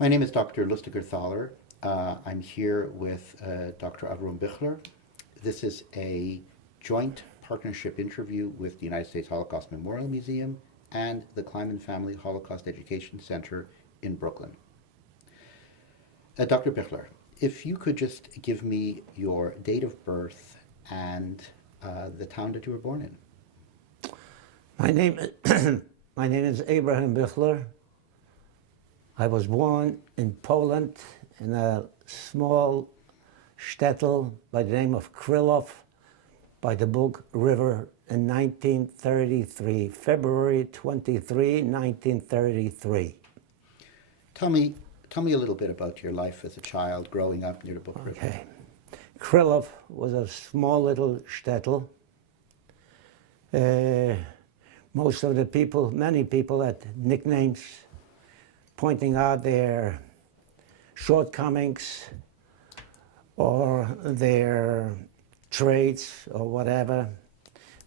My name is Dr. Lustiger Thaler. I'm here with Dr. Avrum Bichler. This is a joint partnership interview with the United States Holocaust Memorial Museum and the Kleiman Family Holocaust Education Center in Brooklyn. Dr. Bichler, if you could just give me your date of birth and the town that you were born in. My name is Abraham Bichler. I was born in Poland in a small shtetl by the name of Krillov by the Bug River in 1933, February 23, 1933. Tell me a little bit about your life as a child growing up near the Bug River. Okay. Krillov was a small little shtetl. Most of the people, many people had nicknames pointing out their shortcomings or their traits or whatever.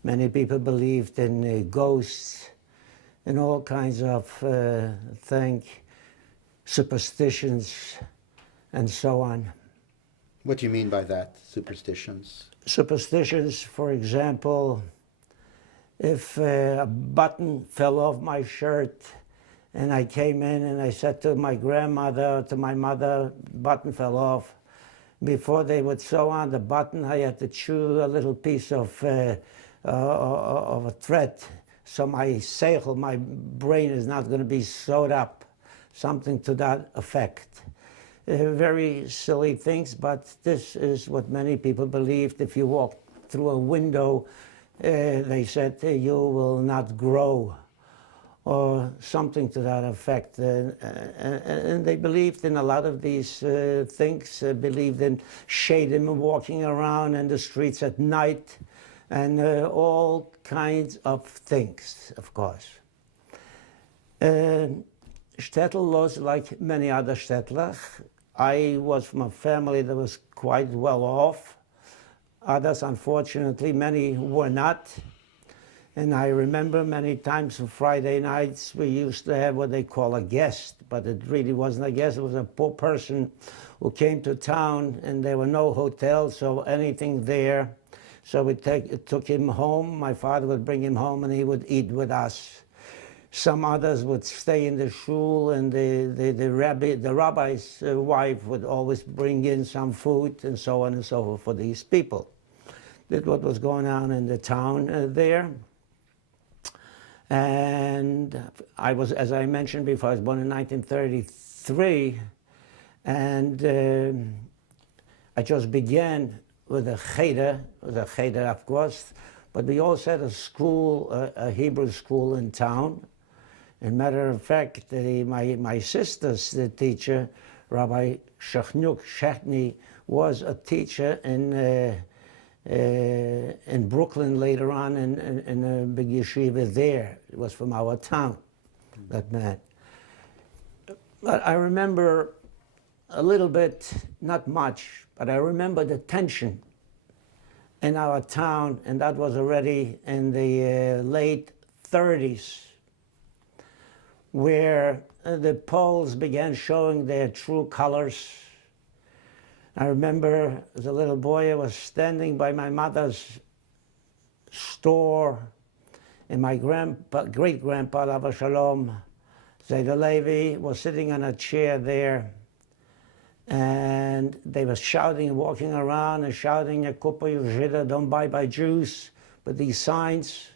Many people believed in ghosts and all kinds of things, superstitions, and so on. What do you mean by that, superstitions? Superstitions, for example, if a button fell off my shirt and I came in and I said to my grandmother, to my mother, button fell off. Before they would sew on the button, I had to chew a little piece of a thread, so my seichel, my brain is not going to be sewed up. Something to that effect. Very silly things, but this is what many people believed. If you walk through a window, they said you will not grow, or something to that effect. And they believed in a lot of these things, believed in shadim walking around in the streets at night, and all kinds of things, of course. Shtetl was like many other shtetl. I was from a family that was quite well off. Others, unfortunately, many were not. And I remember many times on Friday nights we used to have what they call a guest, but it really wasn't a guest, it was a poor person who came to town and there were no hotels or anything there. So we took him home, my father would bring him home and he would eat with us. Some others would stay in the shul, and the rabbi's wife would always bring in some food and so on and so forth for these people. That's what was going on in the town there. And I was, as I mentioned before, I was born in 1933, and I just began with a cheder, of course, but we also had a school, a Hebrew school in town. As a matter of fact, my sister's teacher, Rabbi Shechny, was a teacher in Brooklyn later on in a big yeshiva there. It was from our town, that man. But I remember a little bit, not much, but I remember the tension in our town, and that was already in the late 30s, where the Poles began showing their true colors. I remember as a little boy, I was standing by my mother's store, and my great-grandpa, Abba Shalom, Zayda Levi, was sitting on a chair there, and they were shouting and walking around and shouting, "Kupa Yuzhida, don't buy by Jews," with these signs.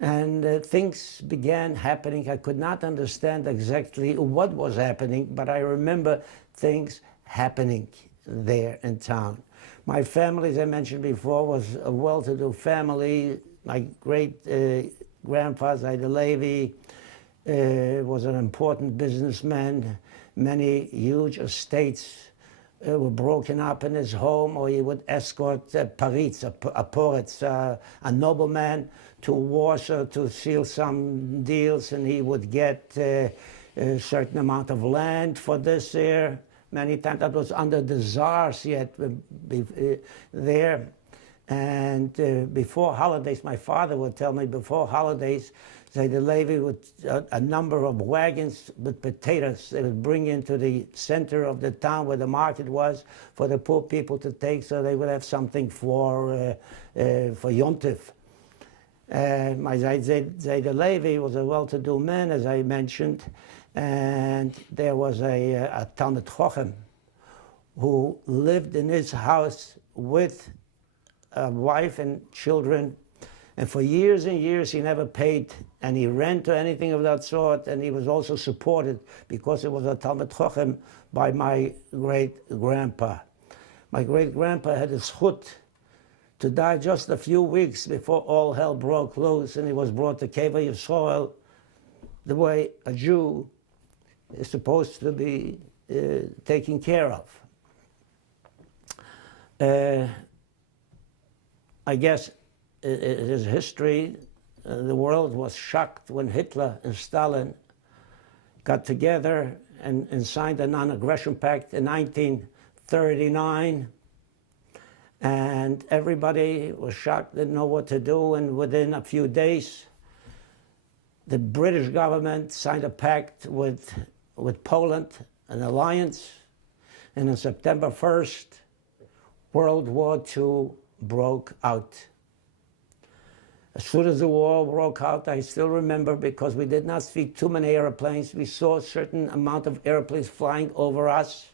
And things began happening. I could not understand exactly what was happening, but I remember things happening there in town. My family, as I mentioned before, was a well-to-do family. My great-grandfather, Zayda Levi, was an important businessman. Many huge estates were broken up in his home, or he would escort a poritz, a nobleman, to Warsaw to seal some deals, and he would get a certain amount of land for this there. Many times that was under the Tsars yet there. And before holidays, my father would tell me, before holidays, Zayda Levi with a number of wagons with potatoes they would bring into the center of the town where the market was for the poor people to take, so they would have something for Yontif. My Zayda Levi was a well-to-do man, as I mentioned, and there was a Talmid Chochem who lived in his house with a wife and children, and for years and years he never paid any rent or anything of that sort, and he was also supported, because it was a Talmid Chochem, by my great-grandpa. My great-grandpa had a zchut to die just a few weeks before all hell broke loose, and he was brought to Keva Yisrael the way a Jew is supposed to be taken care of. I guess it is history. The world was shocked when Hitler and Stalin got together and signed the Non-Aggression Pact in 1939. And everybody was shocked, didn't know what to do, and within a few days, the British government signed a pact with Poland, an alliance, and on September 1st, World War II broke out. As soon as the war broke out, I still remember, because we did not see too many airplanes. We saw a certain amount of airplanes flying over us,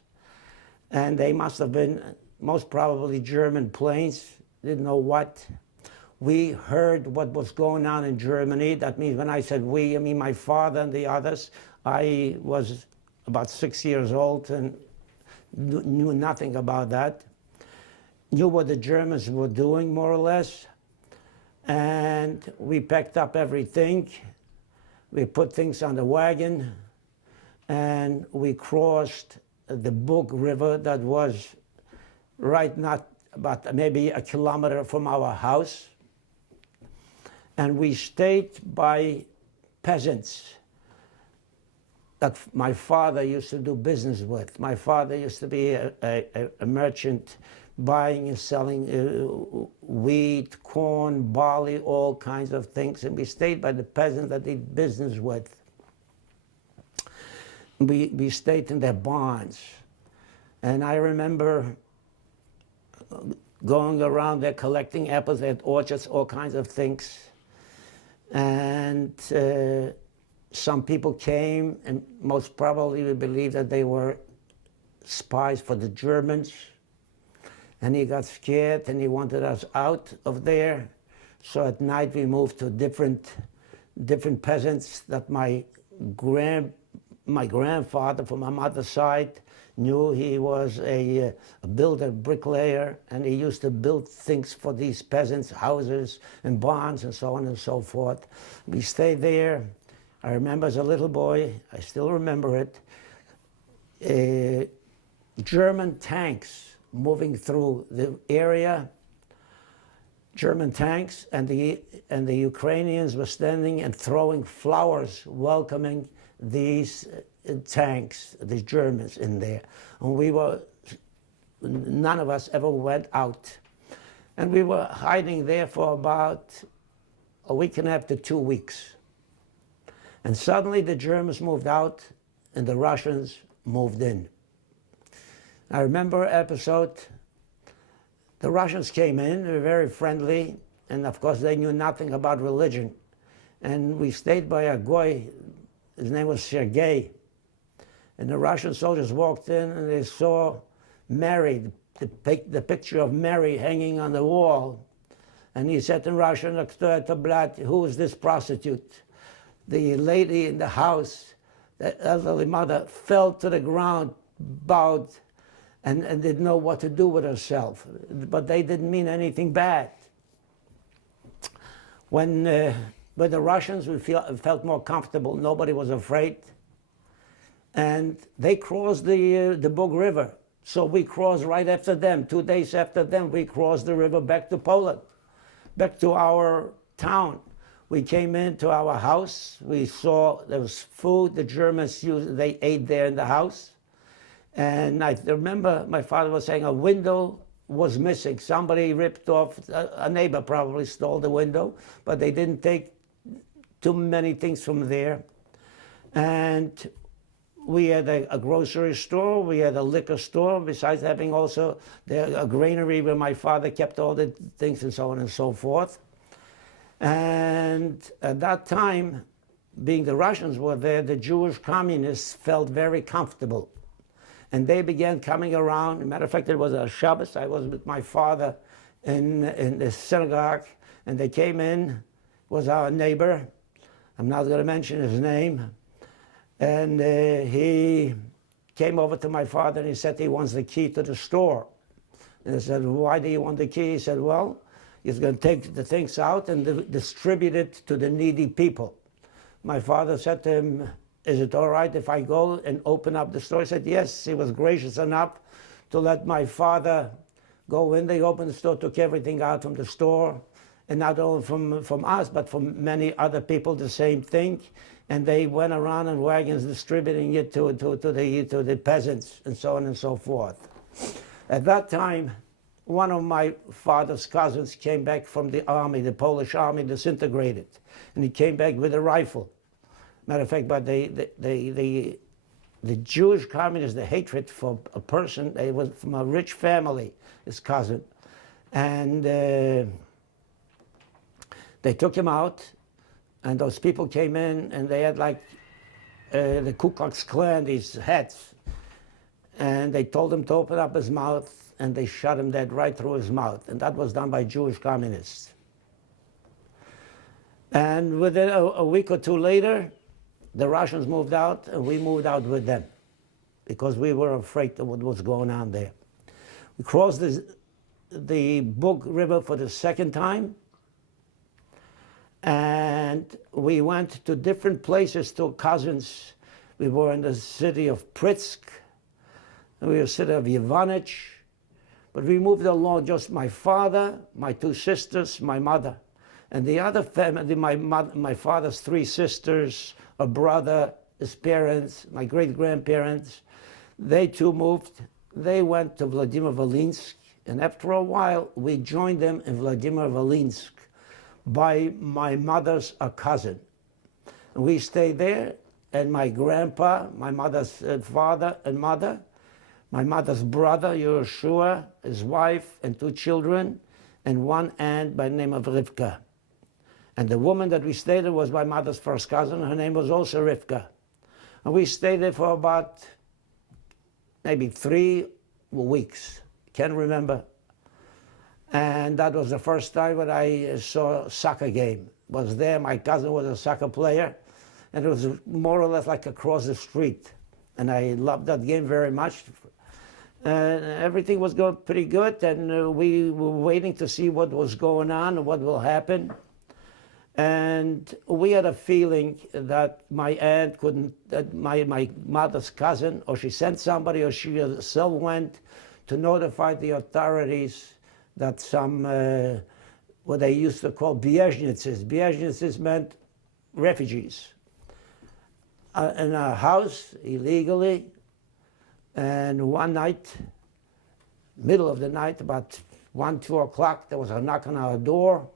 and they must have been most probably German planes, didn't know what. We heard what was going on in Germany. That means when I said we, I mean my father and the others. I was about 6 years old and knew nothing about that. Knew what the Germans were doing, more or less. And we packed up everything. We put things on the wagon, and we crossed the Bug River that was not about maybe a kilometer from our house. And we stayed by peasants that my father used to do business with. My father used to be a merchant, buying and selling wheat, corn, barley, all kinds of things. And we stayed by the peasants that he did business with. We stayed in their barns. And I remember going around there collecting apples. They had orchards, all kinds of things. And some people came, and most probably we believe that they were spies for the Germans. And he got scared, and he wanted us out of there. So at night we moved to different peasants that my grandfather from my mother's side knew. He was a builder, bricklayer, and he used to build things for these peasants, houses and barns and so on and so forth. We stayed there. I remember as a little boy, I still remember it, German tanks moving through the area, German tanks, and the Ukrainians were standing and throwing flowers, welcoming these tanks, the Germans in there. And none of us ever went out. And we were hiding there for about a week and a half to 2 weeks. And suddenly the Germans moved out and the Russians moved in. I remember an episode. The Russians came in, they were very friendly, and of course they knew nothing about religion. And we stayed by a goy, his name was Sergei. And the Russian soldiers walked in and they saw Mary, the picture of Mary hanging on the wall. And he said in Russian, who is this prostitute? The lady in the house, the elderly mother, fell to the ground, bowed, and didn't know what to do with herself. But they didn't mean anything bad. When with the Russians, we felt more comfortable. Nobody was afraid. And they crossed the Bug River. So we crossed right after them. 2 days after them, we crossed the river back to Poland, back to our town. We came into our house. We saw there was food. The Germans they ate there in the house. And I remember my father was saying a window was missing. Somebody ripped off, a neighbor probably stole the window, but they didn't take too many things from there. And we had a grocery store, we had a liquor store, besides having also a granary where my father kept all the things and so on and so forth. And at that time, being the Russians were there, the Jewish communists felt very comfortable. And they began coming around. As a matter of fact, it was a Shabbos. I was with my father in the synagogue, and they came in, was our neighbor. I'm not going to mention his name. And he came over to my father and he said he wants the key to the store. And I said, why do you want the key? He said, well, he's going to take the things out and distribute it to the needy people. My father said to him, is it all right if I go and open up the store? He said, yes. He was gracious enough to let my father go in. They opened the store, took everything out from the store. And not only from us, but from many other people, the same thing. And they went around in wagons distributing it to the peasants and so on and so forth. At that time, one of my father's cousins came back from the army, the Polish army disintegrated. And he came back with a rifle. Matter of fact, but the Jewish communists, the hatred for a person, they was from a rich family, his cousin. And they took him out. And those people came in and they had like the Ku Klux Klan, these hats. And they told him to open up his mouth and they shot him dead right through his mouth. And that was done by Jewish communists. And within a week or two later, the Russians moved out and we moved out with them because we were afraid of what was going on there. We crossed the Bug River for the second time. And we went to different places to cousins. We were in the city of Pritsk, and we were in the city of Ivanich. But we moved along, just my father, my two sisters, my mother. And the other family, my father's three sisters, a brother, his parents, my great-grandparents, they too moved. They went to Vladimir Volinsk, and after a while, we joined them in Vladimir Volinsk by my mother's cousin. And we stayed there, and my grandpa, my mother's father and mother, my mother's brother, Yehoshua, his wife, and two children, and one aunt by the name of Rivka. And the woman that we stayed with was my mother's first cousin. Her name was also Rivka. And we stayed there for about maybe 3 weeks. Can't remember. And that was the first time when I saw a soccer game. Was there, my cousin was a soccer player, and it was more or less like across the street. And I loved that game very much. And everything was going pretty good, and we were waiting to see what was going on and what will happen. And we had a feeling that my aunt couldn't, that my mother's cousin, or she sent somebody, or she herself went to notify the authorities that some, what they used to call biežnices. Biežnices meant refugees. In a house, illegally, and one night, middle of the night, about 1, 2 o'clock, there was a knock on our door.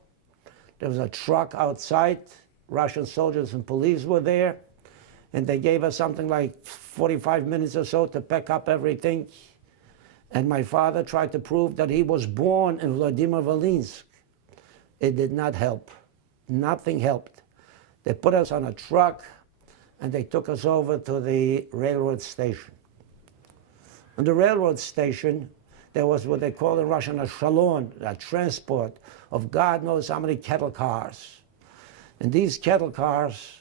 There was a truck outside. Russian soldiers and police were there. And they gave us something like 45 minutes or so to pack up everything. And my father tried to prove that he was born in Vladimir Volinsk. It did not help. Nothing helped. They put us on a truck and they took us over to the railroad station. On the railroad station, there was what they call in Russian a shalon, a transport of God knows how many cattle cars. And these cattle cars,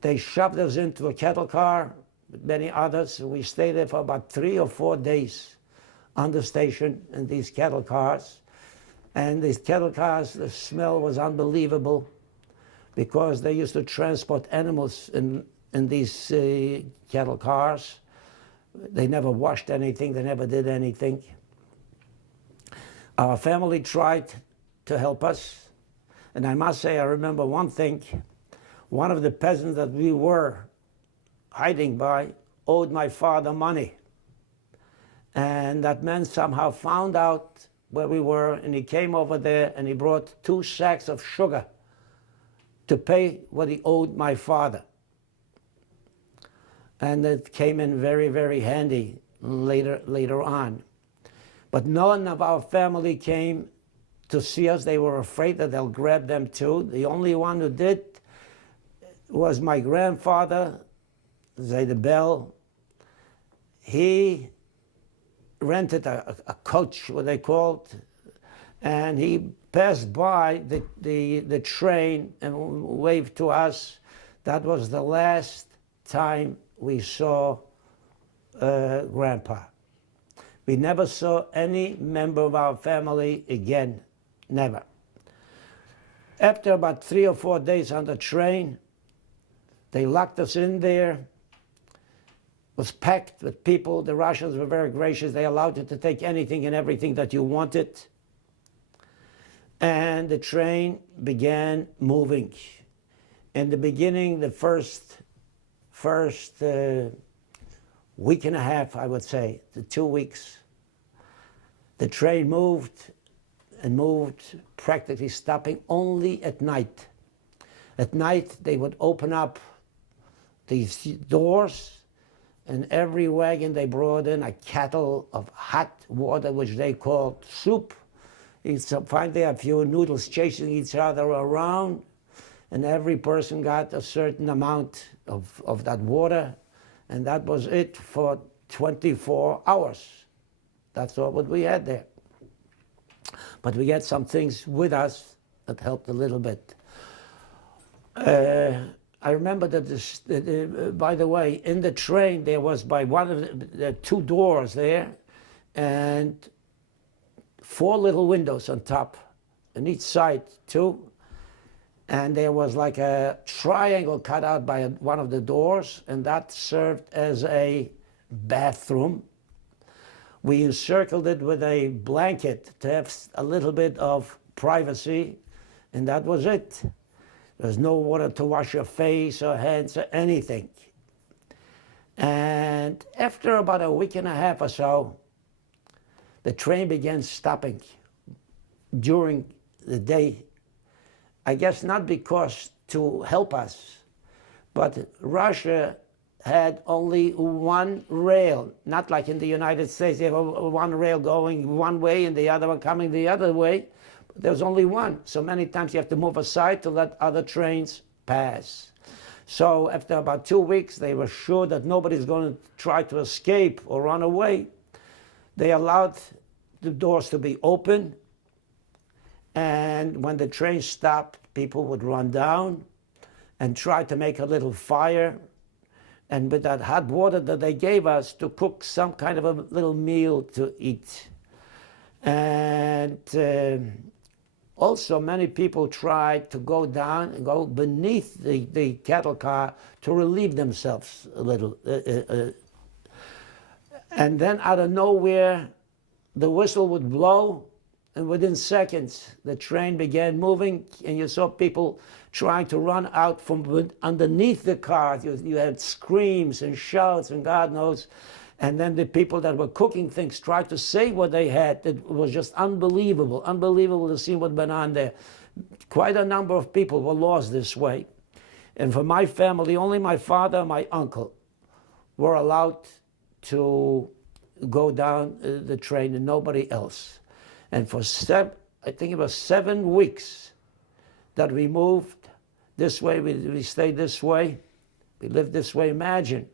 they shoved us into a cattle car with many others. We stayed there for about 3 or 4 days on the station in these cattle cars. And these cattle cars, the smell was unbelievable because they used to transport animals in these cattle cars. They never washed anything, they never did anything. Our family tried to help us. And I must say, I remember one thing. One of the peasants that we were hiding by owed my father money. And that man somehow found out where we were, and he came over there and he brought 2 sacks of sugar to pay what he owed my father. And it came in very, very handy later on. But none of our family came to see us. They were afraid that they'll grab them too. The only one who did was my grandfather, Zayda Bell. He rented a coach, what they called, and he passed by the train and waved to us. That was the last time we saw Grandpa. We never saw any member of our family again, never. After about 3 or 4 days on the train, they locked us in there. It was packed with people. The Russians were very gracious. They allowed you to take anything and everything that you wanted. And the train began moving. In the beginning, the first week and a half, I would say, the 2 weeks, the train moved and moved, practically stopping only at night. At night, they would open up these doors, and every wagon they brought in a kettle of hot water, which they called soup. You'd find there a few noodles chasing each other around, and every person got a certain amount of that water, and that was it for 24 hours. That's all what we had there. But we had some things with us that helped a little bit. I remember that, by the way, in the train there was by one of the 2 doors there, and 4 little windows on top, on each side too. And there was like a triangle cut out by one of the doors, and that served as a bathroom. We encircled it with a blanket to have a little bit of privacy, and that was it. There's no water to wash your face or hands or anything. And after about a week and a half or so, the train began stopping during the day. I guess not because to help us, but Russia had only one rail, not like in the United States. They have one rail going one way and the other one coming the other way. There's only one. So many times you have to move aside to let other trains pass. So after about 2 weeks, they were sure that nobody's going to try to escape or run away. They allowed the doors to be open, and when the train stopped, people would run down and try to make a little fire, and with that hot water that they gave us, to cook some kind of a little meal to eat. And also many people tried to go down and go beneath the cattle car to relieve themselves a little. And then out of nowhere, the whistle would blow, and within seconds, the train began moving, and you saw people trying to run out from underneath the car. You had screams and shouts and God knows. And then the people that were cooking things tried to save what they had. It was just unbelievable, unbelievable to see what went on there. Quite a number of people were lost this way. And for my family, only my father and my uncle were allowed to go down the train, and nobody else. And for I think it was 7 weeks that we moved this way, we stayed this way, we lived this way. Imagine,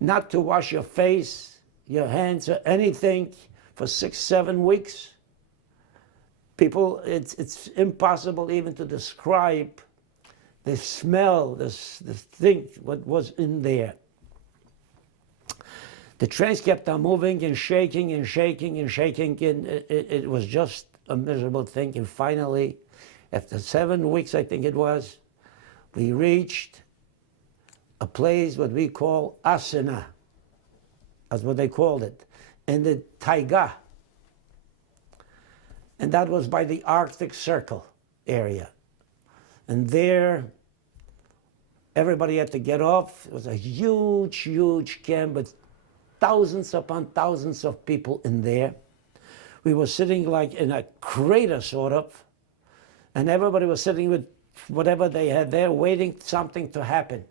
not to wash your face, your hands, or anything for 6, 7 weeks. People, it's impossible even to describe the smell, the thing, what was in there. The trains kept on moving and shaking and shaking and shaking, and it was just a miserable thing. And finally, after 7 weeks, I think it was, we reached a place what we call Asena. That's what they called it, in the taiga. And that was by the Arctic Circle area. And there, everybody had to get off. It was a huge, huge camp with thousands upon thousands of people in there. We were sitting like in a crater, sort of, and everybody was sitting with whatever they had there, waiting something to happen.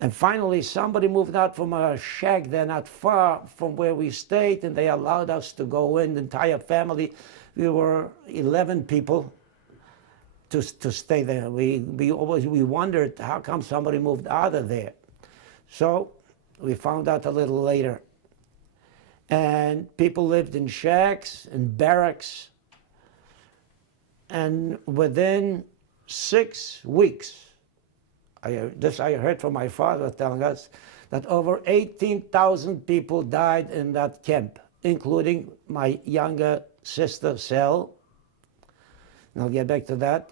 And finally, somebody moved out from a shack there not far from where we stayed, and they allowed us to go in, the entire family. We were 11 people to stay there. We wondered how come somebody moved out of there. So we found out a little later. And people lived in shacks and barracks. And within 6 weeks, I heard from my father telling us that over 18,000 people died in that camp, including my younger sister, Sel. And I'll get back to that.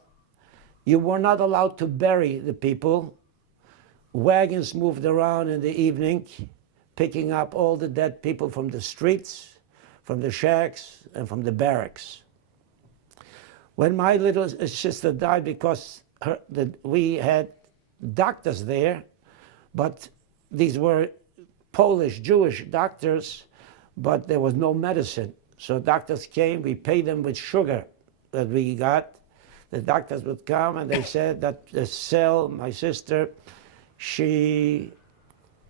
You were not allowed to bury the people. Wagons moved around in the evening, picking up all the dead people from the streets, from the shacks, and from the barracks. When my little sister died, because we had doctors there, but these were Polish, Jewish doctors, but there was no medicine. So doctors came, we paid them with sugar that we got. The doctors would come and they said that Sel, my sister,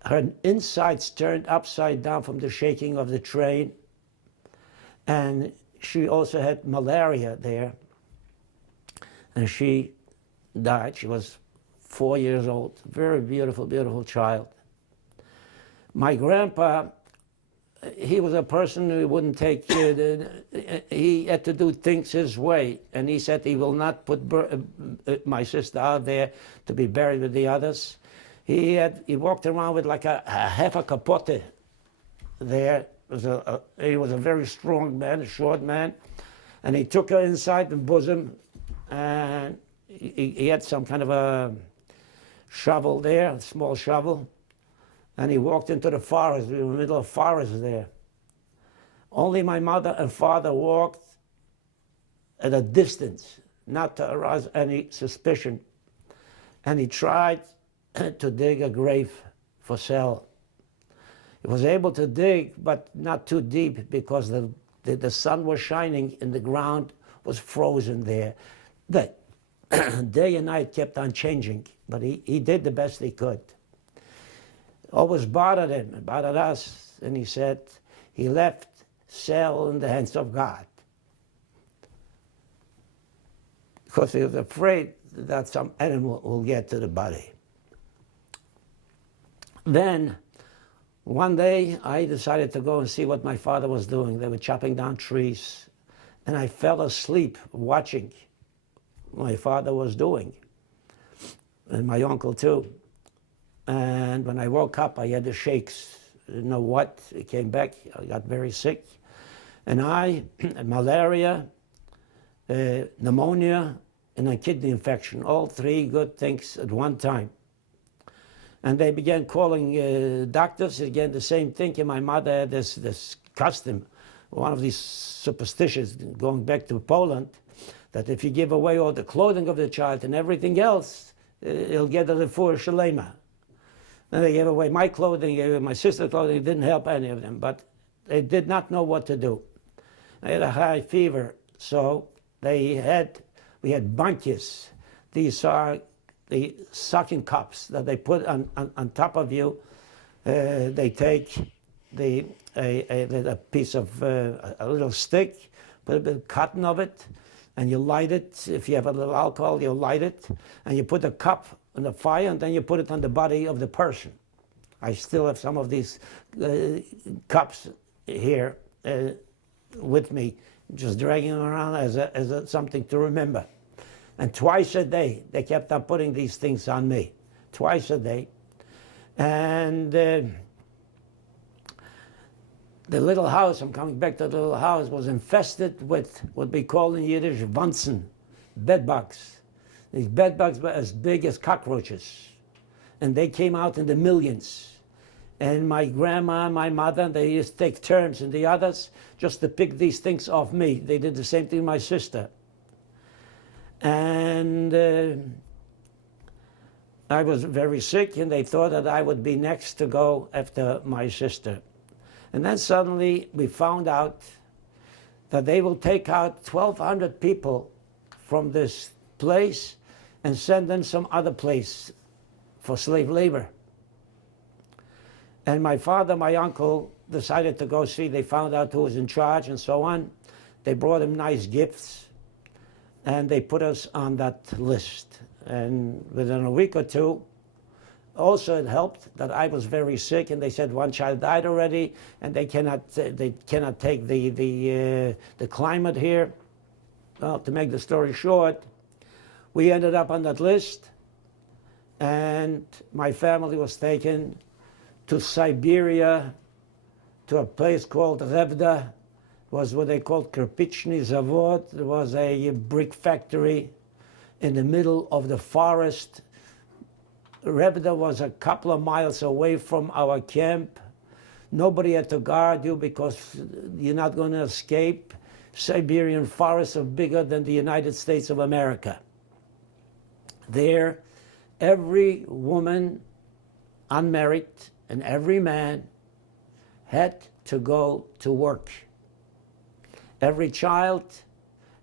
her insides turned upside down from the shaking of the train, and she also had malaria there, and she died. She was 4 years old, very beautiful, beautiful child. My grandpa, he was a person who wouldn't take, he had to do things his way, and he said he will not put my sister out there to be buried with the others. He walked around with like a half a capote there. He was a very strong man, a short man, and he took her inside the bosom, and he had some kind of a shovel there, a small shovel, and he walked into the forest. We were in the middle of forest there. Only my mother and father walked at a distance, not to arouse any suspicion. And he tried to dig a grave for Sel. He was able to dig, but not too deep, because the sun was shining and the ground was frozen there. The day and night kept on changing, but he did the best he could. Always bothered him, and bothered us, and he said he left Sel in the hands of God, because he was afraid that some animal will get to the body. Then, one day, I decided to go and see what my father was doing. They were chopping down trees, and I fell asleep watching what my father was doing, and my uncle too. And when I woke up, I had the shakes. I didn't know what. It came back. I got very sick. And I had malaria, pneumonia, and a kidney infection. All three good things at one time. And they began calling doctors. Again, the same thing. And my mother had this custom, one of these superstitions, going back to Poland, that if you give away all the clothing of the child and everything else, he'll get a refuah shalema. And they gave away my clothing, gave away my sister's clothing. It didn't help any of them, but they did not know what to do. I had a high fever, so we had bankis. These are the sucking cups that they put on top of you. They take a piece of a little stick, put a bit of cotton of it, and you light it. If you have a little alcohol, you light it, and you put the cup on the fire, and then you put it on the body of the person. I still have some of these cups here with me, just dragging them around as something to remember. And twice a day, they kept on putting these things on me, twice a day. And the little house, I'm coming back to the little house, was infested with what we call in Yiddish wanzen, bed bugs. These bed bugs were as big as cockroaches, and they came out in the millions. And my grandma and my mother, they used to take turns, and the others, just to pick these things off me. They did the same thing to my sister. And I was very sick, and they thought that I would be next to go after my sister. And then suddenly we found out that they will take out 1,200 people from this place and send them some other place for slave labor. And my father, my uncle, decided to go see. They found out who was in charge and so on. They brought him nice gifts, and they put us on that list. And within a week or two, also it helped that I was very sick, and they said one child died already, and they cannot take the climate here. Well, to make the story short, we ended up on that list, and my family was taken to Siberia, to a place called Revda. Was what they called Kirpichny Zavod. There was a brick factory in the middle of the forest. Revda was a couple of miles away from our camp. Nobody had to guard you because you're not going to escape. Siberian forests are bigger than the United States of America. There, every woman, unmarried, and every man had to go to work. Every child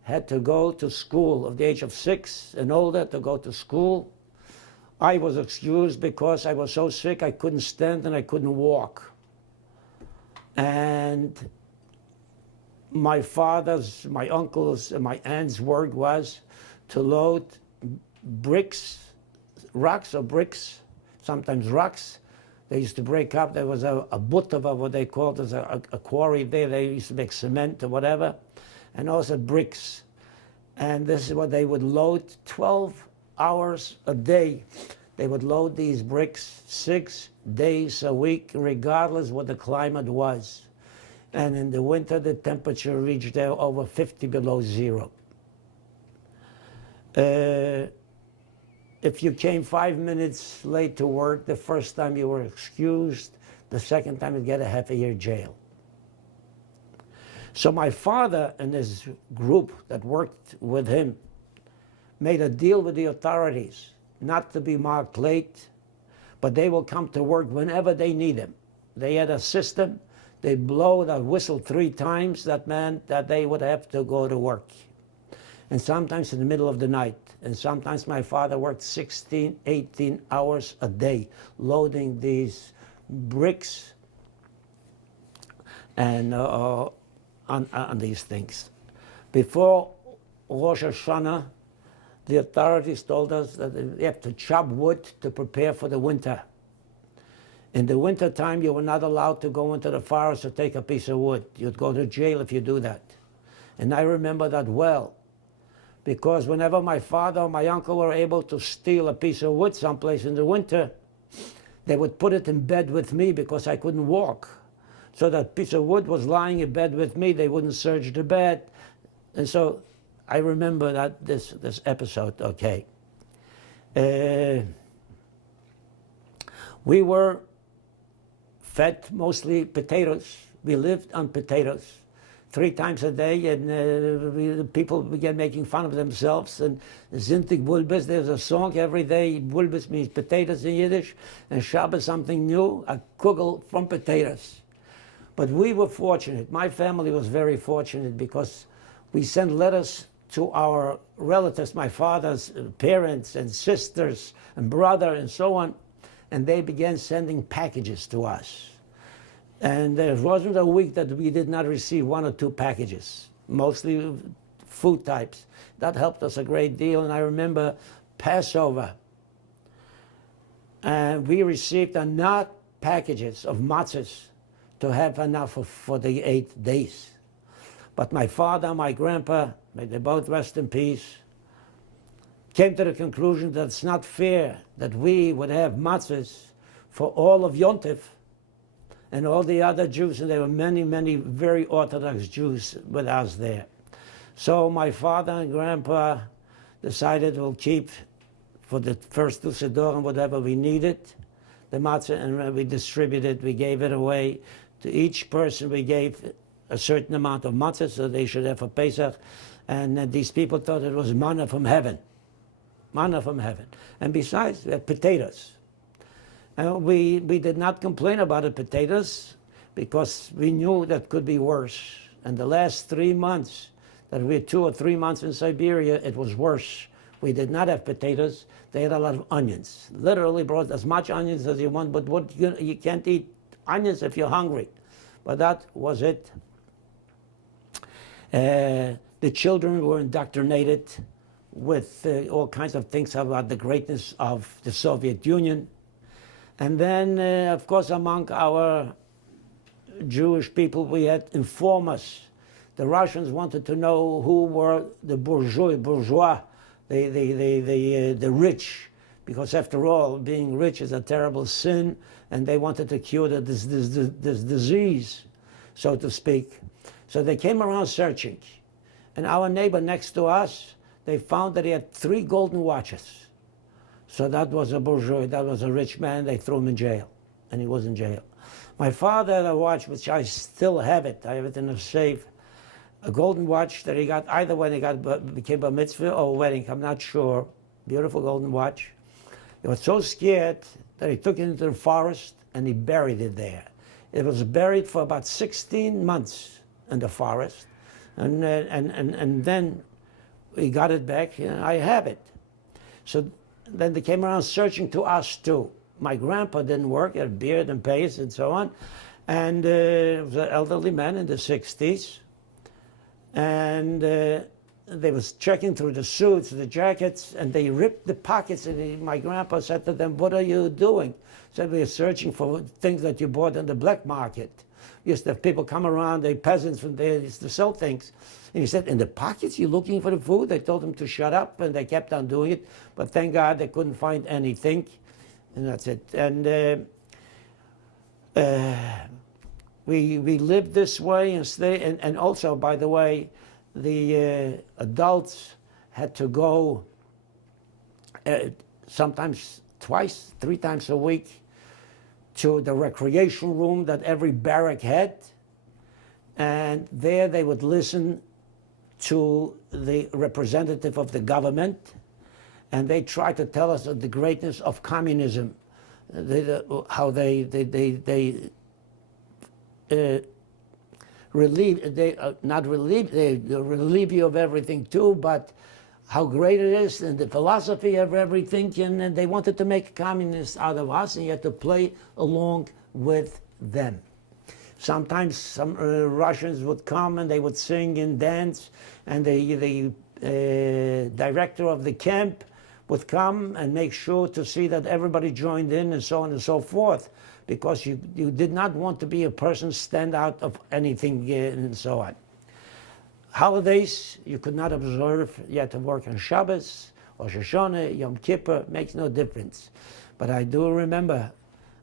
had to go to school of the age of 6 and older to go to school. I was excused because I was so sick I couldn't stand and I couldn't walk. And my father's, my uncle's, and my aunt's work was to load bricks, rocks or bricks, sometimes rocks. They used to break up. There was a butova, what they called as a quarry there. They used to make cement or whatever, and also bricks. And this is what they would load 12 hours a day. They would load these bricks 6 days a week, regardless what the climate was. And in the winter, the temperature reached there over 50 below zero. If you came 5 minutes late to work, the first time you were excused, the second time you'd get a half a year jail. So my father and his group that worked with him made a deal with the authorities not to be marked late, but they will come to work whenever they need him. They had a system. They'd blow the whistle 3 times. That meant that they would have to go to work. And sometimes in the middle of the night. And sometimes my father worked 16, 18 hours a day loading these bricks and on these things. Before Rosh Hashanah, the authorities told us that we have to chop wood to prepare for the winter. In the winter time, you were not allowed to go into the forest to take a piece of wood. You'd go to jail if you do that. And I remember that well, because whenever my father or my uncle were able to steal a piece of wood someplace in the winter, they would put it in bed with me because I couldn't walk. So that piece of wood was lying in bed with me. They wouldn't search the bed. And so I remember that this episode, okay. We were fed mostly potatoes. We lived on potatoes 3 times a day, and people began making fun of themselves. And Zintig Bulbis, there's a song every day. Bulbis means potatoes in Yiddish, and Shabbos something new, a kugel from potatoes. But we were fortunate. My family was very fortunate because we sent letters to our relatives, my father's parents and sisters and brother and so on, and they began sending packages to us. And there wasn't a week that we did not receive 1 or 2 packages, mostly food types. That helped us a great deal. And I remember Passover, and we received enough packages of matzahs to have enough for the 8 days. But my father, my grandpa, may they both rest in peace, came to the conclusion that it's not fair that we would have matzahs for all of Yontif and all the other Jews, and there were many, many very Orthodox Jews with us there. So my father and grandpa decided we'll keep for the first 2 Sidurim whatever we needed, the matzah, and we distributed, we gave it away. To each person we gave a certain amount of matzah, so they should have for Pesach. And these people thought it was manna from heaven. Manna from heaven. And besides, we had potatoes. And we did not complain about the potatoes because we knew that could be worse. And the last 3 months, that we had 2 or 3 months in Siberia, it was worse. We did not have potatoes. They had a lot of onions. Literally brought as much onions as you want, but you can't eat onions if you're hungry. But that was it. The children were indoctrinated with all kinds of things about the greatness of the Soviet Union. And then, of course, among our Jewish people, we had informers. The Russians wanted to know who were the bourgeois, the rich, because after all, being rich is a terrible sin, and they wanted to cure this disease, so to speak. So they came around searching. And our neighbor next to us, they found that he had 3 golden watches. So that was a bourgeois, that was a rich man. They threw him in jail, and he was in jail. My father had a watch, which I still have it. I have it in a safe. A golden watch that he got either when he became a mitzvah or a wedding, I'm not sure. Beautiful golden watch. He was so scared that he took it into the forest and he buried it there. It was buried for about 16 months in the forest. And then we got it back, and I have it. So then they came around searching to us too. My grandpa didn't work, he had a beard and pace and so on. And he was an elderly man in the 60s. And they was checking through the suits, the jackets, and they ripped the pockets. And my grandpa said to them, "What are you doing?" Said, "We are searching for things that you bought on the black market." Used to have people come around, the peasants from there used to sell things. And he said, "In the pockets, you're looking for the food?" They told him to shut up, and they kept on doing it. But thank God they couldn't find anything. And that's it. And we lived this way and stay. And also, by the way, the adults had to go sometimes twice, 3 times a week to the recreation room that every barrack had. And there they would listen to the representative of the government, and they tried to tell us the greatness of communism, how they relieve you of everything too, but how great it is and the philosophy of everything, and they wanted to make communists out of us, and you had to play along with them. Sometimes some Russians would come and they would sing and dance, and the director of the camp would come and make sure to see that everybody joined in and so on and so forth, because you did not want to be a person stand out of anything and so on. Holidays you could not observe. You had to work on Shabbos or Rosh Hashanah, Yom Kippur, makes no difference. But I do remember,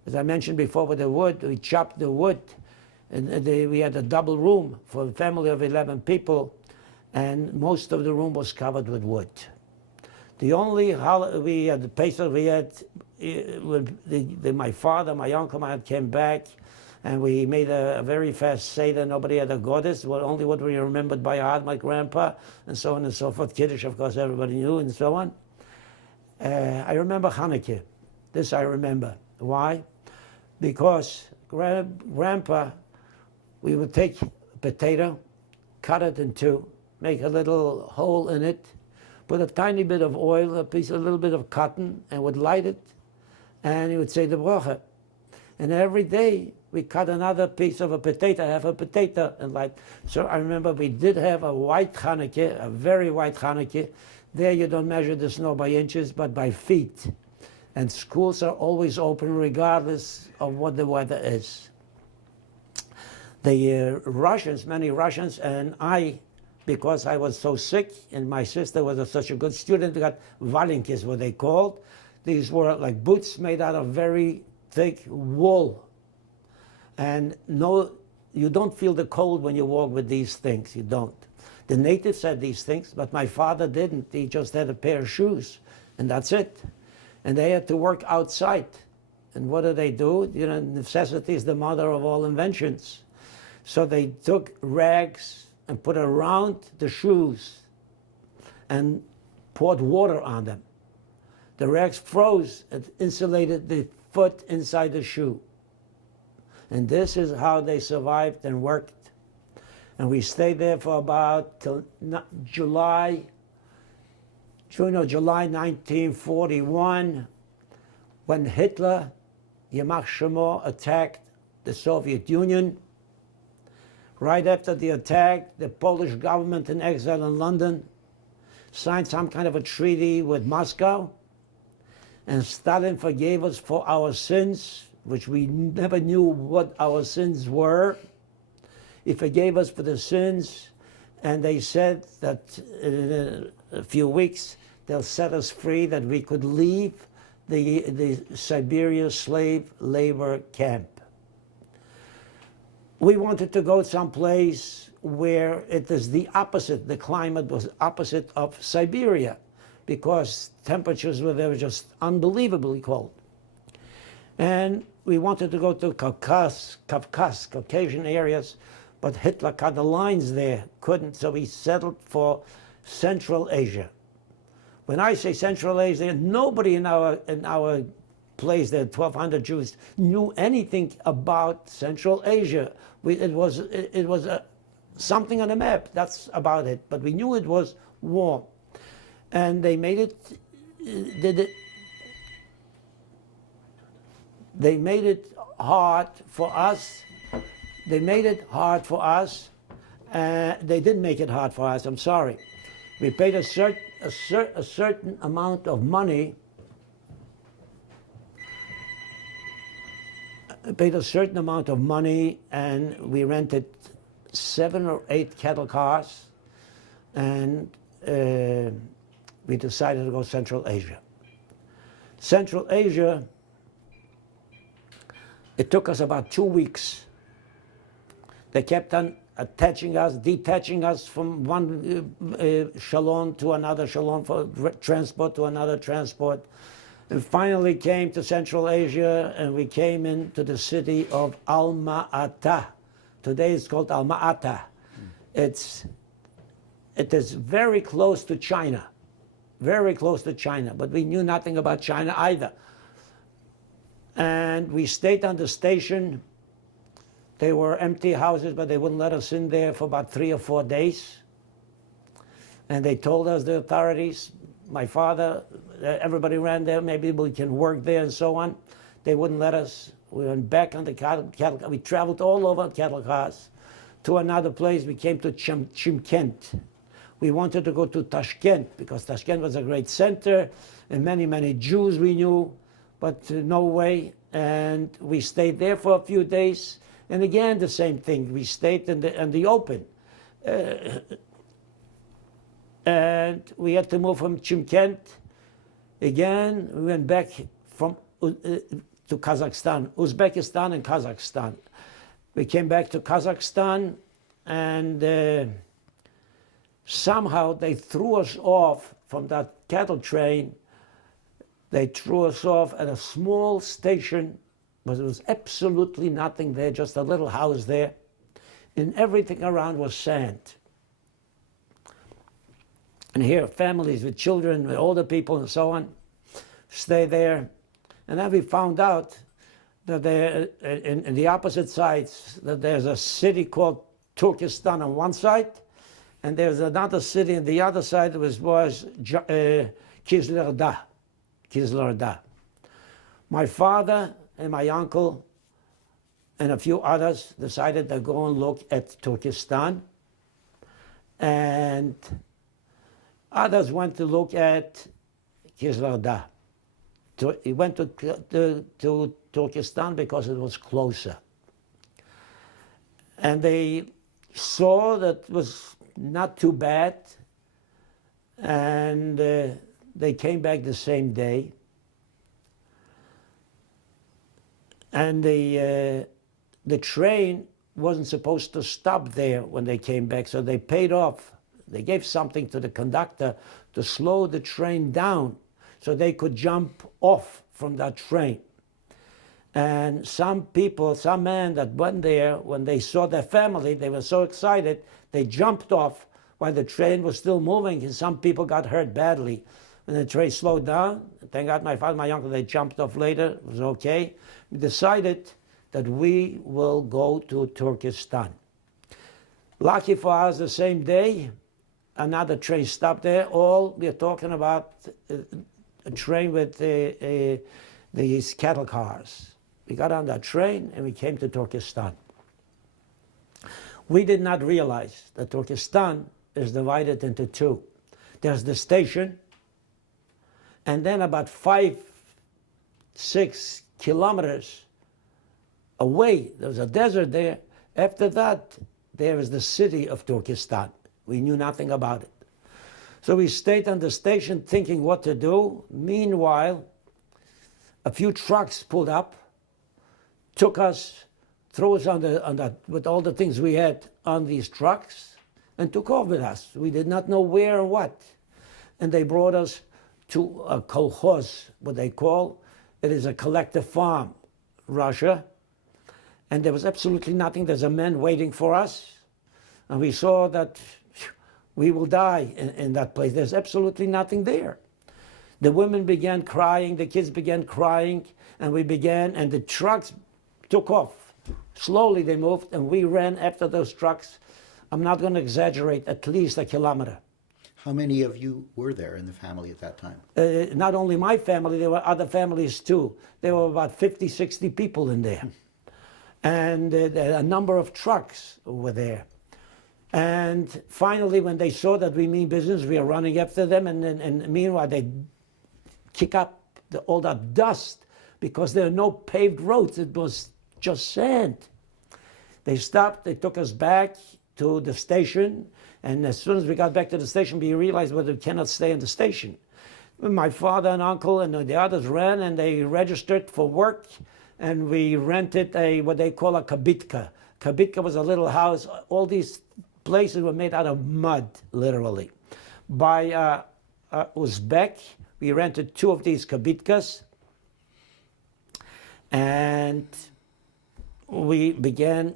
as I mentioned before with the wood, we chopped the wood, and we had a double room for a family of 11 people, and most of the room was covered with wood. The only we had the Pesach, we had my father, my uncle, my aunt came back, and we made a very fast Seder. Nobody had a goddess, only what we remembered by heart, my grandpa, and so on and so forth. Kiddush, of course, everybody knew, and so on. I remember Hanukkah. This I remember. Why? Because grandpa, we would take a potato, cut it in 2, make a little hole in it, put a tiny bit of oil, a little bit of cotton, and would light it, and he would say the bracha. And every day we cut another piece of a potato, half a potato, and light. So I remember we did have a white Hanukkah, a very white Hanukkah. There you don't measure the snow by inches, but by feet. And schools are always open regardless of what the weather is. The Russians, many Russians, and I, because I was so sick, and my sister was such a good student, we got valinkis, what they called. These were like boots made out of very thick wool. And no, you don't feel the cold when you walk with these things, you don't. The natives had these things, but my father didn't. He just had a pair of shoes, and that's it. And they had to work outside. And what do? You know, necessity is the mother of all inventions. So they took rags and put around the shoes and poured water on them. The rags froze and insulated the foot inside the shoe. And this is how they survived and worked. And we stayed there for about till July June or July 1941, when Hitler, Yamach Shemo, attacked the Soviet Union. Right after the attack, the Polish government in exile in London signed some kind of a treaty with Moscow, and Stalin forgave us for our sins, which we never knew what our sins were. He forgave us for the sins, and they said that in a few weeks they'll set us free, that we could leave the Siberia slave labor camp. We wanted to go someplace where it is the opposite. The climate was opposite of Siberia, because temperatures were there just unbelievably cold. And we wanted to go to Caucasian areas, but Hitler cut the lines there, couldn't, so we settled for Central Asia. When I say Central Asia, nobody in our place, there 1,200 Jews, knew anything about Central Asia. It was something on a map, that's about it, but we knew it was warm. And they made it, they made it hard for us. They made it hard for us. They didn't make it hard for us, I'm sorry. We paid a certain amount of money. Paid a certain amount of money, and we rented 7 or 8 cattle cars, and we decided to go Central Asia. Central Asia, it took us about 2 weeks. They kept on detaching us from one echelon to another echelon, for transport to another transport. And finally came to Central Asia, and we came into the city of Alma-Ata. Today it's called Alma-Ata. It is very close to China, very close to China, but we knew nothing about China either. And we stayed on the station. They were empty houses, but they wouldn't let us in there for about 3 or 4 days. And they told us, the authorities, my father, everybody ran there, maybe we can work there and so on. They wouldn't let us. We went back on the cattle. We traveled all over cattle cars to another place. We came to Chimkent. We wanted to go to Tashkent, because Tashkent was a great center, and many, many Jews we knew, but no way. And we stayed there for a few days. And again, the same thing. We stayed in the open. And we had to move from Chimkent. Again, we went back to Kazakhstan, Uzbekistan and Kazakhstan. We came back to Kazakhstan, and somehow they threw us off from that cattle train. They threw us off at a small station, but there was absolutely nothing there, just a little house there. And everything around was sand. And here, families with children, with older people and so on, stay there. And then we found out that there, in the opposite sides, that there's a city called Turkistan on one side, and there's another city on the other side, which was Kizlerda. My father and my uncle and a few others decided to go and look at Turkistan, and others went to look at Kizlerda. He went to Turkistan because it was closer. And they saw that it was not too bad, and they came back the same day. And the train wasn't supposed to stop there when they came back, so they paid off. They gave something to the conductor to slow the train down so they could jump off from that train. And some people, some men that went there, when they saw their family, they were so excited, they jumped off while the train was still moving, and some people got hurt badly. When the train slowed down, thank God my father and my uncle, they jumped off later, it was okay. We decided that we will go to Turkestan. Lucky for us, the same day, another train stopped there. All we're talking about a train with these cattle cars. We got on that train and we came to Turkistan. We did not realize that Turkistan is divided into two. There's the station, and then about 5-6 kilometers away, there's a desert there. After that, there is the city of Turkistan. We knew nothing about it. So we stayed on the station thinking what to do. Meanwhile, a few trucks pulled up, took us, threw us on that with all the things we had on these trucks, and took off with us. We did not know where or what. And they brought us to a kolkhoz, what they call. It is a collective farm, Russia. And there was absolutely nothing. There's a man waiting for us. And we saw that we will die in that place. There's absolutely nothing there. The women began crying, the kids began crying, and the trucks took off. Slowly they moved, and we ran after those trucks. I'm not going to exaggerate, at least a kilometer. How many of you were there in the family at that time? Not only my family, there were other families too. There were about 50, 60 people in there. And a number of trucks were there. And finally, when they saw that we mean business, we are running after them. And meanwhile, they kick up all that dust because there are no paved roads. It was just sand. They stopped. They took us back to the station. And as soon as we got back to the station, we realized that we cannot stay in the station. My father and uncle and the others ran, and they registered for work. And we rented what they call a kabitka. Kabitka was a little house. All these places were made out of mud, literally. By Uzbek, we rented 2 of these kabitkas. And we began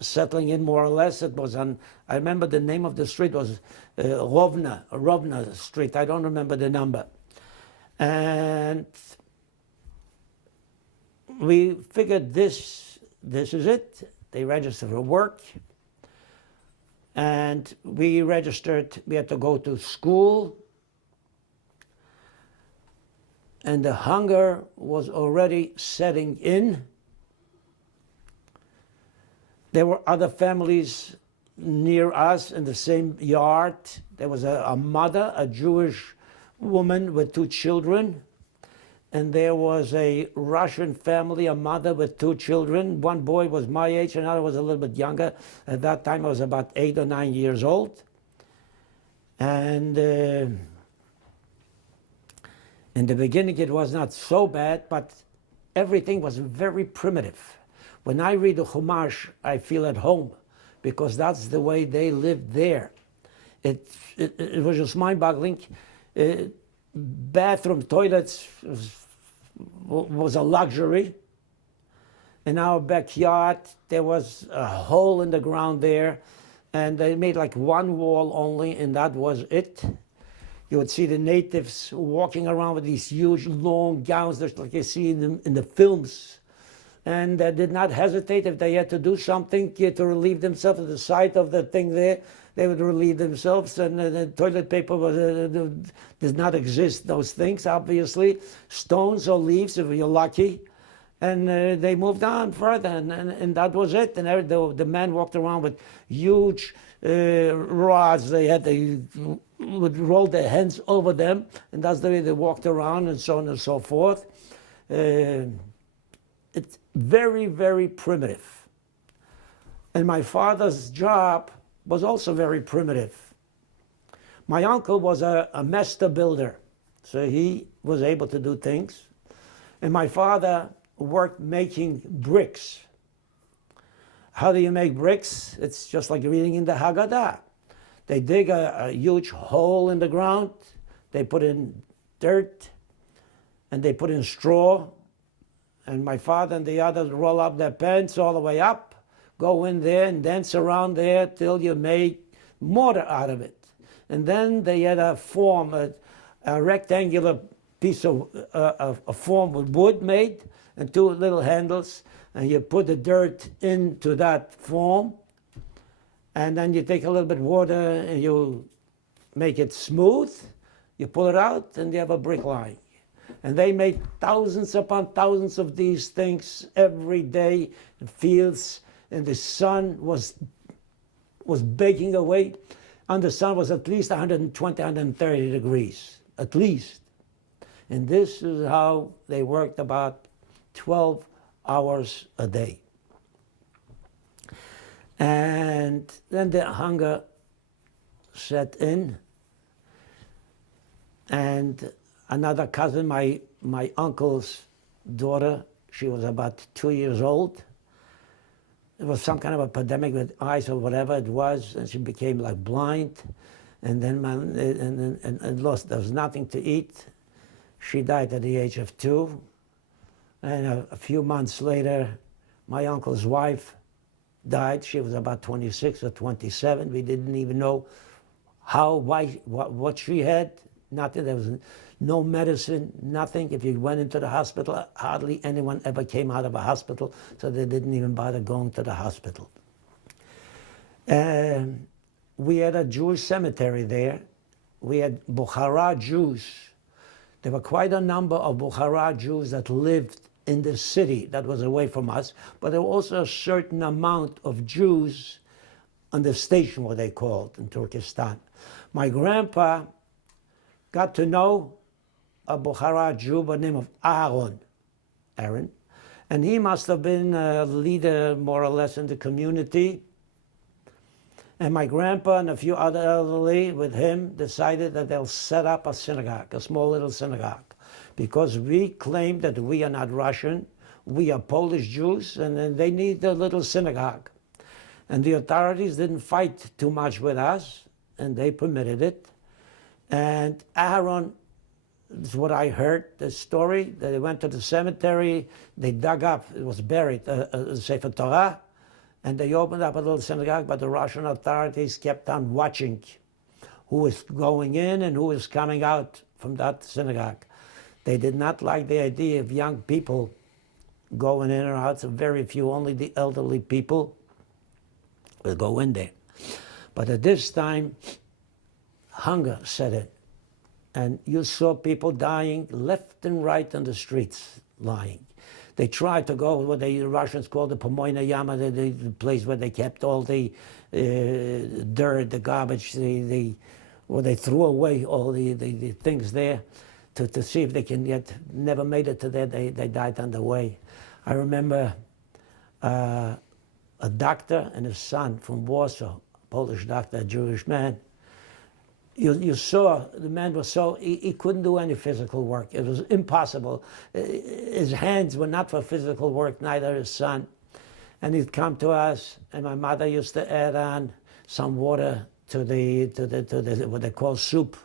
settling in more or less. It was on, I remember the name of the street was Revda Street. I don't remember the number. And we figured this is it. They registered for work. And we registered, we had to go to school. And the hunger was already setting in. There were other families near us in the same yard. There was a mother, a Jewish woman with 2 children. And there was a Russian family, a mother with 2 children. One boy was my age, another was a little bit younger. At that time, I was about 8 or 9 years old. And in the beginning, it was not so bad, but everything was very primitive. When I read the Chumash, I feel at home, because that's the way they lived there. It was just mind-boggling. Bathroom, toilets was a luxury. In our backyard, there was a hole in the ground there, and they made like 1 wall only, and that was it. You would see the natives walking around with these huge, long gowns, just like you see in the films. And they did not hesitate if they had to do something to relieve themselves at the sight of the thing there. They would relieve themselves, and the toilet paper did not exist, those things, obviously. Stones or leaves, if you're lucky. And they moved on further, and that was it. And the men walked around with huge rods. They would roll their hands over them, and that's the way they walked around, and so on and so forth. It's very, very primitive. And my father's job was also very primitive. My uncle was a master builder, so he was able to do things. And my father worked making bricks. How do you make bricks? It's just like reading in the Haggadah. They dig a huge hole in the ground, they put in dirt, and they put in straw. And my father and the others roll up their pants all the way up, go in there and dance around there till you made mortar out of it. And then they had a form, a rectangular piece of a form with wood made, and 2 little handles, and you put the dirt into that form, and then you take a little bit of water and you make it smooth, you pull it out, and you have a brick lying. And they made thousands upon thousands of these things every day in fields, and the sun was baking away. And the sun was at least 120, 130 degrees, at least. And this is how they worked about 12 hours a day. And then the hunger set in. And another cousin, my uncle's daughter, she was about 2 years old. It was some kind of epidemic with eyes or whatever it was, and she became like blind, and then and lost. There was nothing to eat. She died at the age of 2, and a few months later, my uncle's wife died. She was about 26 or 27. We didn't even know what she had. Nothing. There was no medicine, nothing. If you went into the hospital, hardly anyone ever came out of a hospital, so they didn't even bother going to the hospital. We had a Jewish cemetery there. We had Bukhara Jews. There were quite a number of Bukhara Jews that lived in the city that was away from us, but there were also a certain amount of Jews on the station, what they called in Turkistan. My grandpa got to know a Bukhara Jew by the name of Aaron, and he must have been a leader more or less in the community. And my grandpa and a few other elderly with him decided that they'll set up a synagogue, a small little synagogue, because we claim that we are not Russian, we are Polish Jews, and they need a little synagogue. And the authorities didn't fight too much with us, and they permitted it. And Aaron, this is what I heard, the story, that they went to the cemetery, they dug up, it was buried, a Sefer Torah, and they opened up a little synagogue, but the Russian authorities kept on watching who was going in and who was coming out from that synagogue. They did not like the idea of young people going in or out, so very few, only the elderly people would go in there. But at this time, hunger set in. And you saw people dying left and right on the streets, lying. They tried to go what the Russians call the Pomoyna Yama, the place where they kept all the dirt, the garbage, where they threw away all the things there to see if they can get, never made it to there, they died on the way. I remember a doctor and his son from Warsaw, a Polish doctor, a Jewish man. You saw the man was so, he couldn't do any physical work. It was impossible. His hands were not for physical work, neither his son. And he'd come to us, and my mother used to add on some water to the what they call soup,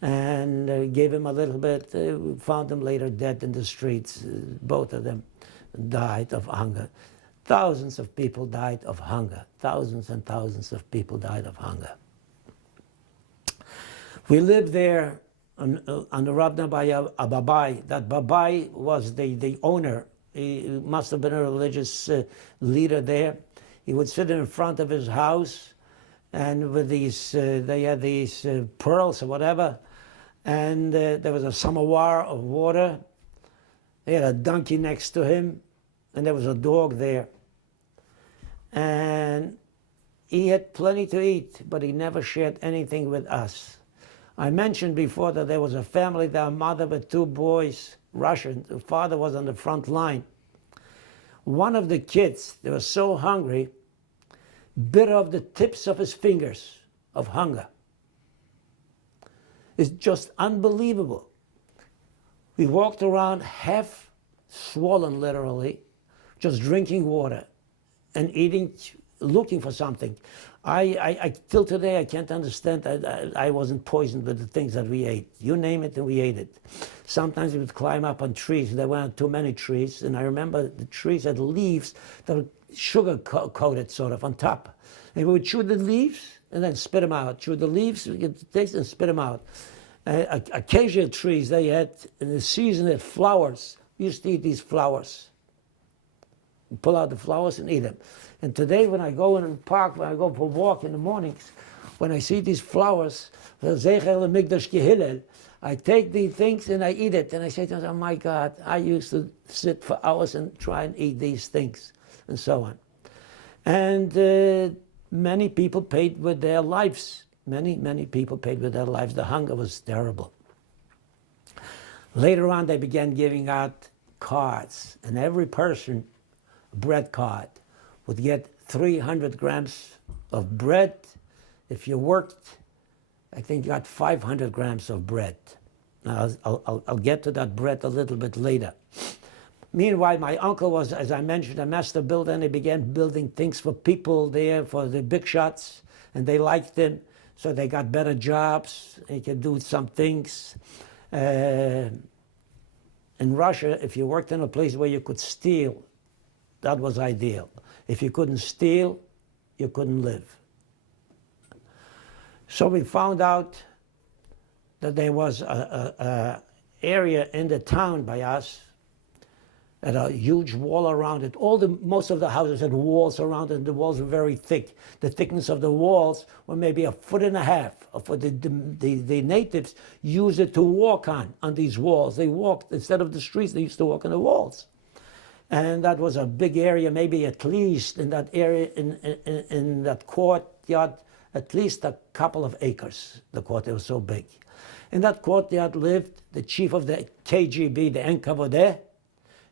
and gave him a little bit. We found him later dead in the streets. Both of them died of hunger. Thousands of people died of hunger. Thousands and thousands of people died of hunger. We lived there on the Revda by a Babai. That Babai was the owner. He must have been a religious leader there. He would sit in front of his house, and with these, they had these pearls or whatever, and there was a samovar of water. They had a donkey next to him, and there was a dog there. And he had plenty to eat, but he never shared anything with us. I mentioned before that there was a family, their mother with 2 boys, Russian. The father was on the front line. One of the kids, they were so hungry, bit off the tips of his fingers of hunger. It's just unbelievable. We walked around half swollen, literally, just drinking water and eating, looking for something. I till today, I can't understand that I wasn't poisoned with the things that we ate. You name it and we ate it. Sometimes we would climb up on trees. There weren't too many trees. And I remember the trees had leaves that were sugar-coated sort of on top. And we would chew the leaves and then spit them out. Chew the leaves, we get the taste and spit them out. Acacia trees, they had, in the season, they had flowers. We used to eat these flowers. Pull out the flowers and eat them. And today when I go in the park, when I go for a walk in the mornings, when I see these flowers, I take these things and I eat it. And I say to myself, oh my God, I used to sit for hours and try and eat these things, and so on. And many people paid with their lives. Many people paid with their lives. The hunger was terrible. Later on, they began giving out cards, and every person, a bread card, would get 300 grams of bread. If you worked, I think you got 500 grams of bread. Now, I'll get to that bread a little bit later. Meanwhile, my uncle was, as I mentioned, a master builder, and he began building things for people there, for the big shots, and they liked him, so they got better jobs. He could do some things. In Russia, if you worked in a place where you could steal, that was ideal. If you couldn't steal, you couldn't live. So we found out that there was a area in the town by us, had a huge wall around it. Most of the houses had walls around it, and the walls were very thick. The thickness of the walls were maybe 1.5 feet. For the natives used it to walk on these walls. They walked, instead of the streets, they used to walk on the walls. And that was a big area, maybe at least in that area, in that courtyard, at least a couple of acres. The courtyard was so big. In that courtyard lived the chief of the KGB, the NKVD.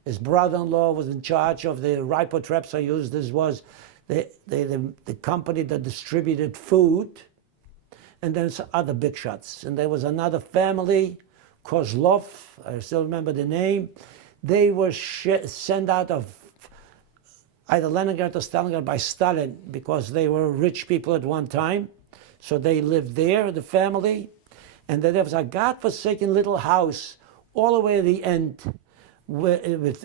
His brother-in-law was in charge of the Ripotraps I used. This was the company that distributed food. And then some other big shots. And there was another family, Krillov, I still remember the name. They were sent out of either Leningrad or Stalingrad by Stalin because they were rich people at one time. So they lived there, the family. And then there was a godforsaken little house all the way at the end, with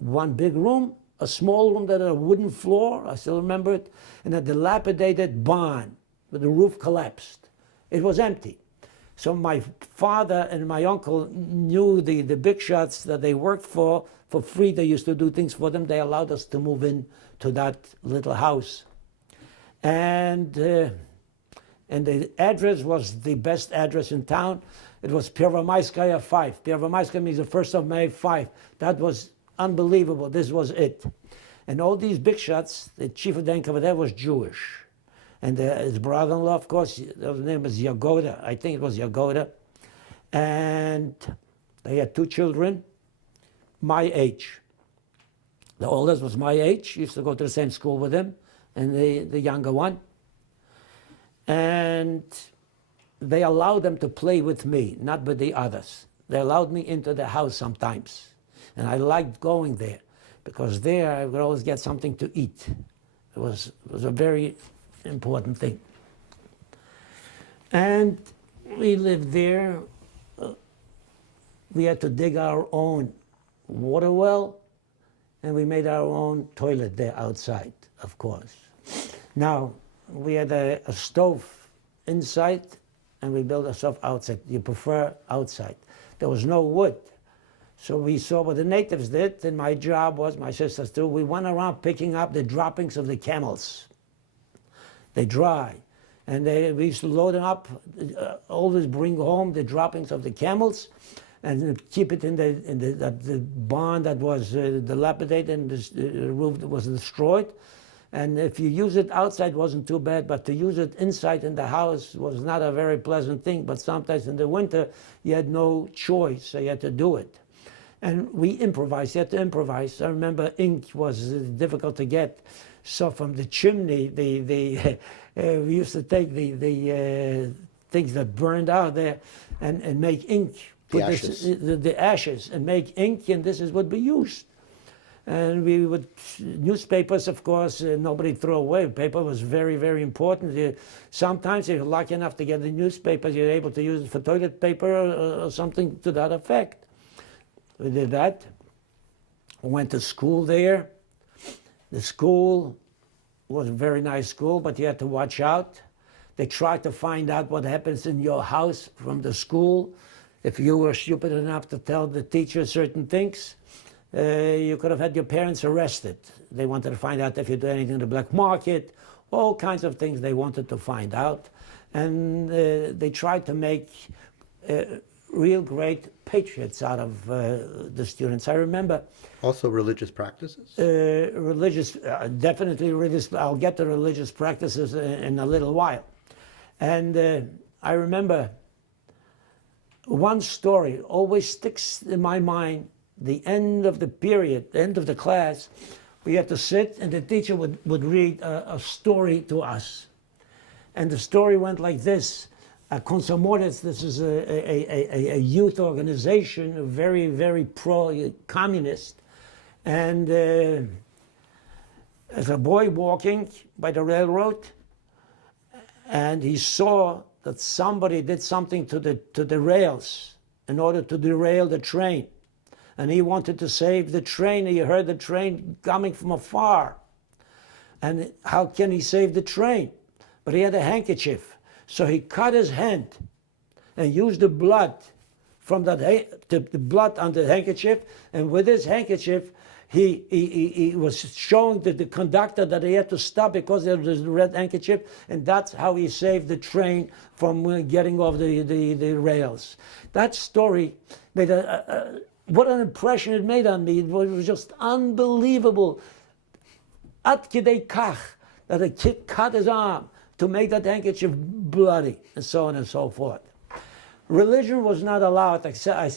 one big room, a small room that had a wooden floor, I still remember it, and a dilapidated barn where the roof collapsed. It was empty. So my father and my uncle knew the big shots that they worked for free. They used to do things for them. They allowed us to move in to that little house. And the address was the best address in town. It was Первомайская 5. Первомайskaya means the 1st of May 5. That was unbelievable. This was it. And all these big shots, the chief of the NKVD was Jewish. And his brother-in-law, of course, his name was Yagoda. I think it was Yagoda. And they had 2 children, my age. The oldest was my age. Used to go to the same school with him. And the younger one. And they allowed them to play with me, not with the others. They allowed me into the house sometimes. And I liked going there, because there I would always get something to eat. It was a very important thing. And we lived there. We had to dig our own water well, and we made our own toilet there outside, of course. Now, we had a stove inside, and we built a stove outside. You prefer outside. There was no wood. So we saw what the natives did, and my job was, my sisters too, we went around picking up the droppings of the camels. They dry. And we used to load them up, always bring home the droppings of the camels, and keep it in the barn that was dilapidated, and the roof that was destroyed. And if you use it outside, it wasn't too bad, but to use it inside in the house was not a very pleasant thing. But sometimes in the winter, you had no choice, so you had to do it. And we improvised. You had to improvise. I remember ink was difficult to get. So from the chimney, we used to take the things that burned out there and make ink. The ashes. The ashes, and make ink, and this is what we used. And we would, newspapers, of course, nobody threw away. Paper was very, very important. Sometimes if you're lucky enough to get the newspapers, you're able to use it for toilet paper or something to that effect. We did that. We went to school there. The school was a very nice school, but you had to watch out. They tried to find out what happens in your house from the school. If you were stupid enough to tell the teacher certain things, you could have had your parents arrested. They wanted to find out if you did anything in the black market, all kinds of things they wanted to find out. And they tried to make real great patriots out of the students. I remember Also religious practices? religious, definitely religious. I'll get to religious practices in a little while. And I remember one story always sticks in my mind. The end of the period, the end of the class, we had to sit and the teacher would read a story to us. And the story went like this. Komsomolets, this is a youth organization, very, very pro-communist. And as a boy walking by the railroad, and he saw that somebody did something to the rails in order to derail the train. And he wanted to save the train. He heard the train coming from afar. And how can he save the train? But he had a handkerchief. So he cut his hand and used the blood from that the blood on the handkerchief. And with his handkerchief, he was showing to the conductor that he had to stop because there was the red handkerchief. And that's how he saved the train from getting off the rails. That story made what an impression it made on me. It was just unbelievable. Ad kidei kach, that a kid cut his arm to make that handkerchief bloody, and so on and so forth. Religion was not allowed. I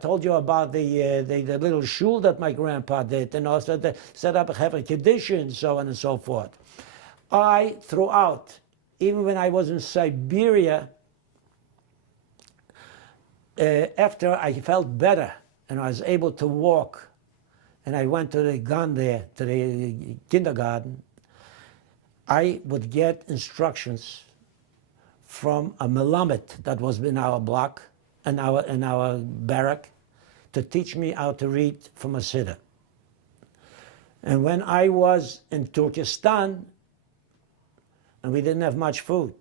told you about the little shul that my grandpa did, and also they set up a Hever Kedusha and so on and so forth. I, throughout, even when I was in Siberia, after I felt better and I was able to walk, and I went to the gun there, to the kindergarten, I would get instructions from a melamed that was in our block, in our barrack, to teach me how to read from a siddur. And when I was in Turkistan, and we didn't have much food,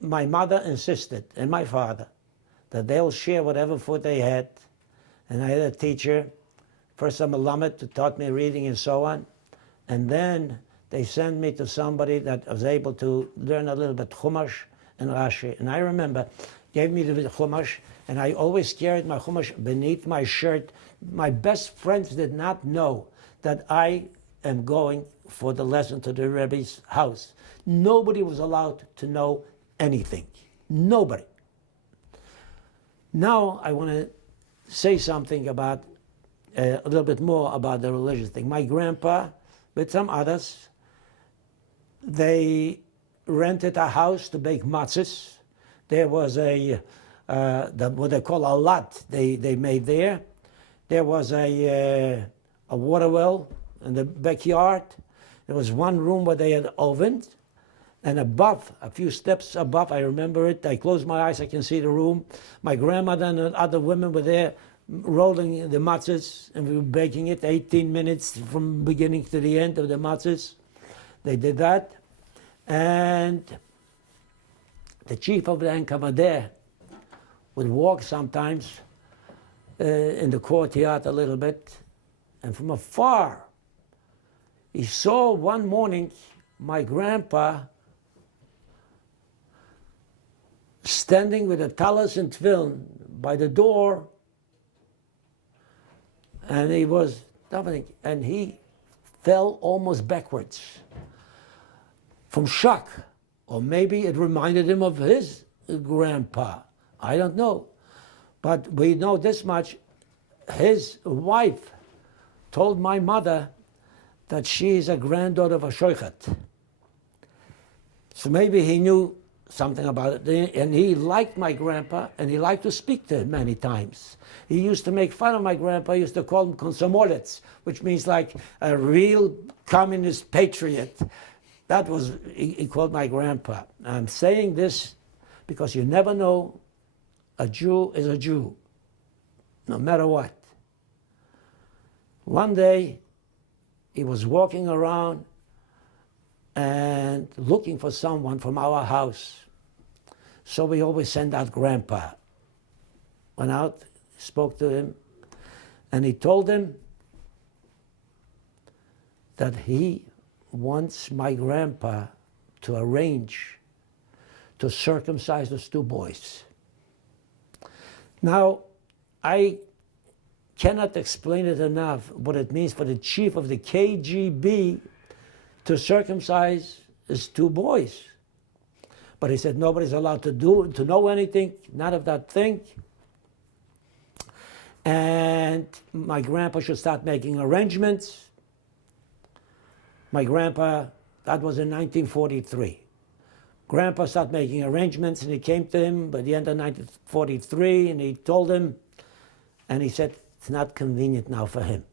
my mother insisted, and my father, that they'll share whatever food they had. And I had a teacher, first a melamed, who taught me reading and so on. And then they sent me to somebody that was able to learn a little bit Chumash and Rashi. And I remember, gave me the Chumash, and I always carried my Chumash beneath my shirt. My best friends did not know that I am going for the lesson to the Rebbe's house. Nobody was allowed to know anything. Nobody. Now I want to say something about a little bit more about the religious thing. My grandpa, with some others, they rented a house to bake matzahs. There was what they call a lot they made there. There was a water well in the backyard. There was one room where they had ovens. And above, a few steps above, I remember it, I closed my eyes, I can see the room. My grandmother and other women were there rolling the matzahs, and we were baking it 18 minutes from beginning to the end of the matzahs. They did that. And the chief of the Enkamadeh would walk sometimes in the courtyard a little bit, and from afar, he saw one morning my grandpa standing with a talis and tefillin by the door, and he was davening, and he fell almost backwards from shock, or maybe it reminded him of his grandpa. I don't know, but we know this much: his wife told my mother that she is a granddaughter of a shoichet. So maybe he knew something about it, and he liked my grandpa, and he liked to speak to him many times. He used to make fun of my grandpa. He used to call him komsomolets, which means like a real communist patriot. That was, he called my grandpa. I'm saying this because you never know, a Jew is a Jew, no matter what. One day, he was walking around and looking for someone from our house. So we always send out Grandpa. Went out, spoke to him, and he told him that he wants my grandpa to arrange to circumcise those two boys. Now, I cannot explain it enough what it means for the chief of the KGB to circumcise his two boys. But he said nobody's allowed to know anything, none of that thing. And my grandpa should start making arrangements. My grandpa, that was in 1943. Grandpa started making arrangements, and he came to him by the end of 1943, and he told him, and he said, it's not convenient now for him.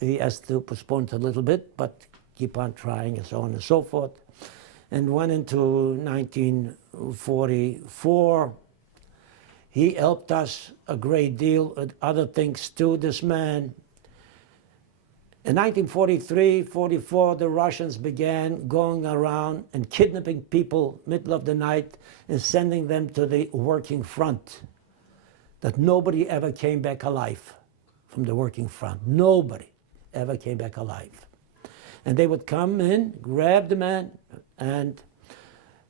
He has to postpone it a little bit, but keep on trying, and so on and so forth. And went into 1944. He helped us a great deal with other things too, this man. In 1943, 44, the Russians began going around and kidnapping people middle of the night and sending them to the working front. That nobody ever came back alive from the working front. Nobody ever came back alive. And they would come in, grab the man, and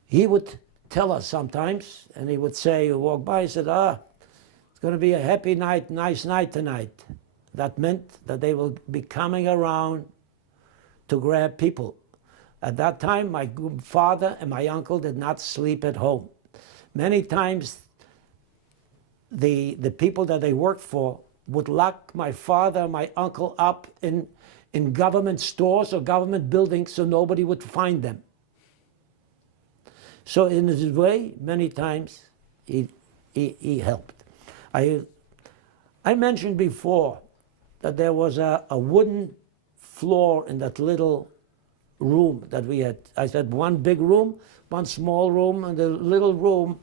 he would tell us sometimes, and he would say, he walk by, he said, it's going to be a happy night, nice night tonight. That meant that they will be coming around to grab people. At that time, my father and my uncle did not sleep at home. Many times, the people that they worked for would lock my father and my uncle up in government stores or government buildings so nobody would find them. So in his way, many times, he helped. I mentioned before that there was a wooden floor in that little room that we had. I said one big room, one small room, and the little room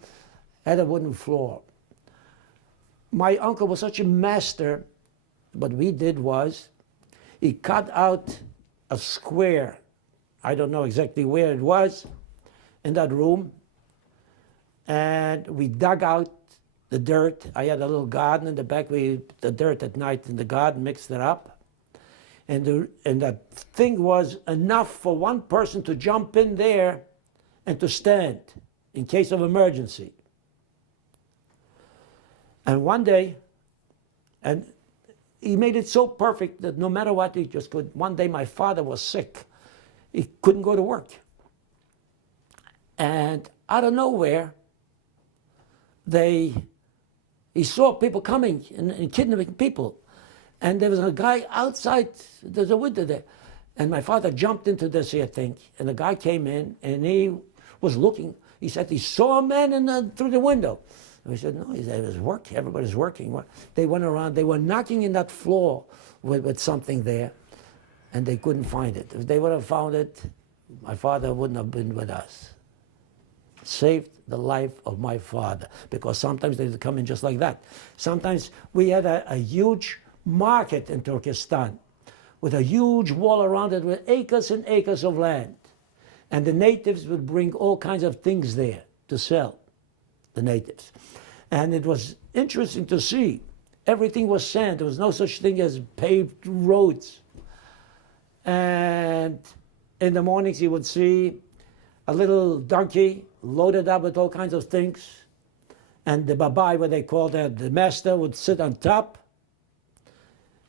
had a wooden floor. My uncle was such a master. What we did was, he cut out a square. I don't know exactly where it was in that room. And we dug out the dirt. I had a little garden in the back. The dirt at night in the garden, mixed it up. And that thing was enough for one person to jump in there and to stand in case of emergency. And one day, and he made it so perfect that no matter what, he just could. One day my father was sick. He couldn't go to work. And out of nowhere, he saw people coming and kidnapping people. And there was a guy outside, there's a window there. And my father jumped into this here thing, and the guy came in, and he was looking. He said he saw a man through the window. And we said, no, he said, it was work. Everybody's working. They went around, they were knocking in that floor with something there, and they couldn't find it. If they would have found it, my father wouldn't have been with us. Saved the life of my father, because sometimes they would come in just like that. Sometimes we had a huge market in Turkistan with a huge wall around it with acres and acres of land. And the natives would bring all kinds of things there to sell, the natives. And it was interesting to see. Everything was sand. There was no such thing as paved roads. And in the mornings you would see a little donkey loaded up with all kinds of things. And the babai, what they called the master, would sit on top.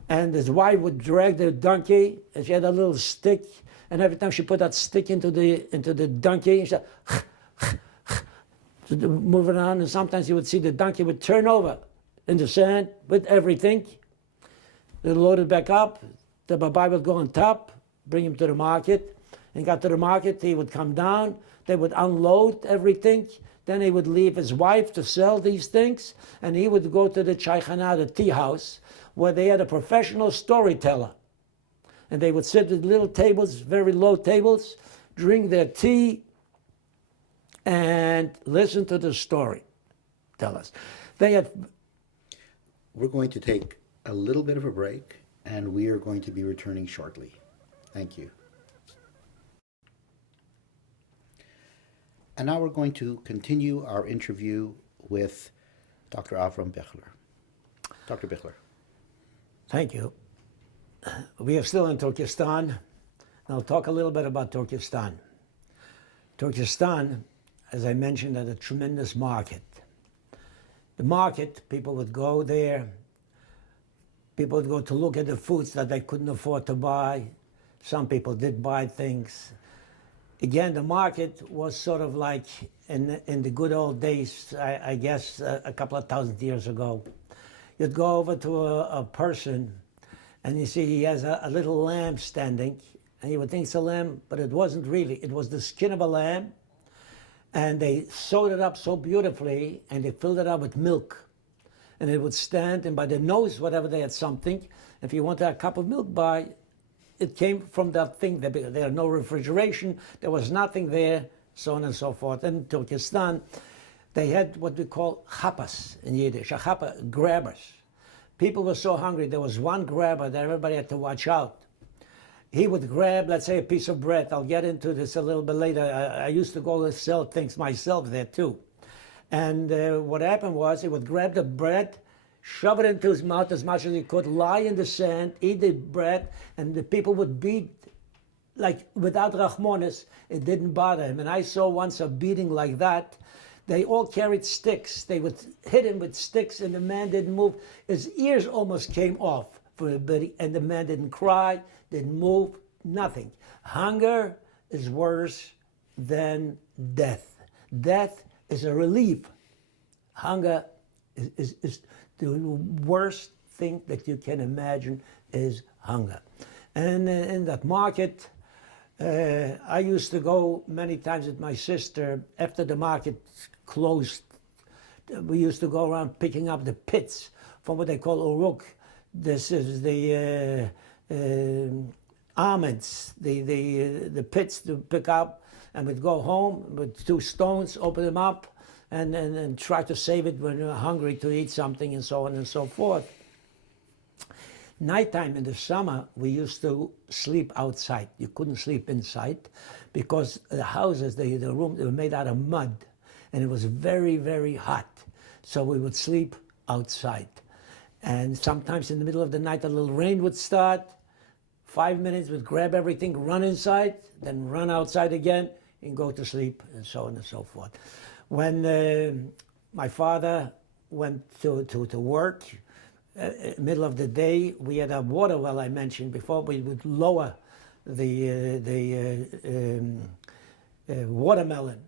And his wife would drag the donkey, and she had a little stick. And every time she put that stick into the donkey, she would move it on. And sometimes you would see the donkey would turn over in the sand with everything. They load it back up. The babai would go on top, bring him to the market. And got to the market, he would come down. They would unload everything. Then he would leave his wife to sell these things. And he would go to the chaykhana, the tea house, where they had a professional storyteller. And they would sit at little tables, very low tables, drink their tea, and listen to the story. Tell us. They had. We're going to take a little bit of a break, and we are going to be returning shortly. Thank you. And now we're going to continue our interview with Dr. Avrum Bichler. Dr. Bichler. Thank you. We are still in Turkestan, I'll talk a little bit about Turkistan. Turkistan, as I mentioned, had a tremendous market. The market, people would go there, people would go to look at the foods that they couldn't afford to buy. Some people did buy things. Again, the market was sort of like in the good old days, I guess a couple of thousand years ago. You'd go over to a person and you see he has a little lamb standing, and you would think it's a lamb, but it wasn't really. It was the skin of a lamb, and they sewed it up so beautifully, and they filled it up with milk. And it would stand, and by the nose, whatever they had something, if you wanted a cup of milk by, it came from that thing. There had no refrigeration, there was nothing there, so on and so forth. And in Turkestan, they had what we call chapas in Yiddish, a chapa, grabbers. People were so hungry, there was one grabber that everybody had to watch out. He would grab, let's say, a piece of bread. I'll get into this a little bit later. I used to go and sell things myself there too. And what happened was he would grab the bread, shove it into his mouth as much as he could, lie in the sand, eat the bread, and the people would beat, like without rachmonis. It didn't bother him. And I saw once a beating like that. They all carried sticks. They would hit him with sticks, and the man didn't move. His ears almost came off for a bit, and the man didn't cry, didn't move, nothing. Hunger is worse than death. Death is a relief. Hunger is the worst thing that you can imagine is hunger. And in that market, I used to go many times with my sister after the market closed. We used to go around picking up the pits from what they call uruk. This is the almonds, the pits to pick up, and we'd go home with 2 stones, open them up, and try to save it when you're hungry to eat something, and so on and so forth. Nighttime in the summer, we used to sleep outside. You couldn't sleep inside because the houses, the room, they were made out of mud, and it was very, very hot. So we would sleep outside. And sometimes in the middle of the night, a little rain would start. 5 minutes, we'd grab everything, run inside, then run outside again, and go to sleep, and so on and so forth. When my father went to work, middle of the day, we had a water well I mentioned before. We would lower the watermelon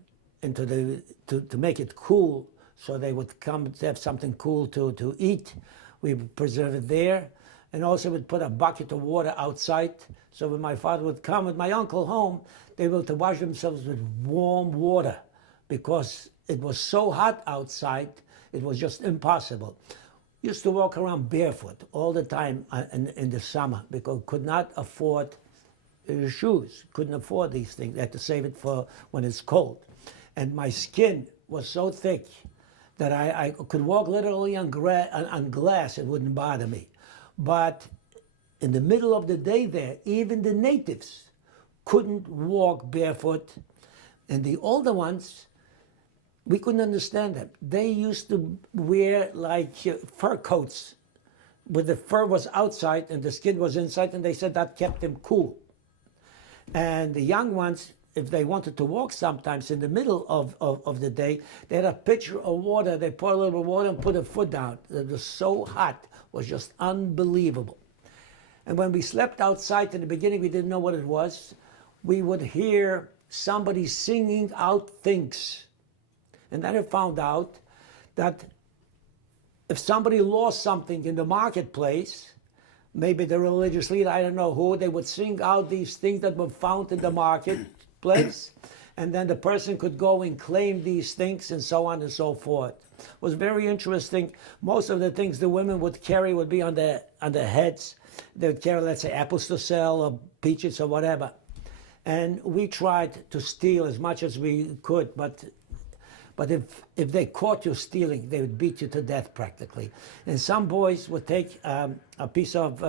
into to make it cool, so they would come to have something cool to eat. We would preserve it there, and also would put a bucket of water outside. So when my father would come with my uncle home, they were to wash themselves with warm water because it was so hot outside, it was just impossible. Used to walk around barefoot all the time in the summer because could not afford shoes, couldn't afford these things. They had to save it for when it's cold. And my skin was so thick that I could walk literally on glass, it wouldn't bother me. But in the middle of the day there, even the natives couldn't walk barefoot. And the older ones, we couldn't understand them. They used to wear like fur coats where the fur was outside and the skin was inside, and they said that kept them cool. And the young ones, if they wanted to walk sometimes in the middle of the day, they had a pitcher of water, they pour a little bit of water and put a foot down. It was so hot, it was just unbelievable. And when we slept outside in the beginning, we didn't know what it was. We would hear somebody singing out things. And then I found out that if somebody lost something in the marketplace, maybe the religious leader, I don't know who, they would sing out these things that were found in the marketplace, and then the person could go and claim these things and so on and so forth. It was very interesting. Most of the things the women would carry would be on their heads. They would carry, let's say, apples to sell or peaches or whatever. And we tried to steal as much as we could, but if they caught you stealing, they would beat you to death practically. And some boys would take a piece of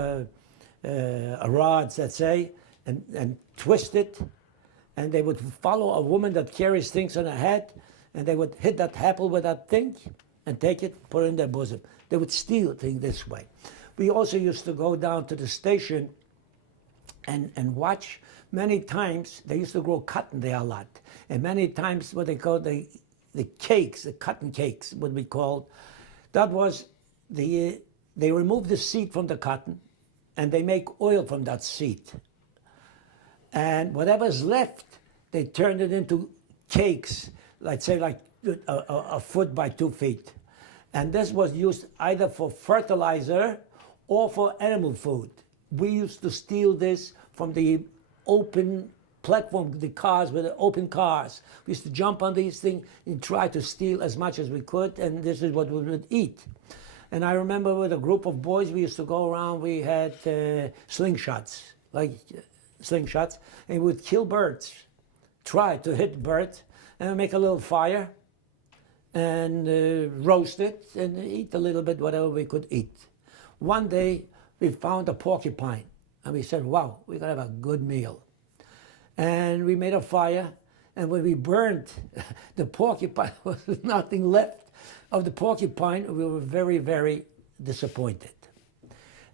rods, let's say, and twist it, and they would follow a woman that carries things on her head, and they would hit that apple with that thing and take it, put it in their bosom. They would steal things this way. We also used to go down to the station and watch. Many times they used to grow cotton there a lot, and many times what they call the cakes, the cotton cakes would be called. That was they remove the seed from the cotton, and they make oil from that seed. And whatever's left, they turn it into cakes, let's say like a foot by 2 feet. And this was used either for fertilizer or for animal food. We used to steal this from the open platform, the cars with the open cars. We used to jump on these things and try to steal as much as we could, and this is what we would eat. And I remember with a group of boys, we used to go around, we had slingshots, and we would kill birds, try to hit birds, and make a little fire, and roast it, and eat a little bit, whatever we could eat. One day, we found a porcupine, and we said, wow, we're gonna have a good meal. And we made a fire, and when we burned the porcupine, there was nothing left of the porcupine. We were very, very disappointed.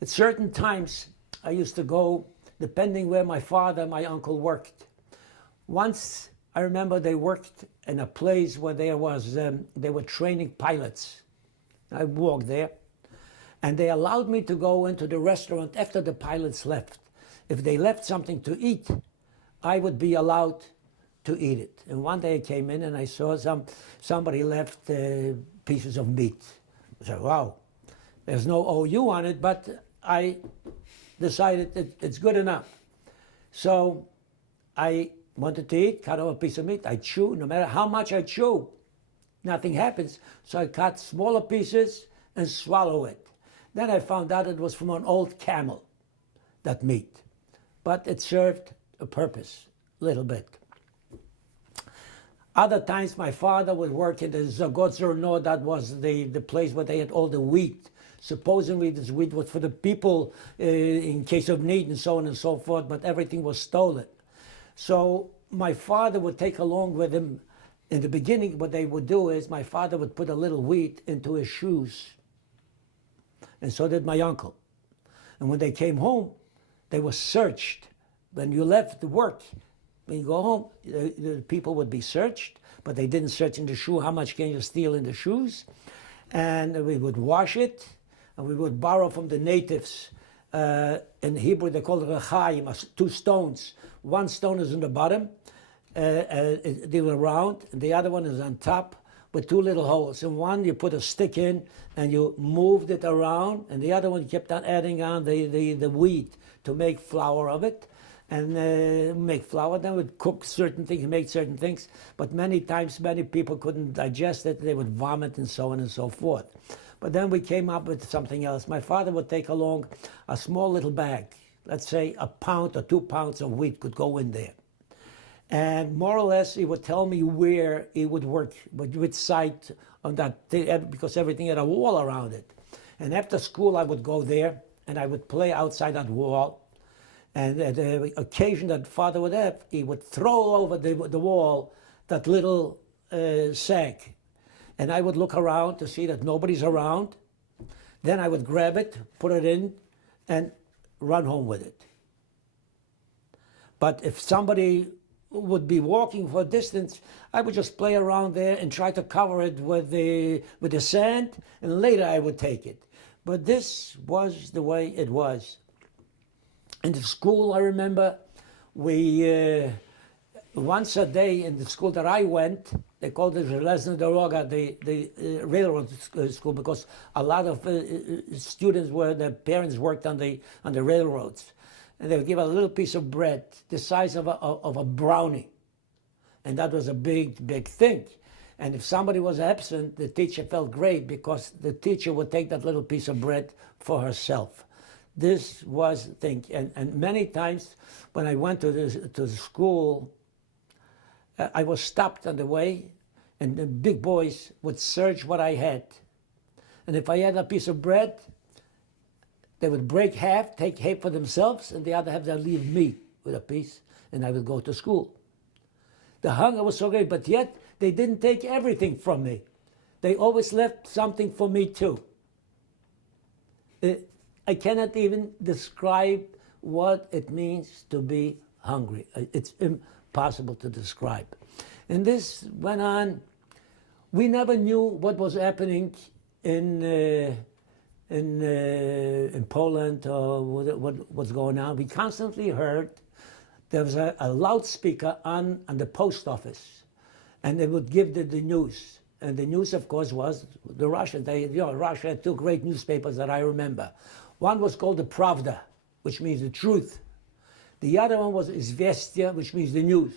At certain times, I used to go, depending where my father and my uncle worked. Once, I remember they worked in a place where they were training pilots. I walked there, and they allowed me to go into the restaurant after the pilots left. If they left something to eat, I would be allowed to eat it. And one day I came in and I saw somebody left pieces of meat. I said, wow, there's no OU on it, but I decided it's good enough. So I wanted to eat, cut off a piece of meat. I chew, no matter how much I chew, nothing happens. So I cut smaller pieces and swallow it. Then I found out it was from an old camel, that meat. But it served a purpose, a little bit. Other times my father would work in the Zagotzerno, that was the place where they had all the wheat. Supposedly this wheat was for the people in case of need and so on and so forth, but everything was stolen. So my father would take along with him, in the beginning what they would do is my father would put a little wheat into his shoes. And so did my uncle. And when they came home, they were searched. When you left work, when you go home, the people would be searched, but they didn't search in the shoe. How much can you steal in the shoes? And we would wash it, and we would borrow from the natives. In Hebrew, they call it rechaim, 2 stones. One stone is in the bottom, they were round, and the other one is on top with 2 little holes. In one, you put a stick in, and you moved it around, and the other one kept on adding on the wheat to make flour of it. And make flour, then would cook certain things, make certain things. But many times, many people couldn't digest it. They would vomit and so on and so forth. But then we came up with something else. My father would take along a small little bag. Let's say 1 pound or 2 pounds of wheat could go in there. And more or less, he would tell me where he would work, which site on that thing, because everything had a wall around it. And after school, I would go there, and I would play outside that wall. And at the occasion that father would have, he would throw over the wall that little sack. And I would look around to see that nobody's around. Then I would grab it, put it in, and run home with it. But if somebody would be walking for a distance, I would just play around there and try to cover it with the sand, and later I would take it. But this was the way it was. In the school, I remember, we once a day in the school that I went, they called it Železna Doroga, the railroad school, because a lot of students their parents worked on the railroads. And they would give a little piece of bread, the size of a brownie. And that was a big, big thing. And if somebody was absent, the teacher felt great, because the teacher would take that little piece of bread for herself. This was the thing. And many times when I went to the school, I was stopped on the way, and the big boys would search what I had. And if I had a piece of bread, they would break half, take half for themselves, and the other half they'd leave me with a piece, and I would go to school. The hunger was so great, but yet they didn't take everything from me. They always left something for me too. I cannot even describe what it means to be hungry. It's impossible to describe. And this went on. We never knew what was happening in Poland or what was going on. We constantly heard there was a loudspeaker on the post office, and they would give the news. And the news, of course, was the Russians. Russia had two great newspapers that I remember. One was called the Pravda, which means the truth. The other one was Izvestia, which means the news.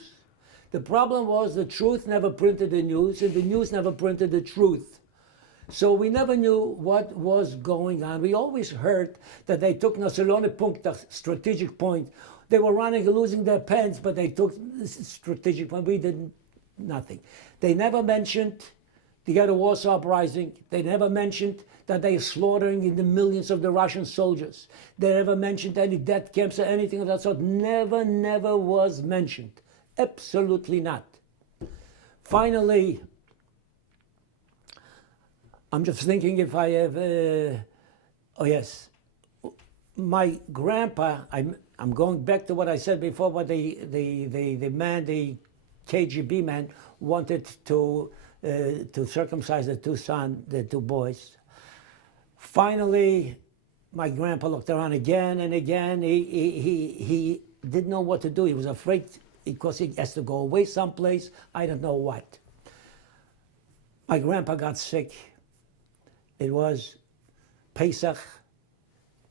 The problem was the truth never printed the news, and the news never printed the truth. So we never knew what was going on. We always heard that they took Nasolone Punkt, the strategic point. They were running and losing their pens, but they took strategic point. We didn't, nothing. They never mentioned the other Warsaw Uprising. They never mentioned that they are slaughtering in the millions of the Russian soldiers. They never mentioned any death camps or anything of that sort. Never, never was mentioned. Absolutely not. Finally, I'm just thinking if I have, oh yes, my grandpa, I'm going back to what I said before, what the KGB man wanted to circumcise the two boys. Finally, my grandpa looked around again and again. He didn't know what to do. He was afraid because he has to go away someplace. I don't know what. My grandpa got sick. It was Pesach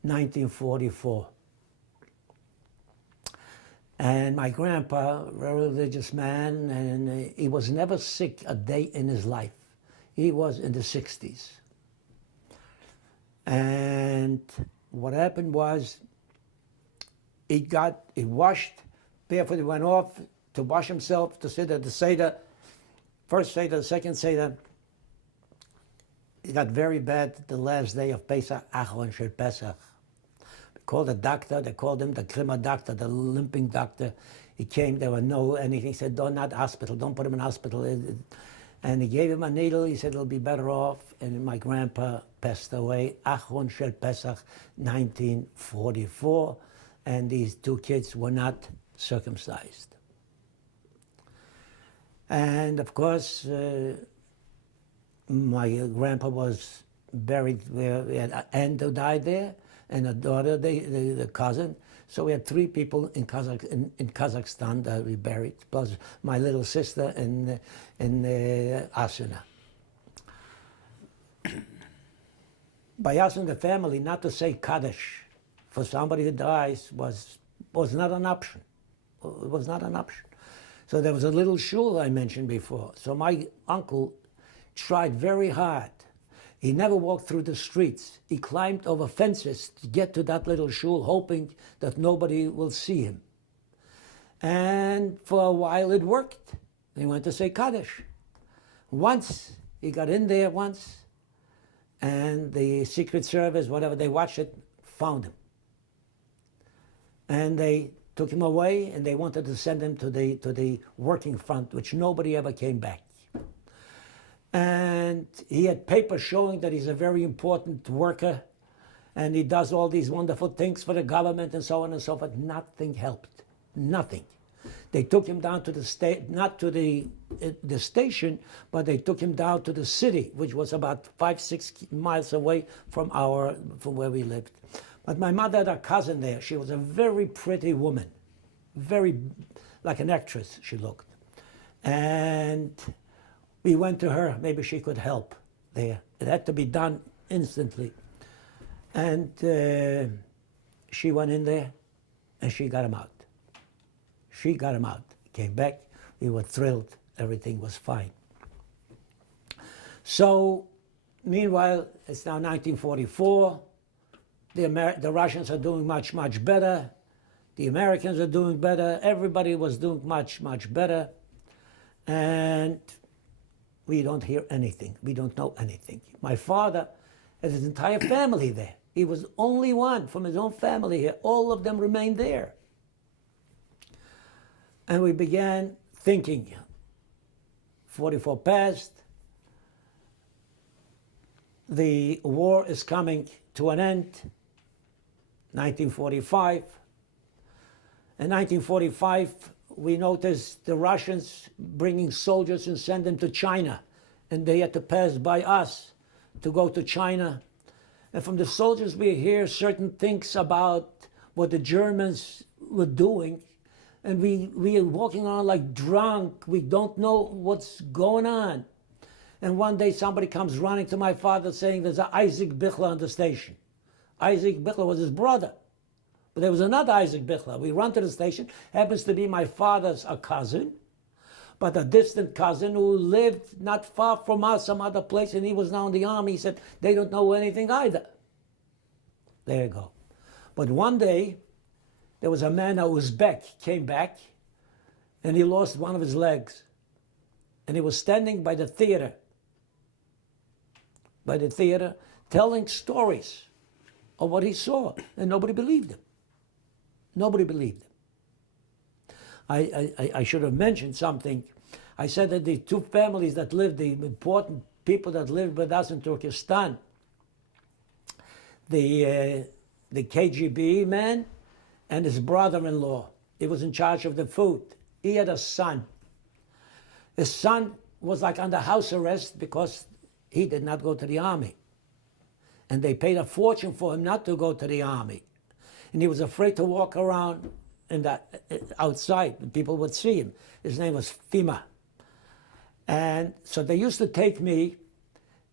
1944. And my grandpa, a religious man, and he was never sick a day in his life. He was in the 60s. And what happened was, he washed, barefoot, he went off to wash himself, to sit at the Seder, first Seder, second Seder. He got very bad the last day of Pesach, Achron Shel Pesach. Called a doctor, they called him the Krima doctor, the limping doctor. He came, there were no anything. He said, don't, not hospital, don't put him in hospital. And he gave him a needle, he said, he'll be better off. And my grandpa passed away, Achron Shel Pesach, 1944. And these two kids were not circumcised. And of course, my grandpa was buried where we had an aunt who died there, and a daughter, the cousin. So we had three people in Kazakhstan that we buried, plus my little sister in Asuna. By us in the family, not to say Kaddish for somebody who dies was not an option. It was not an option. So there was a little shul I mentioned before. So my uncle tried very hard. He never walked through the streets. He climbed over fences to get to that little shul, hoping that nobody will see him. And for a while it worked. He went to say Kaddish. Once, he got in there once, and the Secret Service, whatever, they watched it, found him. And they took him away, and they wanted to send him to the working front, which nobody ever came back. And he had papers showing that he's a very important worker, and he does all these wonderful things for the government and so on and so forth. Nothing helped. Nothing. They took him down to the state, not to the station, but they took him down to the city, which was about 5-6 miles away from where we lived. But my mother had a cousin there. She was a very pretty woman, very like an actress she looked. And we went to her, maybe she could help there. It had to be done instantly. And she went in there and she got him out. She got him out. He came back, we were thrilled, everything was fine. So, meanwhile, it's now 1944. The Russians are doing much, much better. The Americans are doing better. Everybody was doing much, much better. And we don't hear anything. We don't know anything. My father had his entire family there. He was only one from his own family here. All of them remained there. And we began thinking. 44 passed. The war is coming to an end. 1945. In 1945, we noticed the Russians bringing soldiers and send them to China. And they had to pass by us to go to China. And from the soldiers, we hear certain things about what the Germans were doing. And we are walking around like drunk. We don't know what's going on. And one day somebody comes running to my father saying there's an Isaac Bichler on the station. Isaac Bichler was his brother. But there was another Isaac Bichler. We run to the station. Happens to be my father's a cousin, but a distant cousin who lived not far from us, some other place, and he was now in the army. He said, they don't know anything either. There you go. But one day, there was a man, a Uzbek, came back, and he lost one of his legs. And he was standing by the theater, telling stories of what he saw, and nobody believed him. Nobody believed him. I should have mentioned something. I said that the two families that lived, the important people that lived with us in Turkistan, the KGB man and his brother-in-law, he was in charge of the food. He had a son. His son was like under house arrest because he did not go to the army. And they paid a fortune for him not to go to the army. And he was afraid to walk around outside, and people would see him. His name was Fima. And so they used to take me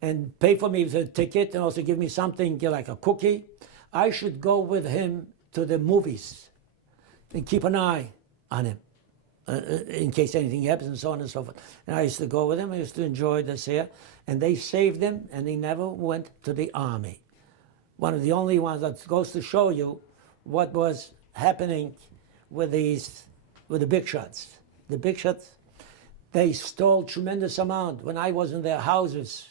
and pay for me the ticket and also give me something like a cookie. I should go with him to the movies and keep an eye on him in case anything happens and so on and so forth. And I used to go with him. I used to enjoy this here. And they saved him, and he never went to the army. One of the only ones that goes to show you what was happening with the big shots. The big shots, they stole tremendous amount. When I was in their houses,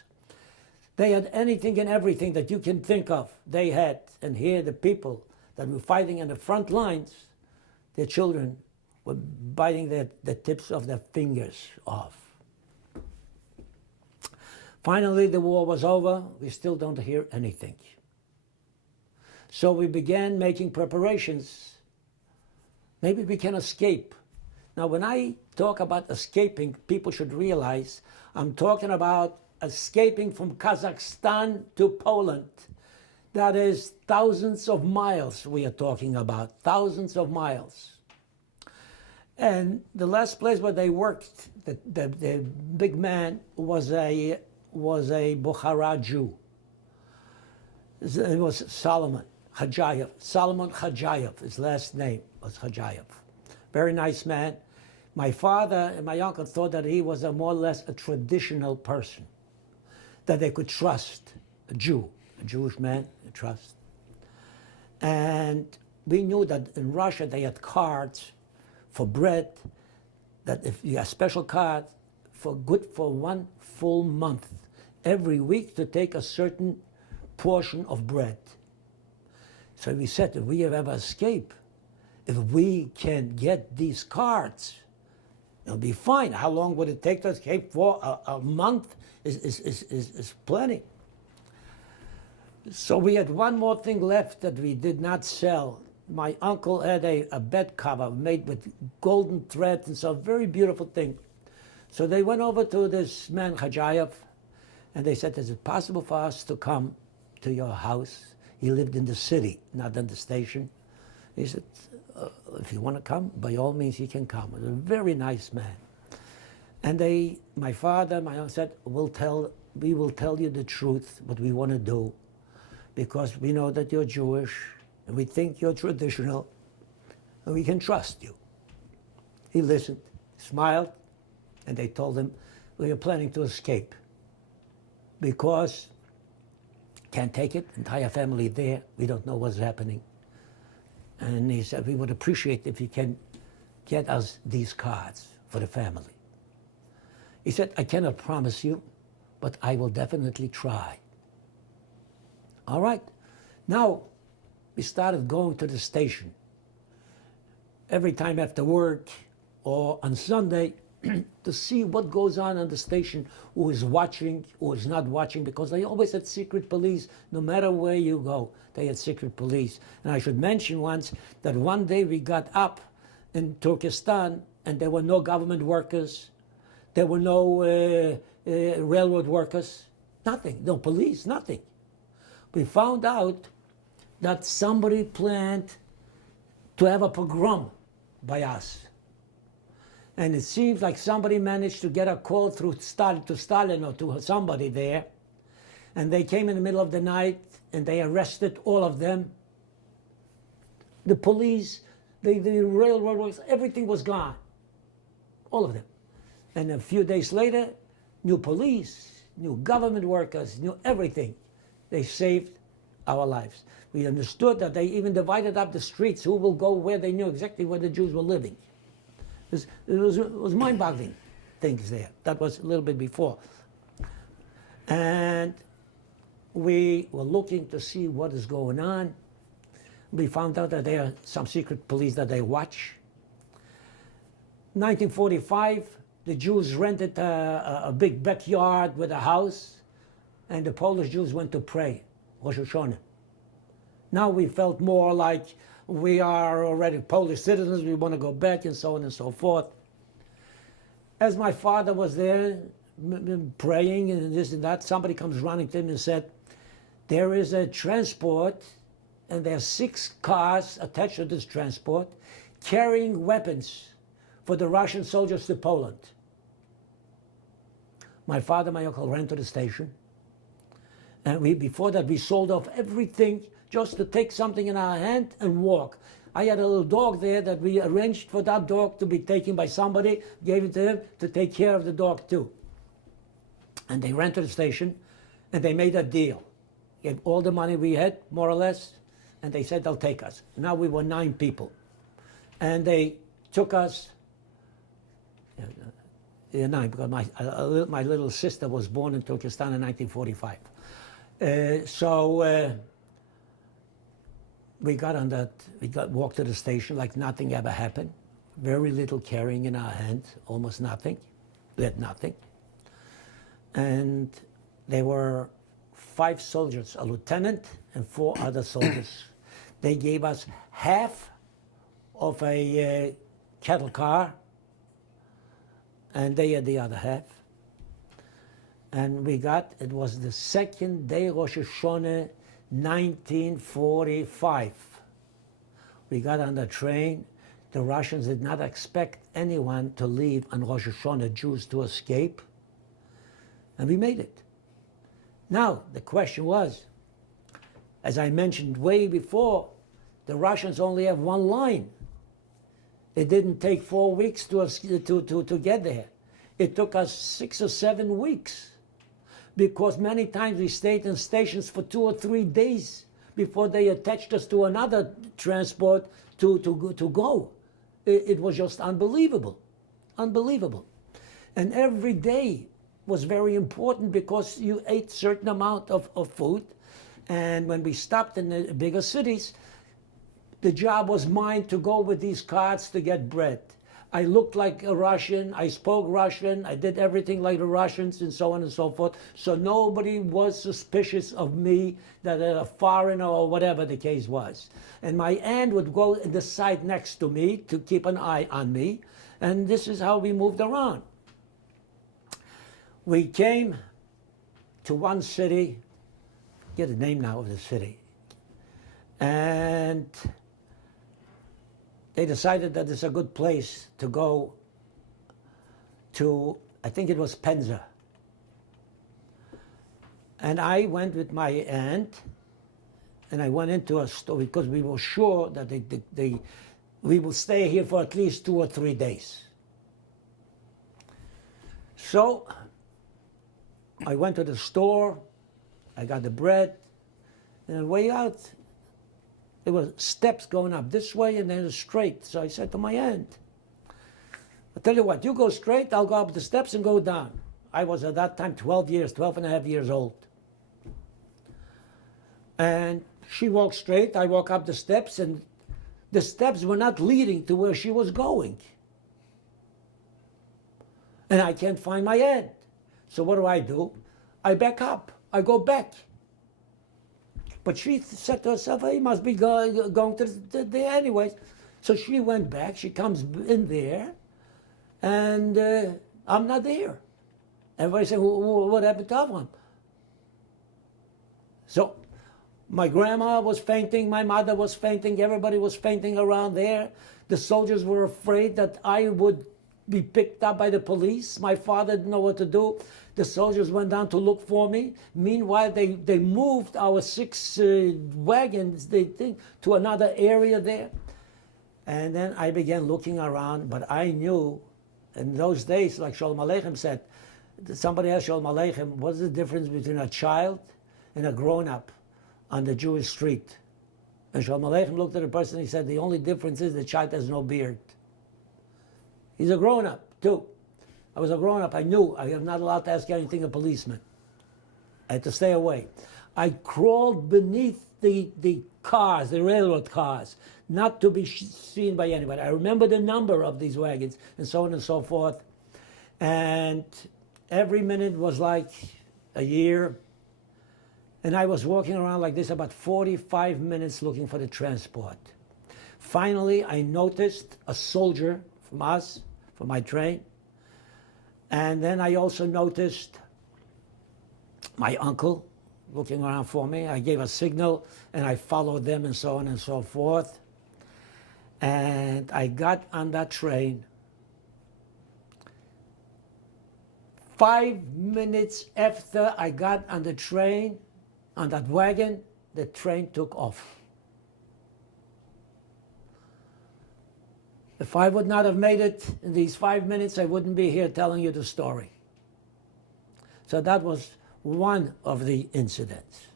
they had anything and everything that you can think of. They had, and here the people that were fighting in the front lines, their children were biting the tips of their fingers off. Finally, the war was over. We still don't hear anything. So we began making preparations. Maybe we can escape. Now, when I talk about escaping, people should realize I'm talking about escaping from Kazakhstan to Poland. That is thousands of miles we are talking about, thousands of miles. And the last place where they worked, the big man was a Bukhara Jew. It was Solomon Khajayev. Solomon Khajayev, his last name was Khajayev. Very nice man. My father and my uncle thought that he was more or less a traditional person, that they could trust, a Jew, a Jewish man, trust. And we knew that in Russia they had cards for bread, that if you have a special card for good for 1 full month, every week to take a certain portion of bread. So we said, if we ever escape, if we can get these cards, it'll be fine. How long would it take to escape? For a month is plenty. So we had one more thing left that we did not sell. My uncle had a bed cover made with golden thread and some very beautiful thing. So they went over to this man, Khajayev, and they said, is it possible for us to come to your house? He lived in the city, not in the station. He said, if you want to come, by all means, you can come. He was a very nice man. And my father, my uncle said, we will tell you the truth, what we want to do, because we know that you're Jewish, and we think you're traditional, and we can trust you. He listened, smiled, and they told him, we are planning to escape because can't take it, entire family there, we don't know what's happening. And he said, we would appreciate if you can get us these cards for the family. He said, I cannot promise you, but I will definitely try. All right. Now, we started going to the station. Every time after work or on Sunday, to see what goes on the station, who is watching, who is not watching, because they always had secret police. No matter where you go, they had secret police. And I should mention once that one day we got up in Turkistan, and there were no government workers, there were no railroad workers, nothing, no police, nothing. We found out that somebody planned to have a pogrom by us. And it seems like somebody managed to get a call through Stalin or to somebody there. And they came in the middle of the night and they arrested all of them. The police, the railroad workers, everything was gone. All of them. And a few days later, new police, new government workers, new everything. They saved our lives. We understood that they even divided up the streets, who will go where. They knew exactly where the Jews were living. It was mind-boggling things there. That was a little bit before. And we were looking to see what is going on. We found out that there are some secret police that they watch. 1945, the Jews rented a big backyard with a house, and the Polish Jews went to pray, Rosh Hashanah. Now we felt more like we are already Polish citizens, we want to go back, and so on and so forth. As my father was there praying and this and that, somebody comes running to him and said, there is a transport, and there are 6 cars attached to this transport carrying weapons for the Russian soldiers to Poland. My father, my uncle ran to the station, and before that we sold off everything just to take something in our hand and walk. I had a little dog there that we arranged for that dog to be taken by somebody, gave it to him to take care of the dog too. And they ran to the station and they made a deal. Gave all the money we had, more or less, and they said they'll take us. Now we were 9 people. And they took us, 9, because my little sister was born in Turkistan in 1945. We walked to the station like nothing ever happened. Very little carrying in our hand, almost nothing. We had nothing. And there were 5 soldiers, a lieutenant and 4 other soldiers. They gave us half of a cattle car, and they had the other half. And it was the 2nd day, Rosh Hashanah, 1945. We got on the train. The Russians did not expect anyone to leave on Rosh Hashanah, Jews to escape. And we made it. Now, the question was, as I mentioned way before, the Russians only have one line. It didn't take 4 weeks to get there. It took us 6 or 7 weeks, because many times we stayed in stations for 2 or 3 days before they attached us to another transport to go. It was just unbelievable, unbelievable. And every day was very important because you ate certain amount of food. And when we stopped in the bigger cities, the job was mine to go with these carts to get bread. I looked like a Russian, I spoke Russian, I did everything like the Russians, and so on and so forth. So nobody was suspicious of me, that a foreigner or whatever the case was. And my aunt would go in the side next to me to keep an eye on me. And this is how we moved around. We came to one city, get the name now of the city, and they decided that it's a good place to go to, I think it was Penza. And I went with my aunt, and I went into a store because we were sure that we will stay here for at least 2 or 3 days. So I went to the store, I got the bread, and on the way out, there were steps going up this way and then straight. So I said to my aunt, I'll tell you what, you go straight, I'll go up the steps and go down. I was at that time 12 and a half years old. And she walked straight, I walk up the steps, and the steps were not leading to where she was going. And I can't find my aunt. So what do? I back up, I go back. But she said to herself, he must be going to there anyways. So she went back, she comes in there, and I'm not there. Everybody said, what happened to Avrum? So my grandma was fainting, my mother was fainting, everybody was fainting around there. The soldiers were afraid that I would be picked up by the police. My father didn't know what to do. The soldiers went down to look for me. Meanwhile, they moved our 6 wagons to another area there. And then I began looking around, but I knew in those days, like Shalom Aleichem said, somebody asked Shalom Aleichem, what's the difference between a child and a grown-up on the Jewish street? And Shalom Aleichem looked at the person and he said, the only difference is the child has no beard. He's a grown-up, too. I was a grown-up. I knew I am not allowed to ask anything of policemen. I had to stay away. I crawled beneath the cars, the railroad cars, not to be seen by anybody. I remember the number of these wagons and so on and so forth. And every minute was like a year. And I was walking around like this about 45 minutes looking for the transport. Finally, I noticed a soldier from us, from my train. And then I also noticed my uncle looking around for me. I gave a signal and I followed them and so on and so forth. And I got on that train. 5 minutes after I got on the train, on that wagon, the train took off. If I would not have made it in these 5 minutes, I wouldn't be here telling you the story. So that was one of the incidents.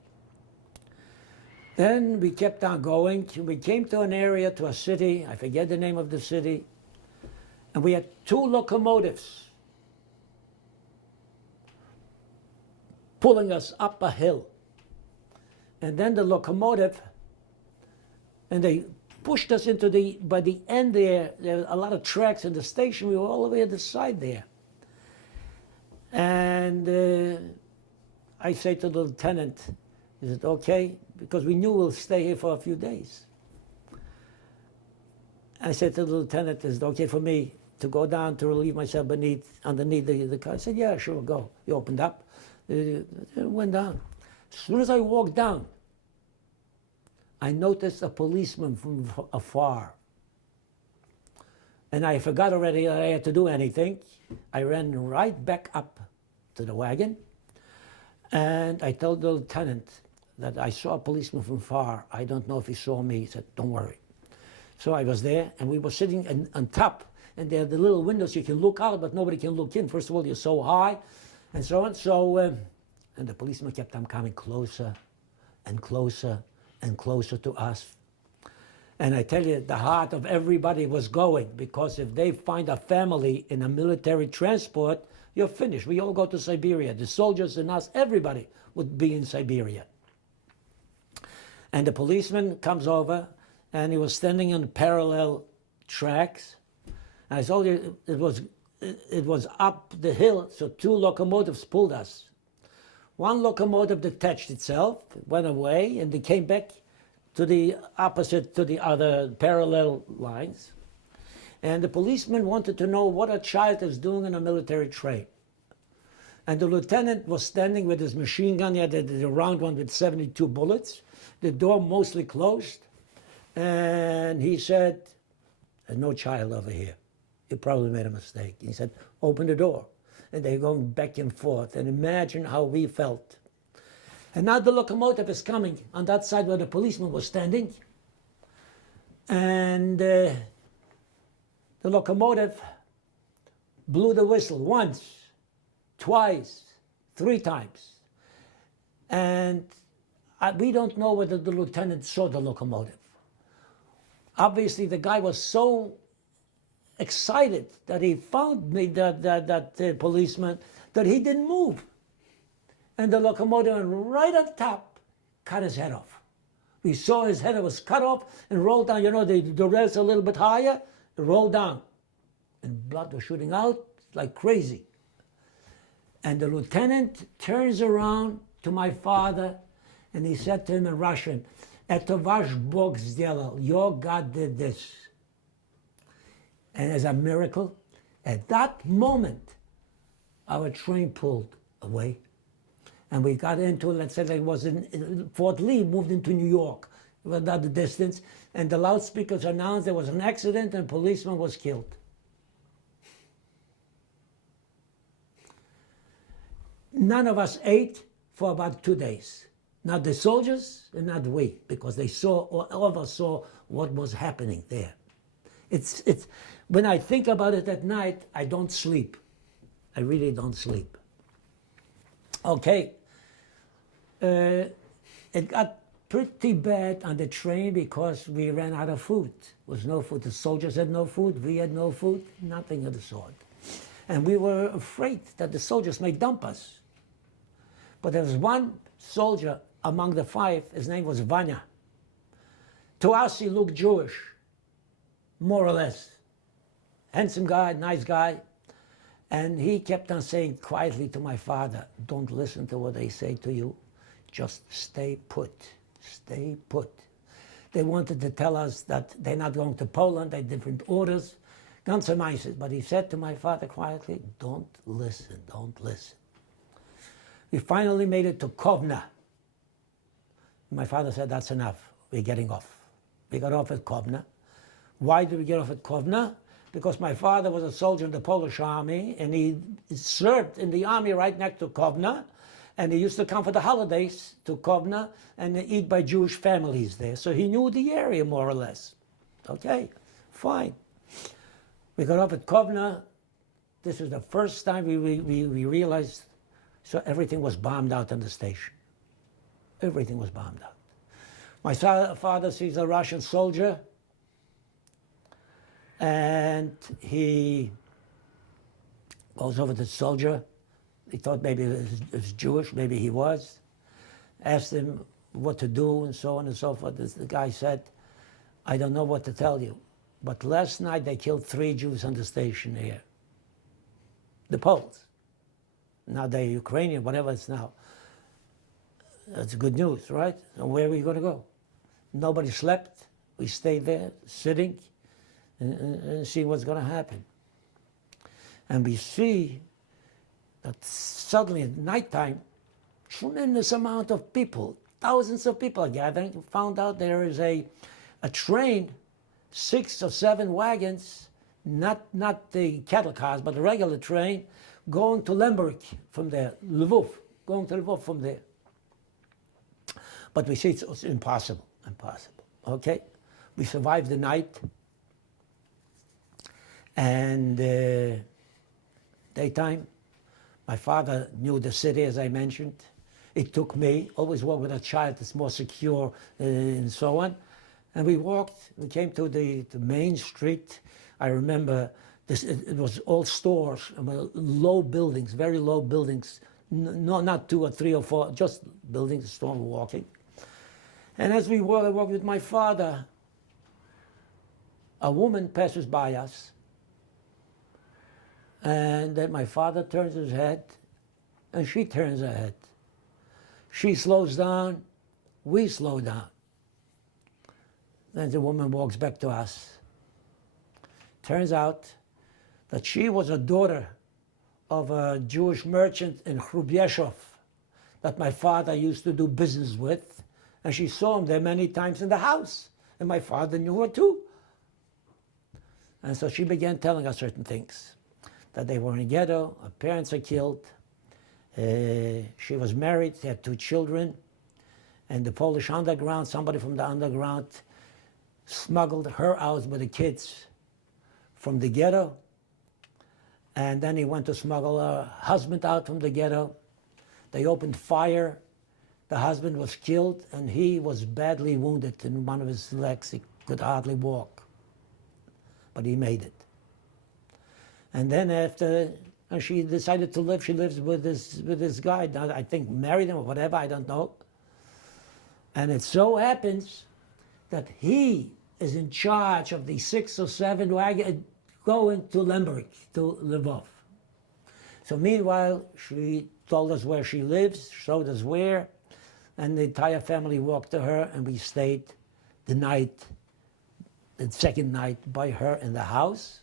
Then we kept on going. We came to an area, to a city, I forget the name of the city, and we had 2 locomotives pulling us up a hill. And then the locomotive, and they pushed us into by the end there were a lot of tracks in the station. We were all the way at the side there. And I say to the lieutenant, is it okay? Because we knew we'll stay here for a few days. I said to the lieutenant, is it okay for me to go down to relieve myself underneath the car? I said, yeah, sure, go. He opened up, it went down. As soon as I walked down, I noticed a policeman from afar. And I forgot already that I had to do anything. I ran right back up to the wagon. And I told the lieutenant that I saw a policeman from far. I don't know if he saw me. He said, don't worry. So I was there, and we were sitting on top. And there are the little windows you can look out, but nobody can look in. First of all, you're so high, and so on. So, and the policeman kept on coming closer and closer and closer to us. And I tell you, the heart of everybody was going, because if they find a family in a military transport, you're finished. We all go to Siberia. The soldiers and us, everybody would be in Siberia. And the policeman comes over, and he was standing on parallel tracks. And I told you it was up the hill, so 2 locomotives pulled us. One locomotive detached itself, went away, and they came back to the opposite, to the other parallel lines. And the policeman wanted to know what a child is doing in a military train. And the lieutenant was standing with his machine gun. He had the round one with 72 bullets. The door mostly closed. And he said, there's no child over here. You probably made a mistake. He said, open the door. And they're going back and forth. And imagine how we felt. And now the locomotive is coming on that side where the policeman was standing. And the locomotive blew the whistle once, twice, 3 times. And we don't know whether the lieutenant saw the locomotive. Obviously, the guy was so excited that he found me, that policeman, that he didn't move. And the locomotive went right on top, cut his head off. We saw his head was cut off and rolled down. You know, the rails a little bit higher, it rolled down. And blood was shooting out like crazy. And the lieutenant turns around to my father, and he said to him in Russian, "Это ваш Бог сделал, your God did this." And as a miracle, at that moment, our train pulled away. And we got into, let's say, it was in Fort Lee, moved into New York, without the distance. And the loudspeakers announced there was an accident and a policeman was killed. None of us ate for about 2 days. Not the soldiers and not we, because they saw, all of us saw what was happening there. It's, when I think about it at night, I don't sleep. I really don't sleep. Okay. It got pretty bad on the train because we ran out of food. There was no food. The soldiers had no food. We had no food. Nothing of the sort. And we were afraid that the soldiers may dump us. But there was one soldier among the 5. His name was Vanya. To us, he looked Jewish, more or less. Handsome guy, nice guy. And he kept on saying quietly to my father, don't listen to what they say to you. Just stay put. Stay put. They wanted to tell us that they're not going to Poland, they had different orders. Ganze Meises. But he said to my father quietly, don't listen, don't listen. We finally made it to Kovna. My father said, that's enough, we're getting off. We got off at Kovna. Why did we get off at Kovna? Because my father was a soldier in the Polish army, and he served in the army right next to Kovna, and he used to come for the holidays to Kovna and eat by Jewish families there. So he knew the area more or less. Okay, fine. We got off at Kovna. This was the first time we realized, so everything was bombed out on the station. Everything was bombed out. My father sees a Russian soldier, and he goes over to the soldier. He thought maybe he was Jewish, maybe he was. Asked him what to do and so on and so forth. The guy said, I don't know what to tell you, but last night they killed 3 Jews on the station here. The Poles. Now they're Ukrainian, whatever it's now. That's good news, right? So where are we going to go? Nobody slept. We stayed there, sitting, and see what's going to happen. And we see that suddenly at nighttime, tremendous amount of people, thousands of people are gathering. We found out there is a train, 6 or 7 wagons, not the cattle cars, but the regular train, going to Lemberg from there, Lvov, going to Lvov from there. But we see it's impossible, impossible, okay? We survived the night, and daytime, my father knew the city, as I mentioned. It took me, always walk with a child, it's more secure, and so on. And we walked, we came to the main street. I remember this, it was all stores, low buildings, very low buildings, no, not 2 or 3 or 4, just buildings, store walking. And as we walked, I walked with my father, a woman passes by us, and then my father turns his head, and she turns her head. She slows down, we slow down. Then the woman walks back to us. Turns out that she was a daughter of a Jewish merchant in Hrubieszów that my father used to do business with, and she saw him there many times in the house, and my father knew her too. And so she began telling us certain things, that they were in a ghetto, her parents are killed, she was married, she had 2 children, and the Polish underground, somebody from the underground, smuggled her out with the kids from the ghetto, and then he went to smuggle her husband out from the ghetto. They opened fire, the husband was killed, and he was badly wounded in one of his legs. He could hardly walk, but he made it. And then after, and she decided to live, she lives with this guy, I think married him or whatever, I don't know. And it so happens that he is in charge of the 6 or 7 wagons going to Lemberg, to Lvov. So meanwhile, she told us where she lives, showed us where, and the entire family walked to her, and we stayed the night, the second night, by her in the house.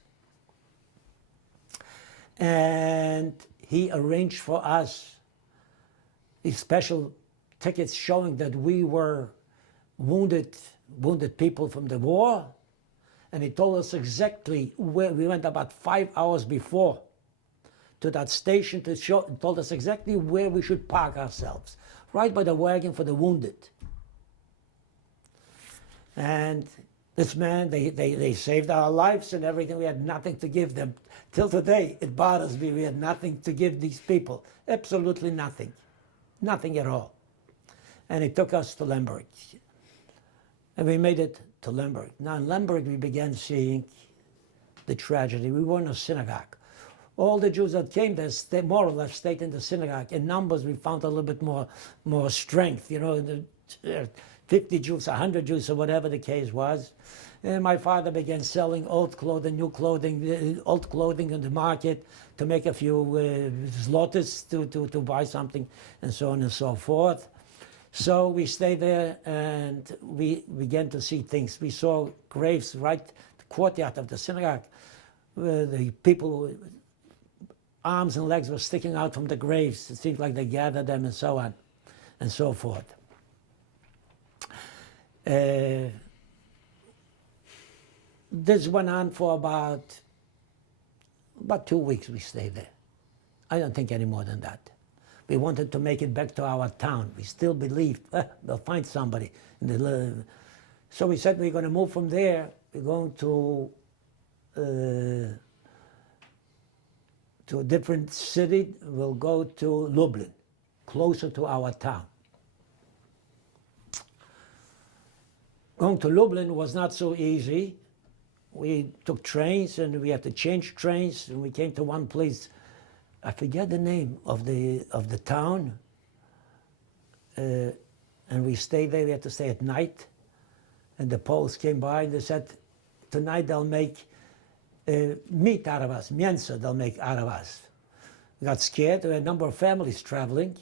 And he arranged for us these special tickets showing that we were wounded people from the war. And he told us exactly where we went about 5 hours before to that station to show, told us exactly where we should park ourselves, right by the wagon for the wounded. And this man, they saved our lives and everything. We had nothing to give them. Till today, it bothers me. We had nothing to give these people. Absolutely nothing. Nothing at all. And he took us to Lemberg. And we made it to Lemberg. Now in Lemberg, we began seeing the tragedy. We were in a synagogue. All the Jews that came there, they more or less stayed in the synagogue. In numbers, we found a little bit more strength. You know, 50 Jews, 100 Jews, or whatever the case was. And my father began selling old clothing, new clothing, old clothing in the market to make a few zlotys to buy something, and so on and so forth. So we stayed there and we began to see things. We saw graves right the courtyard of the synagogue. The people, arms and legs were sticking out from the graves. It seemed like they gathered them and so on and so forth. This went on for about 2 weeks we stayed there. I don't think any more than that. We wanted to make it back to our town. We still believed they'll find somebody. So we said we're going to move from there. We're going to a different city. We'll go to Lublin, closer to our town. Going to Lublin was not so easy. We took trains and we had to change trains, and we came to one place. I forget the name of the town, and we stayed there. We had to stay at night, and the Poles came by and they said, tonight they'll make meat out of us, mięso they'll make out of us. We got scared. There were a number of families traveling,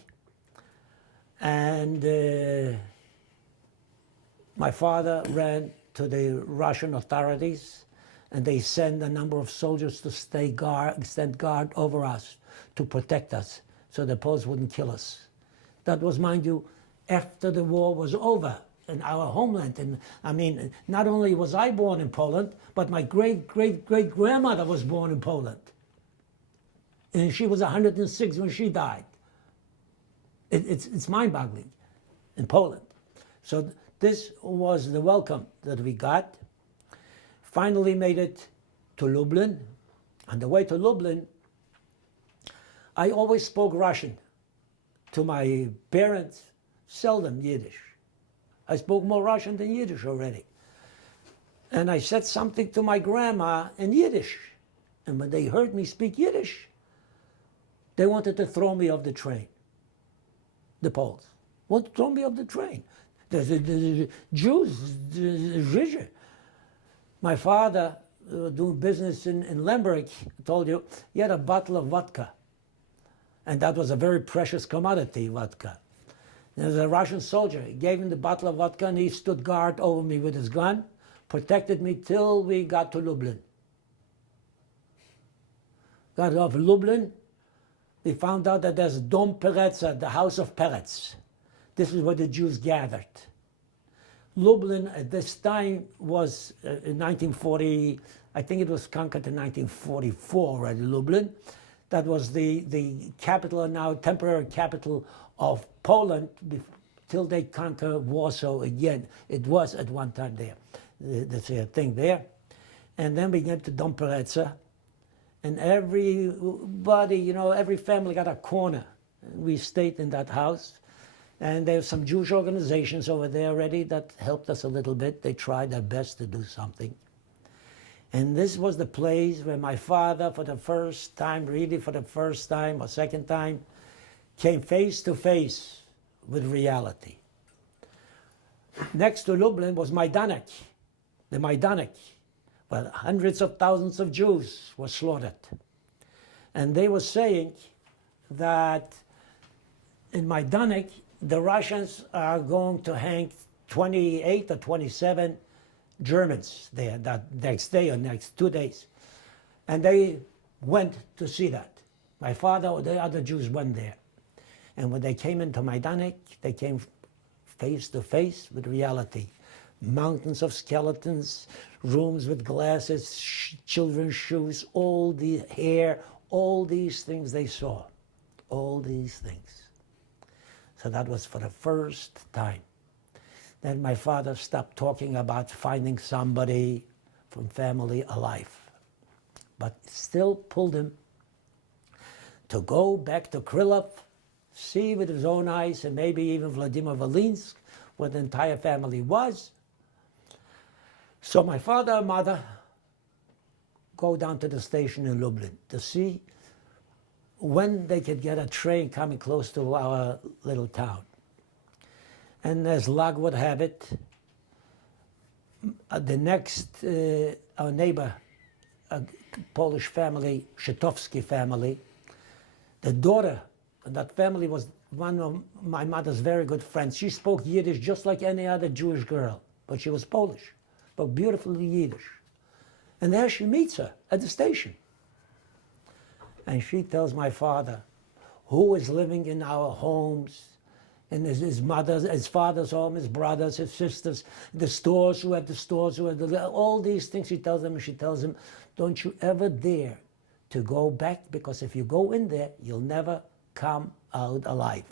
and my father ran to the Russian authorities, and they sent a number of soldiers to stand guard over us, to protect us, so the Poles wouldn't kill us. That was, mind you, after the war was over in our homeland. And I mean, not only was I born in Poland, but my great-great-great-grandmother was born in Poland. And she was 106 when she died. It's mind-boggling in Poland. So this was the welcome that we got. Finally made it to Lublin. On the way to Lublin, I always spoke Russian to my parents, seldom Yiddish. I spoke more Russian than Yiddish already. And I said something to my grandma in Yiddish. And when they heard me speak Yiddish, they wanted to throw me off the train. The Poles wanted to throw me off the train. The Jews, Zhizhe. My father, doing business in Lemberg, told you, he had a bottle of vodka. And that was a very precious commodity, vodka. There was a Russian soldier. He gave him the bottle of vodka, and he stood guard over me with his gun, protected me till we got to Lublin. Got off Lublin, we found out that there's Dom Peretza, the house of Peretz. This is where the Jews gathered. Lublin at this time was in 1940, I think it was conquered in 1944, right, Lublin. That was the capital, and now temporary capital of Poland, till they conquer Warsaw again. It was at one time there. That's a thing there. And then we get to Dom Peretza, and everybody, you know, every family got a corner. We stayed in that house. And there's some Jewish organizations over there already that helped us a little bit. They tried their best to do something. And this was the place where my father, for the first time, really for the first time or second time, came face to face with reality. Next to Lublin was Majdanek, the Majdanek, where hundreds of thousands of Jews were slaughtered. And they were saying that in Majdanek, the Russians are going to hang 28 or 27 Germans there that next day or next 2 days. And they went to see that. My father or the other Jews went there. And when they came into Majdanek, they came face to face with reality. Mountains of skeletons, rooms with glasses, children's shoes, all the hair, all these things they saw. All these things. So that was for the first time. Then my father stopped talking about finding somebody from family alive. But it still pulled him to go back to Krillov, see with his own eyes, and maybe even Vladimir Volinsk, where the entire family was. So my father and mother go down to the station in Lublin to see when they could get a train coming close to our little town. And as luck would have it, the next, our neighbor, a Polish family, Szytowski family, the daughter of that family was one of my mother's very good friends. She spoke Yiddish just like any other Jewish girl, but she was Polish, but beautifully Yiddish. And there she meets her at the station. And she tells my father, who is living in our homes, in his mother's, his father's home, his brothers, his sisters, the stores, who have the stores, who have all these things she tells them, and she tells him, don't you ever dare to go back, because if you go in there, you'll never come out alive.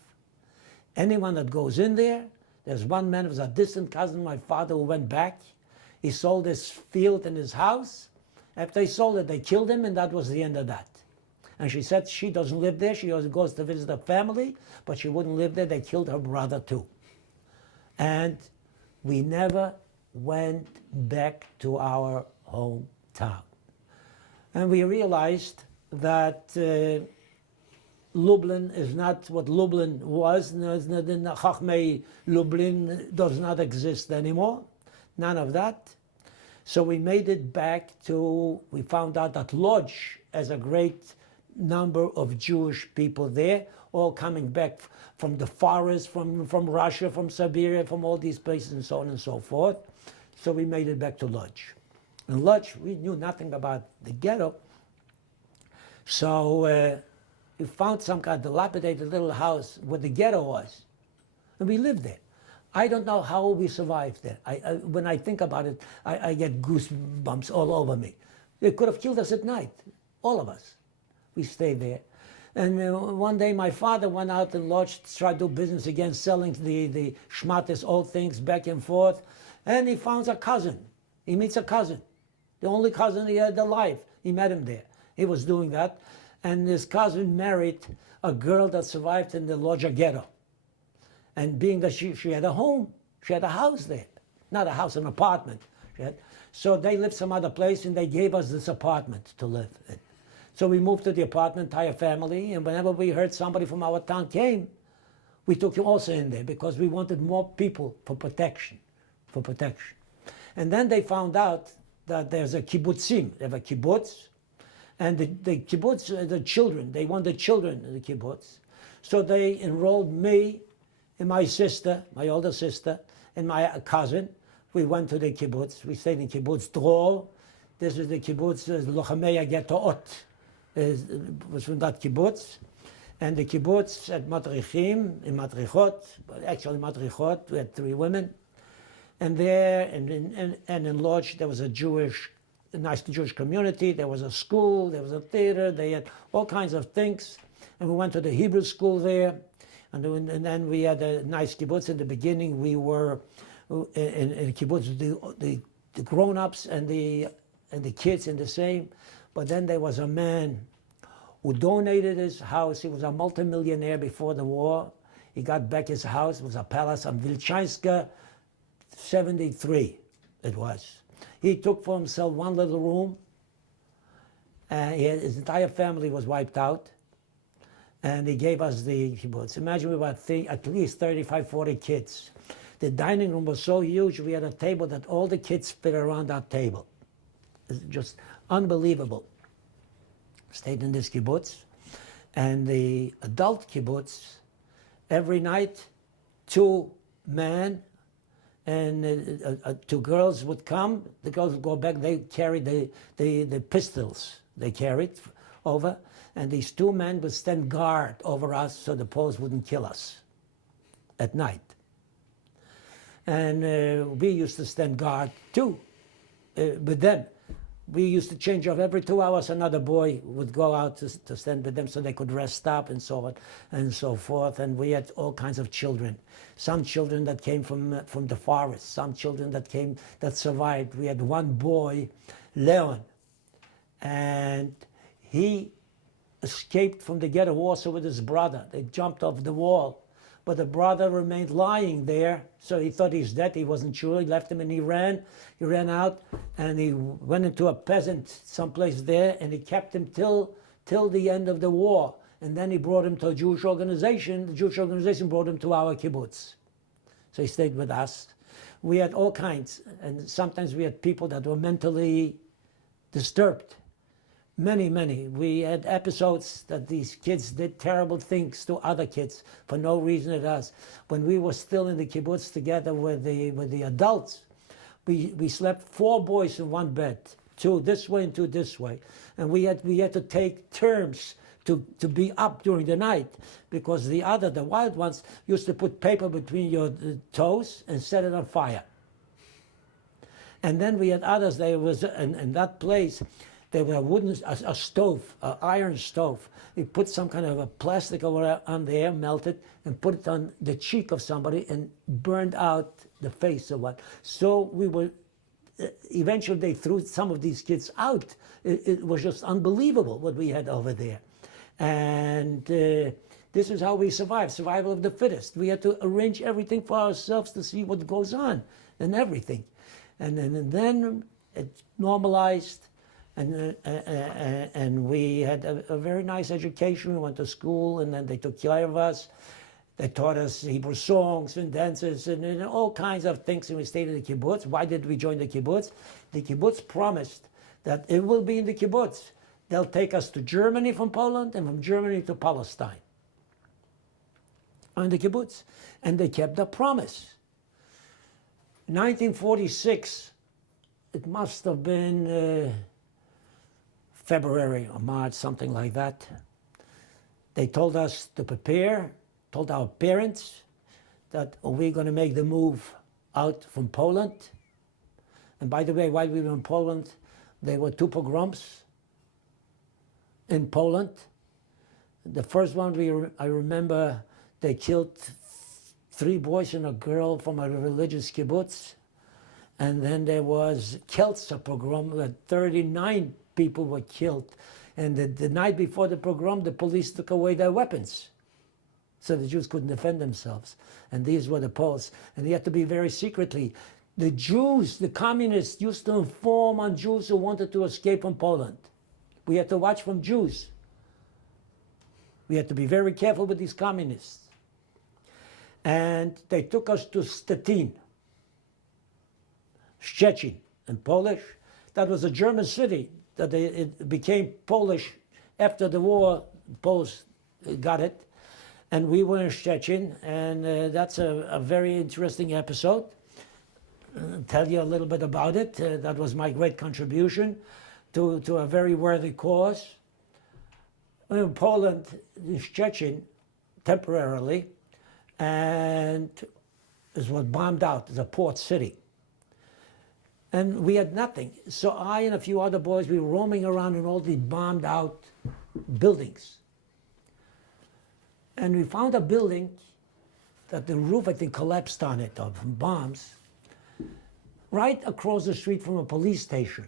Anyone that goes in there, there's one man who was a distant cousin of my father who went back. He sold his field and his house. After he sold it, they killed him, and that was the end of that. And she said she doesn't live there. She always goes to visit her family, but she wouldn't live there. They killed her brother too. And we never went back to our hometown. And we realized that Lublin is not what Lublin was. Chachmei Lublin does not exist anymore. None of that. So we made it back to, we found out that Lodz has a great number of Jewish people there, all coming back from the forest, from Russia, from Siberia, from all these places and so on and so forth. So we made it back to Lodz. In Lodz, we knew nothing about the ghetto. So we found some kind of dilapidated little house where the ghetto was. And we lived there. I don't know how we survived there. When I think about it, I get goosebumps all over me. They could have killed us at night, all of us. We stayed there. And one day my father went out in Lodz to try to do business again, selling the schmattes, old things, back and forth. And he found a cousin. He meets a cousin. The only cousin he had alive. He met him there. He was doing that. And his cousin married a girl that survived in the Lodz ghetto. And being that she had a home, she had a house there. Not a house, an apartment. So they lived some other place, and they gave us this apartment to live in. So we moved to the apartment, entire family, and whenever we heard somebody from our town came, we took him also in there because we wanted more people for protection, And then they found out that there's a kibbutzim. They have a kibbutz, and the kibbutz, the children, they wanted children in the kibbutz. So they enrolled me and my sister, my older sister, and my cousin. We went to the kibbutz. We stayed in kibbutz Drol. This is the kibbutz Lochamei Getoot. Was from that kibbutz. And the kibbutz at Madrichim, in Madrichot, actually Madrichot, we had 3 women. And there, and in Lodz, there was a nice Jewish community. There was a school, there was a theater, they had all kinds of things. And we went to the Hebrew school there. And then we had a nice kibbutz. In the beginning, we were in kibbutz, the grown-ups and the kids in the same. But then there was a man who donated his house. He was a multimillionaire before the war. He got back his house. It was a palace on Vilchanska, 73 it was. He took for himself one little room. His entire family was wiped out. And he gave us the kibbutz. Imagine we were at least 35, 40 kids. The dining room was so huge, we had a table that all the kids fit around that table. It's just unbelievable. Stayed in this kibbutz. And the adult kibbutz, every night, 2 men and 2 girls would come. The girls would go back. They carried the pistols. They carried over, and these two men would stand guard over us so the Poles wouldn't kill us at night. And we used to stand guard too with them. We used to change off every 2 hours. Another boy would go out to stand with them so they could rest up and so on and so forth. And we had all kinds of children. Some children that came from the forest. Some children that survived. We had one boy, Leon, and he escaped from the ghetto also with his brother. They jumped off the wall. But the brother remained lying there, so he thought he's dead. He wasn't sure. He left him and he ran. He ran out and he went into a peasant someplace there, and he kept him till the end of the war. And then he brought him to a Jewish organization. The Jewish organization brought him to our kibbutz. So he stayed with us. We had all kinds, and sometimes we had people that were mentally disturbed. Many, many. We had episodes that these kids did terrible things to other kids for no reason at us. When we were still in the kibbutz together with the adults, we slept 4 boys in one bed, 2 this way and 2 this way, and we had to take turns to be up during the night, because the wild ones used to put paper between your toes and set it on fire. And then we had others. There was in that place. There was a stove, an iron stove. He put some kind of a plastic on there, melted, and put it on the cheek of somebody and burned out the face of one. So we were, eventually they threw some of these kids out. It was just unbelievable what we had over there. And this is how we survived, survival of the fittest. We had to arrange everything for ourselves to see what goes on and everything. And then it normalized. And we had a very nice education. We went to school, and then they took care of us. They taught us Hebrew songs and dances and all kinds of things, and we stayed in the kibbutz. Why did we join the kibbutz? The kibbutz promised that it will be in the kibbutz. They'll take us to Germany from Poland, and from Germany to Palestine. On the kibbutz. And they kept their promise. 1946, it must have been February or March, something like that. They told us to prepare, told our parents that we're going to make the move out from Poland. And by the way, while we were in Poland, there were 2 pogroms in Poland. The first one, I remember, they killed 3 boys and a girl from a religious kibbutz. And then there was Kielce pogrom, where 39 people were killed. And the night before the pogrom, the police took away their weapons. So the Jews couldn't defend themselves. And these were the Poles. And they had to be very secretly. The Jews, the communists, used to inform on Jews who wanted to escape from Poland. We had to watch from Jews. We had to be very careful with these communists. And they took us to Stettin, Szczecin in Polish. That was a German city. That it became Polish after the war. Poles got it, and we were in Szczecin, and that's a very interesting episode. I'll tell you a little bit about it. That was my great contribution to a very worthy cause. In Poland, in Szczecin, temporarily, and it was bombed out. It's a port city. And we had nothing. So I and a few other boys, we were roaming around in all the bombed out buildings. And we found a building that the roof, I think, collapsed on it of bombs, right across the street from a police station.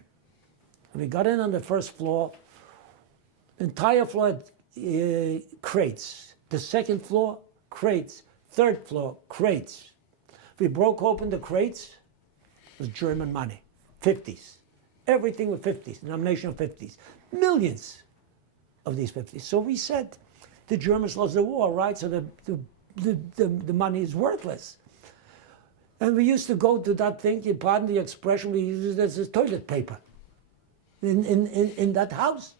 We got in on the first floor. The entire floor had crates. The second floor, crates. Third floor, crates. We broke open the crates. It was German money, 50s. Everything with 50s, denomination of 50s. Millions of these 50s. So we said, the Germans lost the war, right? So the money is worthless. And we used to go to that thing, you pardon the expression, we used it as toilet paper in that house.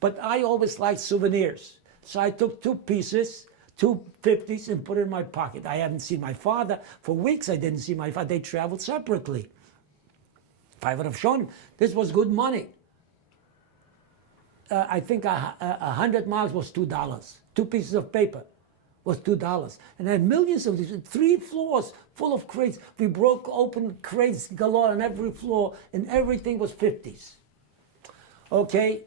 But I always liked souvenirs. So I took 2 pieces, 2 50s, and put it in my pocket. I hadn't seen my father. For weeks I didn't see my father. They traveled separately. If I would have shown him, this was good money. I think 100 marks was $2. 2 pieces of paper was $2. And I had millions of these, 3 floors full of crates. We broke open crates galore on every floor, and everything was 50s. Okay,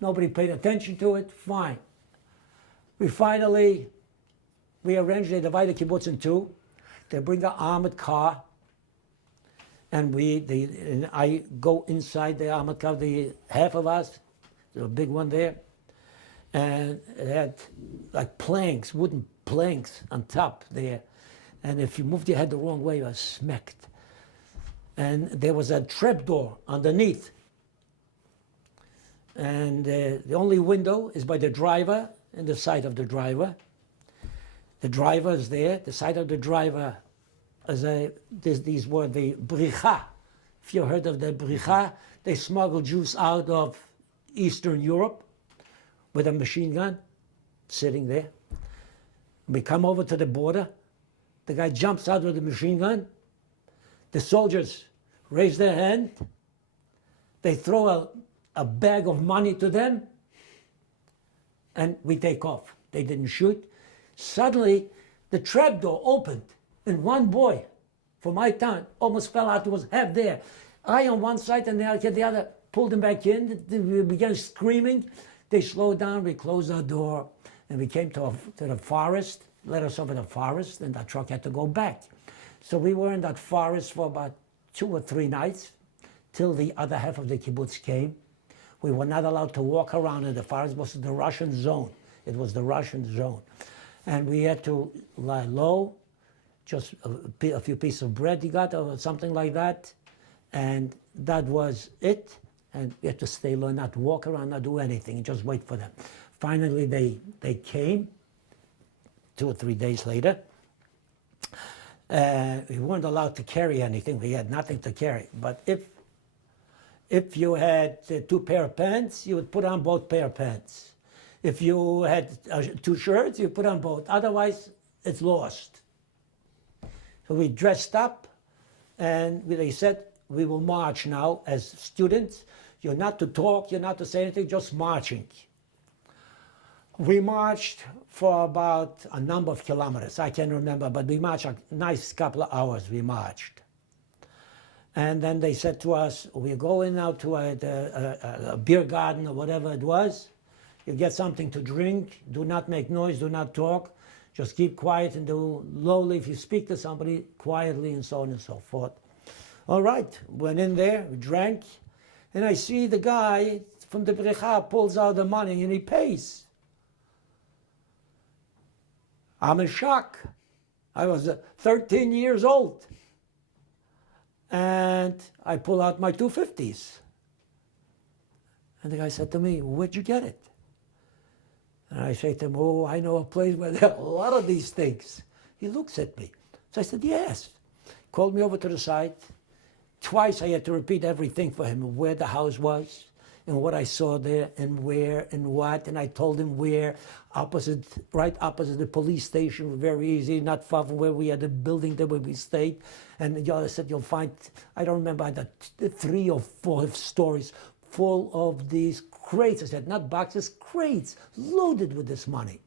nobody paid attention to it, fine. We arranged, they divide the kibbutz in 2. They bring an armored car, and I go inside the armored car, half of us, there's a big one there, and it had like planks, wooden planks on top there. And if you moved your head the wrong way, you were smacked. And there was a trapdoor underneath. And the only window is by the driver and the side of the driver. The driver is there. The side of the driver, these were the bricha. If you heard of the bricha, they smuggled Jews out of Eastern Europe with a machine gun sitting there. We come over to the border. The guy jumps out with the machine gun. The soldiers raise their hand. They throw a bag of money to them, and we take off. They didn't shoot. Suddenly, the trapdoor opened, and one boy from my town almost fell out. He was half there. I on one side, and the other pulled him back in. We began screaming. They slowed down. We closed our door, and we came to the forest, let us over the forest, and that truck had to go back. So we were in that forest for about 2 or 3 nights, till the other half of the kibbutz came. We were not allowed to walk around in the forest. It was the Russian zone. It was the Russian zone. And we had to lie low, just a few pieces of bread you got, or something like that. And that was it. And we had to stay low, not walk around, not do anything, just wait for them. Finally, they came 2 or 3 days later. We weren't allowed to carry anything. We had nothing to carry. But if you had 2 pair of pants, you would put on both pair of pants. If you had 2 shirts, you put on both. Otherwise, it's lost. So we dressed up, and they said, we will march now as students. You're not to talk, you're not to say anything, just marching. We marched for about a number of kilometers. I can't remember, but we marched a nice couple of hours, we marched. And then they said to us, we're going now to a beer garden or whatever it was. You get something to drink, do not make noise, do not talk. Just keep quiet and do lowly. If you speak to somebody, quietly, and so on and so forth. All right, went in there, we drank, and I see the guy from the bricha pulls out the money and he pays. I'm in shock. I was 13 years old. And I pull out my 250s. And the guy said to me, where'd you get it? And I say to him, oh, I know a place where there are a lot of these things. He looks at me. So I said, yes. Called me over to the side. Twice I had to repeat everything for him, where the house was, and what I saw there, and where, and what. And I told him where, right opposite the police station, very easy, not far from where we had the building there where we stayed. And the other said, you'll find, I don't remember, the 3 or 4 stories full of these crates. I said, not boxes, crates, loaded with this money.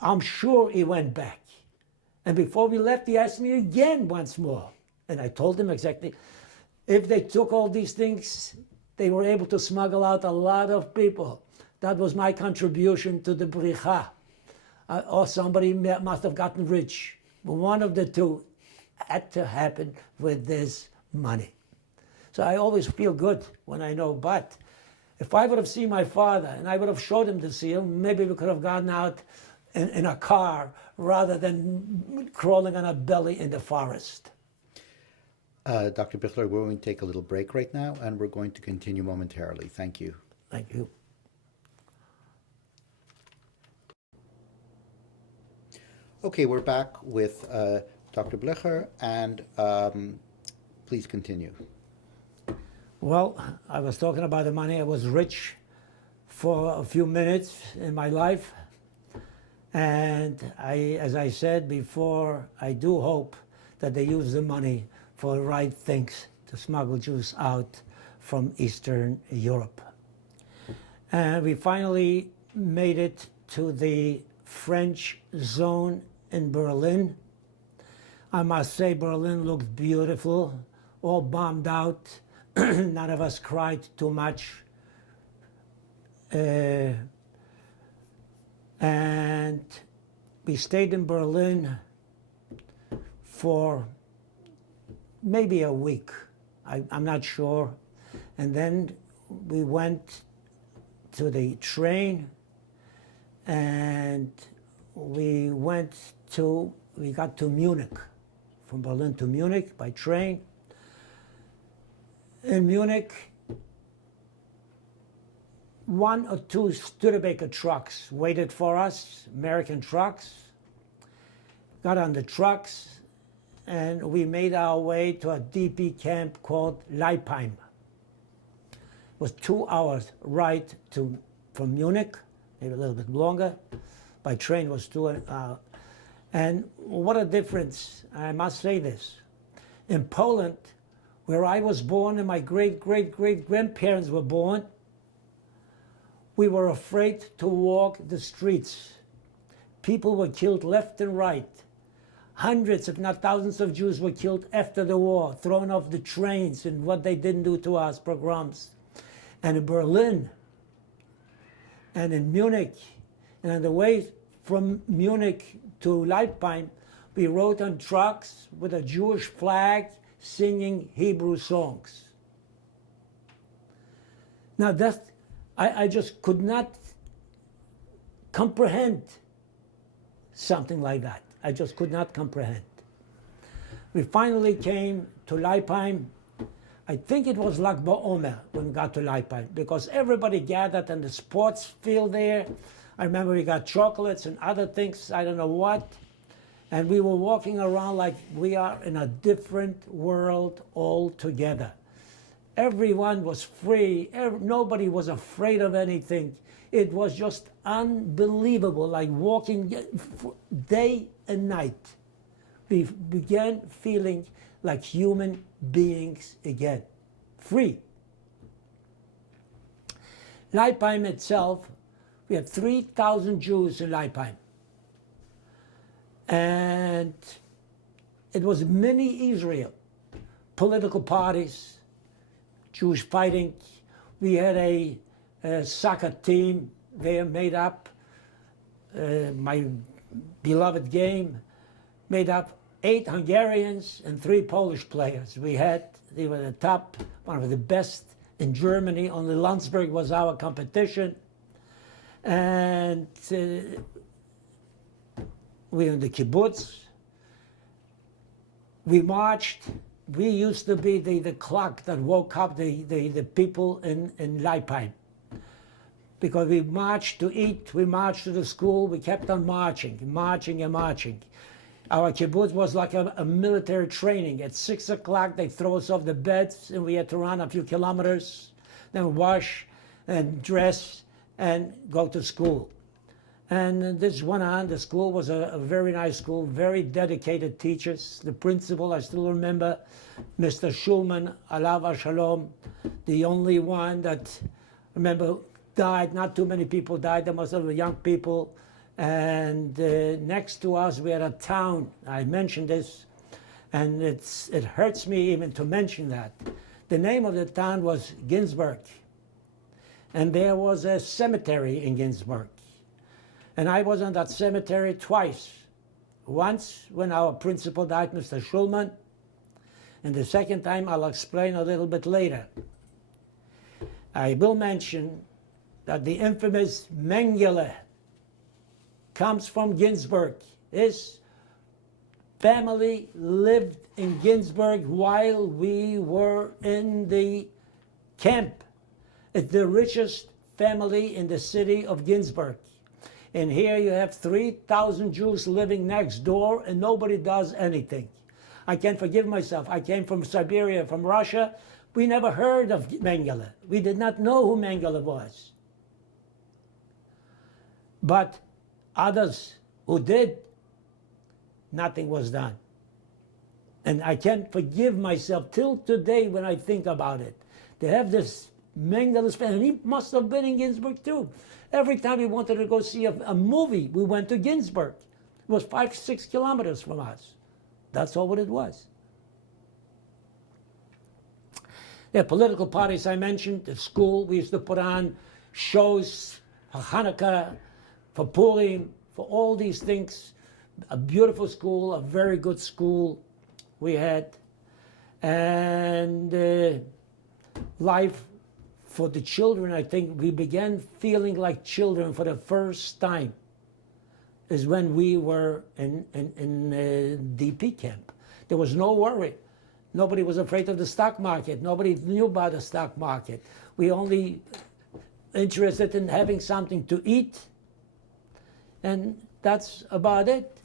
I'm sure he went back. And before we left, he asked me again once more. And I told him exactly, if they took all these things, they were able to smuggle out a lot of people. That was my contribution to the bricha. Or somebody must have gotten rich. One of the two had to happen with this money. So I always feel good when I know, but if I would have seen my father and I would have showed him to see him, maybe we could have gotten out in a car rather than crawling on our belly in the forest. Dr. Bichler, we're going to take a little break right now, and we're going to continue momentarily. Thank you. Thank you. Okay, we're back with Dr. Bichler, and please continue. Well, I was talking about the money. I was rich for a few minutes in my life. And as I said before, I do hope that they use the money for the right things to smuggle Jews out from Eastern Europe. And we finally made it to the French zone in Berlin. I must say Berlin looked beautiful, all bombed out. None of us cried too much. And we stayed in Berlin for maybe a week. I'm not sure. And then we went to the train, and we got to Munich, from Berlin to Munich by train. In Munich, one or two Studebaker trucks waited for us, American trucks. Got on the trucks, and we made our way to a DP camp called Leipheim. It was 2 hours ride from Munich, maybe a little bit longer. By train was 2 hours. And what a difference, I must say this. In Poland, where I was born and my great-great-great-grandparents were born, we were afraid to walk the streets. People were killed left and right. Hundreds, if not thousands of Jews were killed after the war, thrown off the trains, and what they didn't do to us, pogroms. And in Berlin, and in Munich, and on the way from Munich to Leipheim, we rode on trucks with a Jewish flag singing Hebrew songs. Now I just could not comprehend something like that. I just could not comprehend. We finally came to Leipheim. I think it was Lag BaOmer when we got to Leipheim, because everybody gathered in the sports field there. I remember we got chocolates and other things, I don't know what. And we were walking around like we are in a different world altogether. Everyone was free. Nobody was afraid of anything. It was just unbelievable, like walking day and night. We began feeling like human beings again, free. Leipheim itself, we had 3,000 Jews in Leipheim. And it was mini Israel, political parties, Jewish fighting. We had a soccer team there made up, my beloved game, made up 8 Hungarians and 3 Polish players. They were the top, one of the best in Germany. Only Landsberg was our competition. And we were in the kibbutz. We marched. We used to be the clock that woke up the people in Leipheim. Because we marched to eat, we marched to the school, we kept on marching and marching. Our kibbutz was like a military training. At 6 o'clock, they throw us off the beds, and we had to run a few kilometers, then wash and dress and go to school. And this went on. The school was a very nice school, very dedicated teachers. The principal, I still remember, Mr. Schulman, alav shalom, the only one that, I remember, died. Not too many people died. There most of the young people. And next to us, we had a town. I mentioned this, and it hurts me even to mention that. The name of the town was Ginsburg. And there was a cemetery in Ginsburg. And I was on that cemetery twice. Once when our principal died, Mr. Schulman, and the second time I'll explain a little bit later. I will mention that the infamous Mengele comes from Ginsburg. His family lived in Ginsburg while we were in the camp. It's the richest family in the city of Ginsburg. And here you have 3,000 Jews living next door, and nobody does anything. I can't forgive myself. I came from Siberia, from Russia. We never heard of Mengele. We did not know who Mengele was. But others who did, nothing was done. And I can't forgive myself till today when I think about it. They have this Mengeles fan, and he must have been in Ginsburg too. Every time we wanted to go see a movie, we went to Ginsburg. It was 5-6 kilometers from us. That's all what it was. The political parties I mentioned, at school, we used to put on shows for Hanukkah, for Purim, for all these things. A beautiful school, a very good school we had. And life for the children, I think we began feeling like children for the first time is when we were in DP camp. There was no worry. Nobody was afraid of the stock market. Nobody knew about the stock market. We only interested in having something to eat, and that's about it.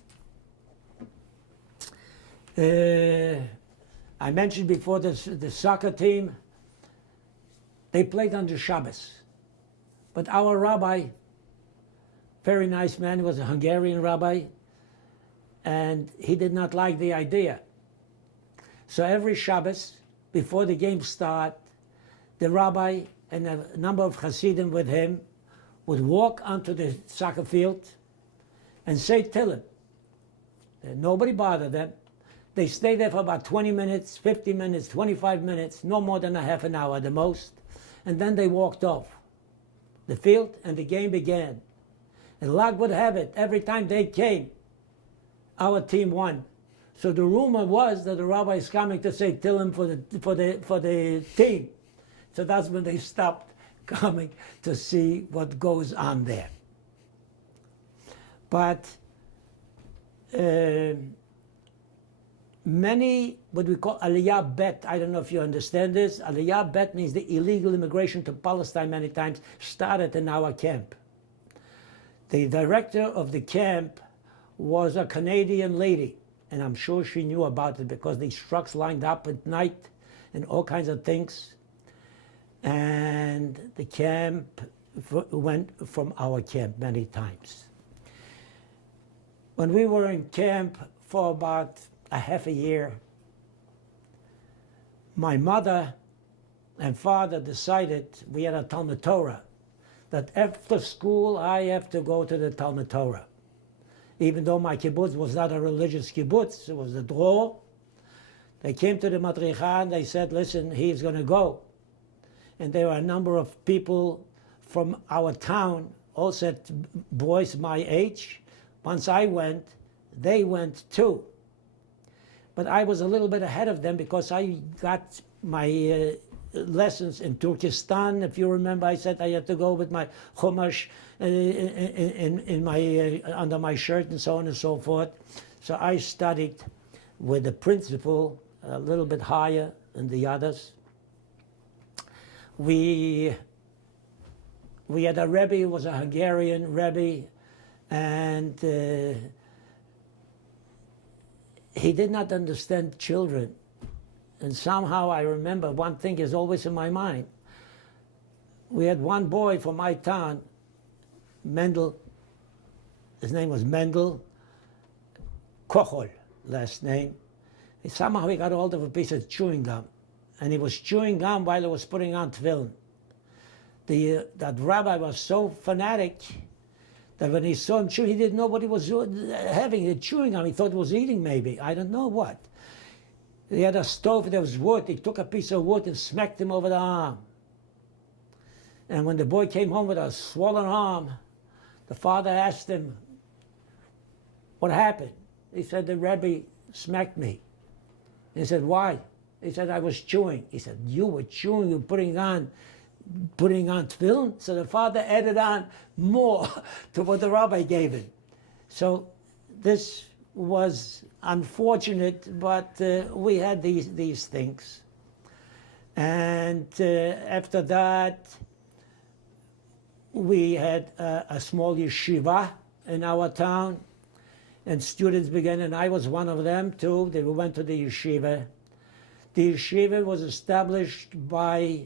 I mentioned before the soccer team. They played on the Shabbos, but our rabbi, very nice man, was a Hungarian rabbi, and he did not like the idea. So every Shabbos, before the game start, the rabbi and a number of Hasidim with him would walk onto the soccer field and say Tehillim. Nobody bothered them. They stayed there for about 20 minutes, 50 minutes, 25 minutes, no more than a half an hour at the most. And then they walked off the field and the game began. And luck would have it, every time they came, our team won. So the rumor was that the rabbi is coming to say Tehillim for the team. So that's when they stopped coming to see what goes on there. But many, what we call Aliyah Bet, I don't know if you understand this. Aliyah Bet means the illegal immigration to Palestine many times started in our camp. The director of the camp was a Canadian lady, and I'm sure she knew about it because these trucks lined up at night and all kinds of things. And the camp went from our camp many times. When we were in camp for about a half a year, my mother and father decided, we had a Talmud Torah, that after school I have to go to the Talmud Torah. Even though my kibbutz was not a religious kibbutz, it was a dror. They came to the madricha and they said, listen, he's going to go. And there were a number of people from our town, all said, boys my age. Once I went, they went too. But I was a little bit ahead of them because I got my lessons in Turkistan. If you remember, I said I had to go with my chumash under my shirt and so on and so forth. So I studied with the principal a little bit higher than the others. We had a Rebbe who was a Hungarian Rebbe, and he did not understand children. And somehow I remember one thing is always in my mind. We had one boy from my town, Mendel, his name was Mendel Kochol, last name. And somehow he got hold of a piece of chewing gum, and he was chewing gum while he was putting on tefillin. That rabbi was so fanatic that when he saw him chew, he didn't know what he was having, the chewing gum. He thought he was eating maybe, I don't know what. He had a stove, there was wood. He took a piece of wood and smacked him over the arm. And when the boy came home with a swollen arm, the father asked him, what happened? He said, the Rebbe smacked me. He said, why? He said, I was chewing. He said, you were chewing and putting on tefillin? So the father added on more to what the rabbi gave him. So this was unfortunate, but we had these things. And after that, we had a small yeshiva in our town, and students began, and I was one of them too. We went to the yeshiva. The yeshiva was established by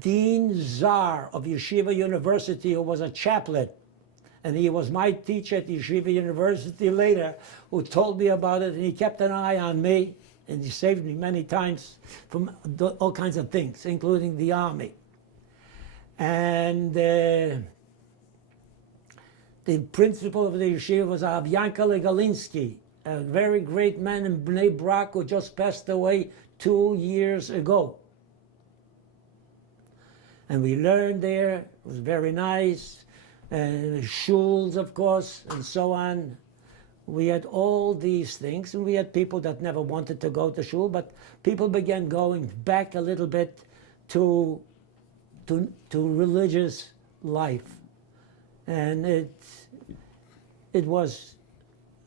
Dean Czar of Yeshiva University, who was a chaplain. And he was my teacher at Yeshiva University later, who told me about it, and he kept an eye on me and he saved me many times from all kinds of things, including the army. And the principal of the yeshiva was Rav Yankele Galinsky, a very great man in Bnei Brak who just passed away 2 years ago. And we learned there, it was very nice, and shuls, of course, and so on. We had all these things, and we had people that never wanted to go to shul, but people began going back a little bit to religious life. And it was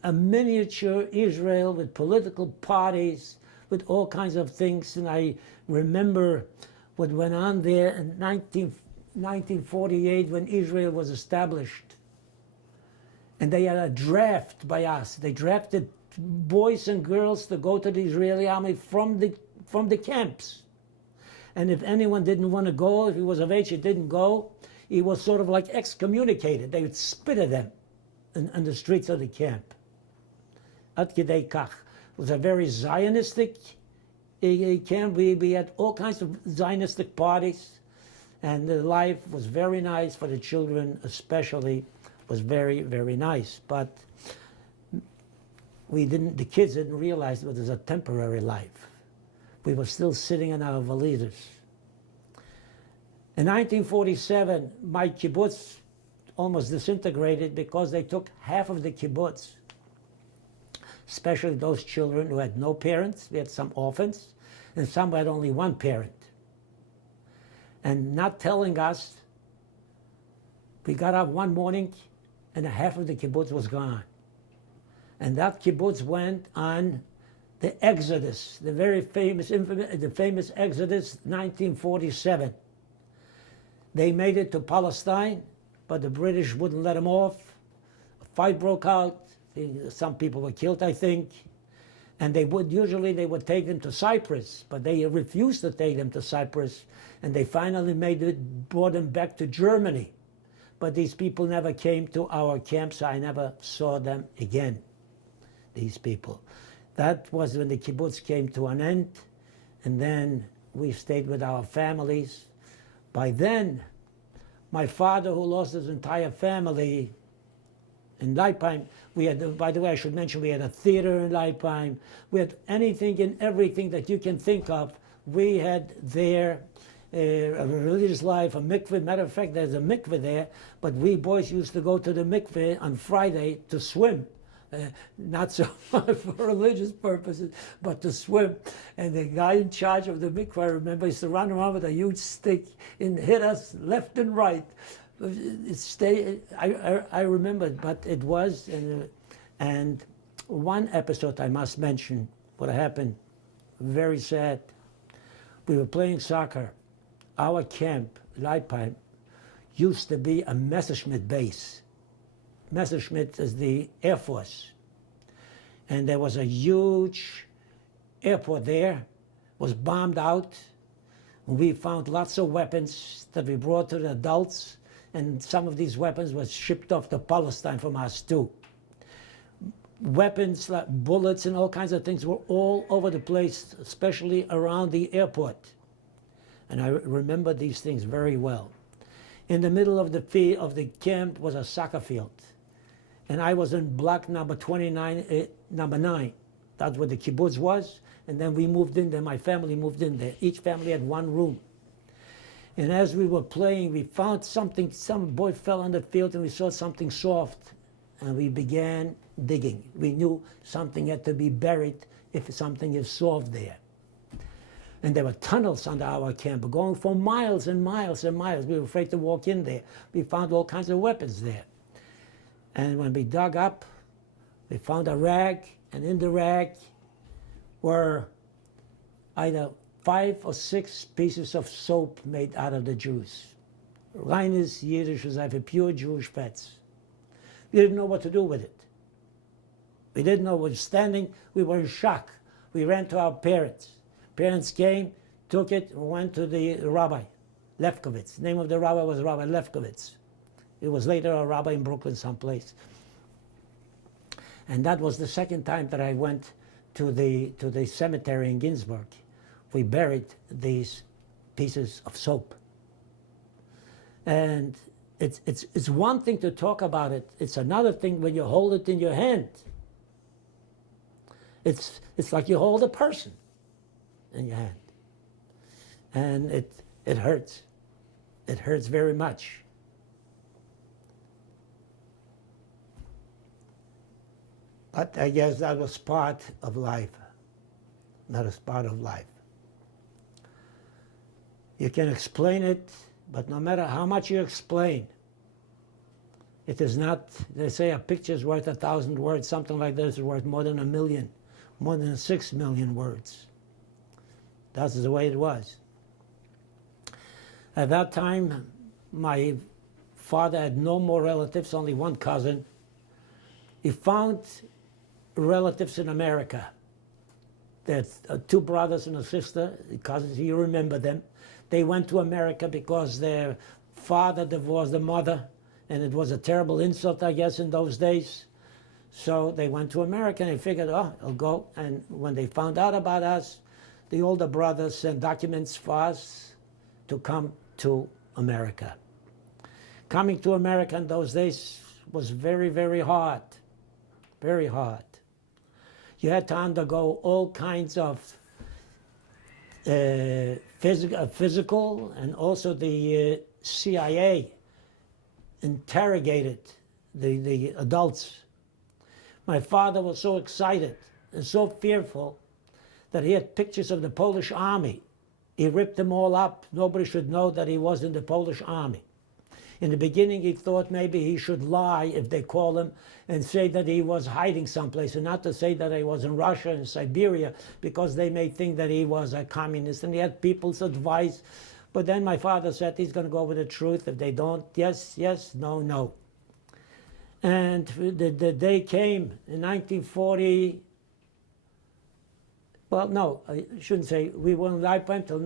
a miniature Israel with political parties, with all kinds of things. And I remember what went on there in 1948 when Israel was established. And they had a draft by us. They drafted boys and girls to go to the Israeli army from the camps. And if anyone didn't want to go, if he was of age, he didn't go, he was sort of like excommunicated. They would spit at them on the streets of the camp. Ad kedei kach. It was a very Zionistic camp. We had all kinds of Zionistic parties, and the life was very nice for the children, especially. Was very, very nice. But the kids didn't realize it was a temporary life. We were still sitting in our valises. In 1947, my kibbutz almost disintegrated because they took half of the kibbutz, especially those children who had no parents. We had some orphans, and some had only one parent. And not telling us, we got up one morning and half of the kibbutz was gone. And that kibbutz went on the Exodus, the very famous Exodus, 1947. They made it to Palestine, but the British wouldn't let them off. A fight broke out. Some people were killed, I think. And they would take them to Cyprus, but they refused to take them to Cyprus. And they finally brought them back to Germany. But these people never came to our camp, so I never saw them again, these people. That was when the kibbutz came to an end, and then we stayed with our families. By then, my father, who lost his entire family in Leipheim, we had, by the way, I should mention, we had a theater in Leipheim. We had anything and everything that you can think of. We had there a religious life, a mikveh. Matter of fact, there's a mikveh there, but we boys used to go to the mikveh on Friday to swim. Not so much for religious purposes, but to swim. And the guy in charge of the mikveh, I remember, used to run around with a huge stick and hit us left and right. I remember, but it was, and one episode I must mention, what happened, very sad. We were playing soccer. Our camp, Leipheim, used to be a Messerschmitt base. Messerschmitt is the Air Force. And there was a huge airport there, was bombed out. We found lots of weapons that we brought to the adults, and some of these weapons were shipped off to Palestine from us too. Weapons like bullets and all kinds of things were all over the place, especially around the airport. And I remember these things very well. In the middle of the camp was a soccer field. And I was in block number 29, number 9. That's where the kibbutz was. And then we moved in there, my family moved in there. Each family had one room. And as we were playing, we found something, some boy fell on the field and we saw something soft. And we began digging. We knew something had to be buried if something is soft there. And there were tunnels under our camp going for miles and miles and miles. We were afraid to walk in there. We found all kinds of weapons there. And when we dug up, we found a rag, and in the rag were either 5 or 6 pieces of soap made out of the Jews. Reines Jiddische Seife, pure Jewish fats. We didn't know what to do with it. We didn't know. We were standing, we were in shock. We ran to our parents. Parents came, took it, and went to the rabbi, Lefkowitz. The name of the rabbi was Rabbi Lefkowitz. He was later a rabbi in Brooklyn someplace. And that was the second time that I went to the cemetery in Ginsburg, we buried these pieces of soap. And it's one thing to talk about it. It's another thing when you hold it in your hand. It's like you hold a person in your hand. And it hurts. It hurts very much. But I guess that was part of life. That is part of life. You can explain it, but no matter how much you explain, it is not, they say a picture is worth 1,000 words, something like this is worth more than 1 million, more than 6 million words. That's the way it was. At that time, my father had no more relatives, only one cousin. He found relatives in America. There's 2 brothers and a sister, cousins, you remember them. They went to America because their father divorced the mother, and it was a terrible insult, I guess, in those days. So they went to America, and they figured, oh, I'll go. And when they found out about us, the older brother sent documents for us to come to America. Coming to America in those days was very, very hard. Very hard. You had to undergo all kinds of physical, and also the CIA interrogated the adults. My father was so excited and so fearful that he had pictures of the Polish army. He ripped them all up. Nobody should know that he was in the Polish army. In the beginning, he thought maybe he should lie if they call him and say that he was hiding someplace, and not to say that he was in Russia and Siberia, because they may think that he was a communist, and he had people's advice. But then my father said he's going to go with the truth. If they don't, yes, yes, no, no. And the day came in 1940. Well, no, I shouldn't say. We were in lifetime until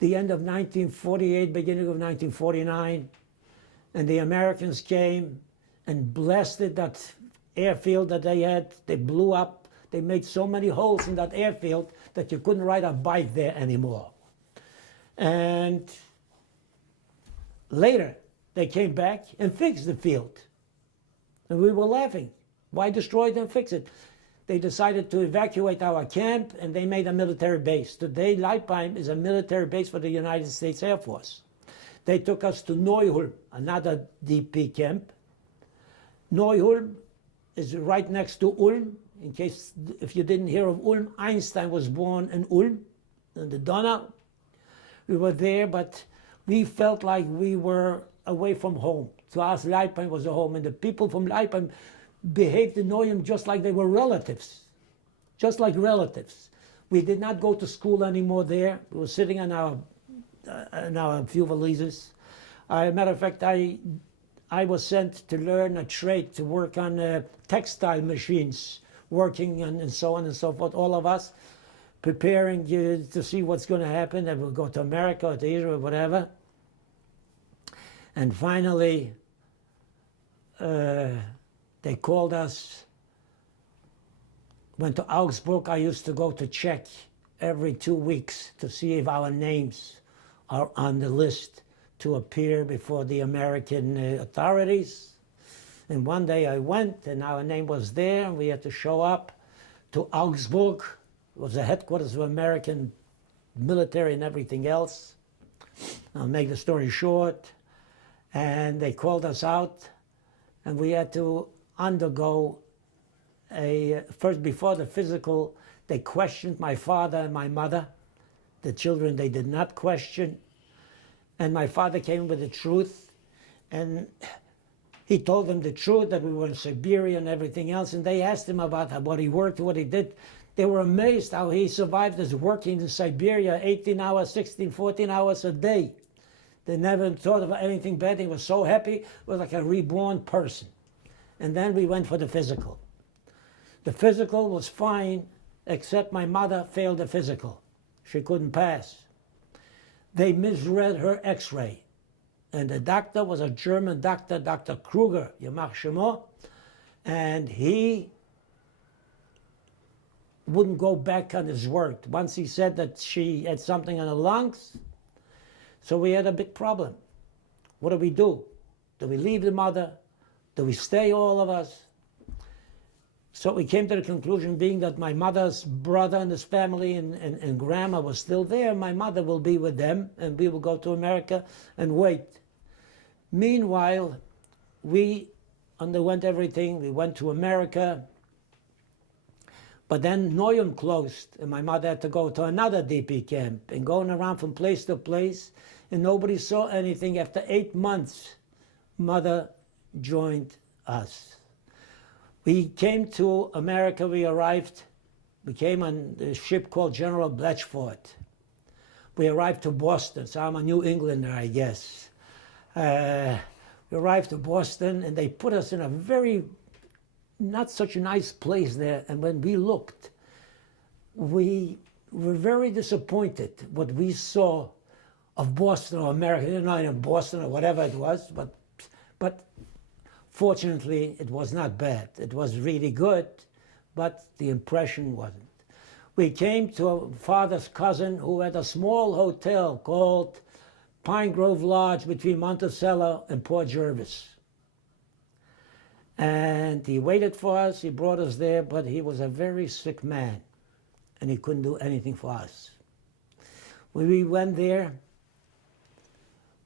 the end of 1948, beginning of 1949. And the Americans came and blasted that airfield that they had. They blew up. They made so many holes in that airfield that you couldn't ride a bike there anymore. And later, they came back and fixed the field. And we were laughing. Why destroy it and fix it? They decided to evacuate our camp, and they made a military base. Today, Leipheim is a military base for the United States Air Force. They took us to Neuholm, another DP camp. Neuholm is right next to Ulm. In case, if you didn't hear of Ulm, Einstein was born in Ulm, in the Donau. We were there, but we felt like we were away from home. To us, Leipheim was a home, and the people from Leipheim behaved in Neuholm just like they were relatives, just like relatives. We did not go to school anymore there. We were sitting on our few valises. As a matter of fact, I was sent to learn a trade, to work on textile machines, working and so on and so forth, all of us, preparing to see what's going to happen, and we'll go to America or to Israel or whatever. And finally, they called us, went to Augsburg. I used to go to check every 2 weeks to see if our names are on the list to appear before the American authorities. And one day I went, and our name was there, and we had to show up to Augsburg. It was the headquarters of American military and everything else. I'll make the story short. And they called us out, and we had to undergo first, before the physical, they questioned my father and my mother. The children they did not question. And my father came with the truth, and he told them the truth, that we were in Siberia and everything else, and they asked him about what he worked, what he did. They were amazed how he survived as working in Siberia 18 hours, 16, 14 hours a day. They never thought of anything bad. He was so happy. It was like a reborn person. And then we went for the physical. The physical was fine, except my mother failed the physical. She couldn't pass. They misread her x-ray. And the doctor was a German doctor, Dr. Kruger, Yamach Shemo, and he wouldn't go back on his word. Once he said that she had something in her lungs, so we had a big problem. What do? Do we leave the mother? Do we stay, all of us? So we came to the conclusion, being that my mother's brother and his family and grandma was still there, my mother will be with them, and we will go to America and wait. Meanwhile, we underwent everything. We went to America, but then Neum closed, and my mother had to go to another DP camp, and going around from place to place, and nobody saw anything. After 8 months, mother joined us. We came to America. We arrived. We came on a ship called General Bletchford. We arrived to Boston, so I'm a New Englander, I guess. We arrived to Boston, and they put us in a very, not such a nice place there. And when we looked, we were very disappointed what we saw of Boston or America. Not in Boston or whatever it was, but fortunately, it was not bad. It was really good, but the impression wasn't. We came to a father's cousin who had a small hotel called Pine Grove Lodge between Monticello and Port Jervis. And he waited for us. He brought us there, but he was a very sick man, and he couldn't do anything for us. When we went there,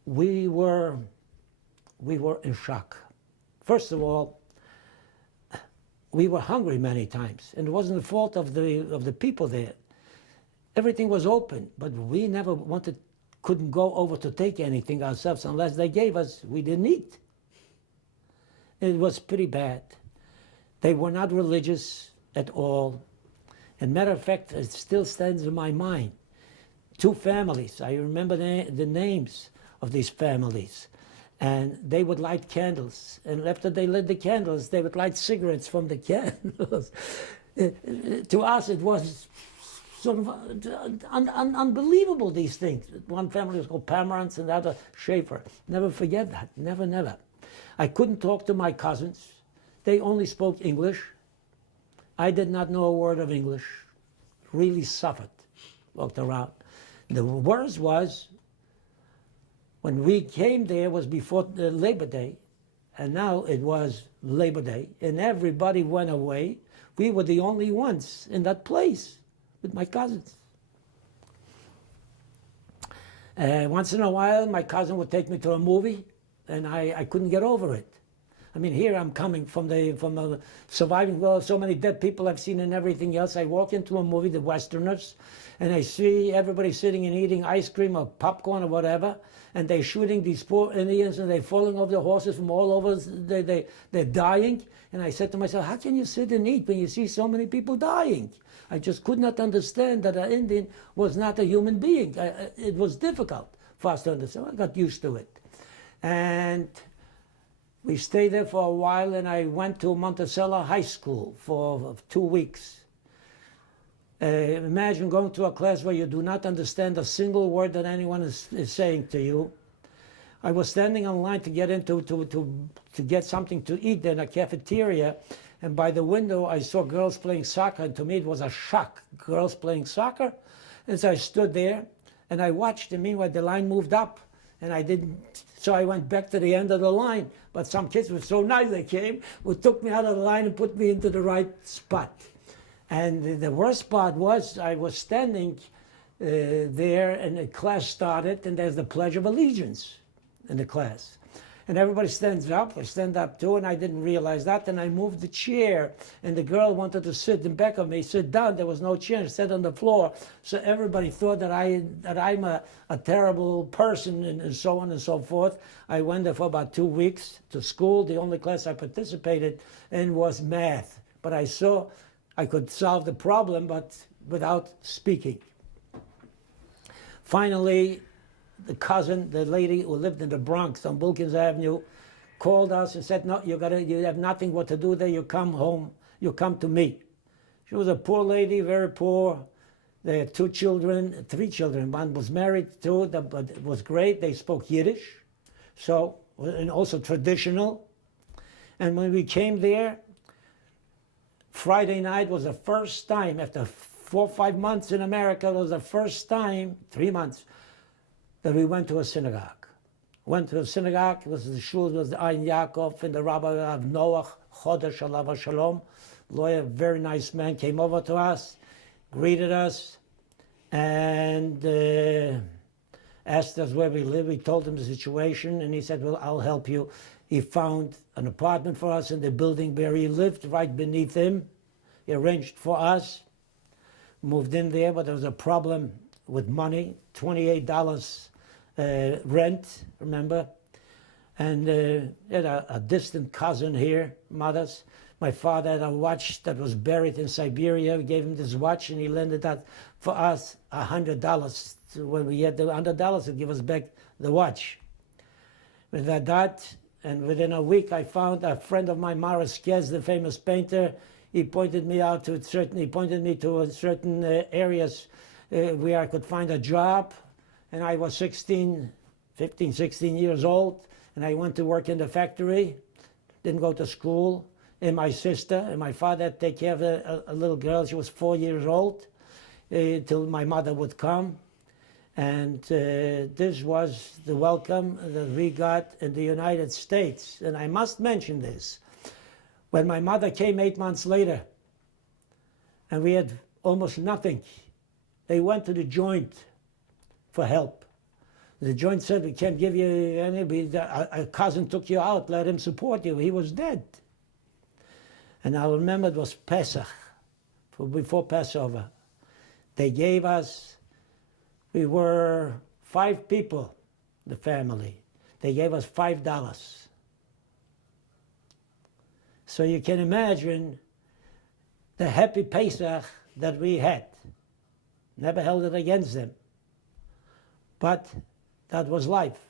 we were in shock. First of all, we were hungry many times, and it wasn't the fault of the people there. Everything was open, but we never couldn't go over to take anything ourselves unless they gave us. We didn't eat. It was pretty bad. They were not religious at all. And matter of fact, it still stands in my mind. 2 families. I remember the names of these families. And they would light candles. And after they lit the candles, they would light cigarettes from the candles. To us, it was sort of unbelievable, these things. One family was called Pomerantz and the other Schaefer. Never forget that. Never, never. I couldn't talk to my cousins. They only spoke English. I did not know a word of English. Really suffered. Walked around. The worst was, when we came there was before Labor Day, and now it was Labor Day, and everybody went away. We were the only ones in that place with my cousins. Once in a while, my cousin would take me to a movie, and I couldn't get over it. I mean, here I'm coming from the surviving world, so many dead people I've seen and everything else. I walk into a movie, the Westerners, and I see everybody sitting and eating ice cream or popcorn or whatever, and they're shooting these poor Indians, and they're falling off their horses from all over. They're dying. And I said to myself, how can you sit and eat when you see so many people dying? I just could not understand that an Indian was not a human being. It was difficult for us to understand. I got used to it. And we stayed there for a while, and I went to Monticello High School for 2 weeks. Imagine going to a class where you do not understand a single word that anyone is saying to you. I was standing in line to get into to get something to eat in a cafeteria, and by the window I saw girls playing soccer, and to me it was a shock. Girls playing soccer. And so I stood there and I watched, and meanwhile the line moved up, and I didn't. So I went back to the end of the line. But some kids were so nice, they came, who took me out of the line and put me into the right spot. And the worst part was, I was standing there, and the class started, and there's the Pledge of Allegiance in the class. And everybody stands up, I stand up too, and I didn't realize that, and I moved the chair, and the girl wanted to sit in back of me, sit down, there was no chair, sat on the floor. So everybody thought that I'm a terrible person, and so on and so forth. I went there for about 2 weeks to school. The only class I participated in was math. But I saw I could solve the problem, but without speaking. Finally, the cousin, the lady who lived in the Bronx on Wilkins Avenue, called us and said, no, you have nothing what to do there, you come home, you come to me. She was a poor lady, very poor. They had 3 children. One was married too, but it was great. They spoke Yiddish, so, and also traditional. And when we came there, Friday night was the first time, after 4 or 5 months in America, it was the first time, 3 months, that we went to a synagogue. Went to a synagogue, it was the shul, it was the Ein Yaakov, and the rabbi of Noach, Chodesh Alav Shalom, lawyer, very nice man, came over to us, greeted us, and asked us where we live. We told him the situation, and he said, well, I'll help you. He found an apartment for us in the building where he lived, right beneath him. He arranged for us, moved in there, but there was a problem with money, $28 rent, remember? And had a distant cousin here, mother's. My father had a watch that was buried in Siberia. We gave him this watch, and he lended that for us, $100. So when we had the $100, he'd give us back the watch. With that, and within a week, I found a friend of mine, Maris Kez, the famous painter. He pointed me out to certain areas where I could find a job. And I was 15, 16 years old, and I went to work in the factory. Didn't go to school. And my sister and my father had to take care of a little girl. She was 4 years old till my mother would come. And this was the welcome that we got in the United States. And I must mention this. When my mother came 8 months later, and we had almost nothing, they went to the joint for help. The joint said, we can't give you any, a cousin took you out, let him support you. He was dead. And I remember it was Pesach, before Passover. They gave us, we were 5 people, the family. They gave us $5. So you can imagine the happy Pesach that we had. Never held it against them. But that was life.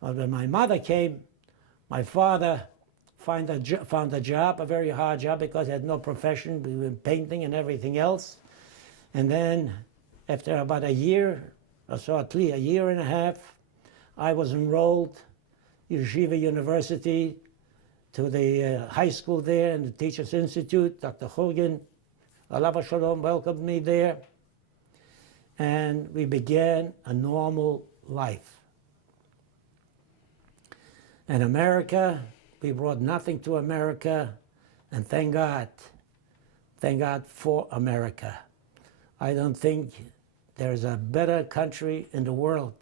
But when my mother came, my father found a job, a very hard job, because he had no profession. We were painting and everything else. And then after about a year, or so at least a year and a half, I was enrolled Yeshiva University, to the high school there and the Teachers Institute. Dr. Hogan, Alav Shalom, welcomed me there. And we began a normal life. In America, we brought nothing to America, and thank God for America. I don't think there's a better country in the world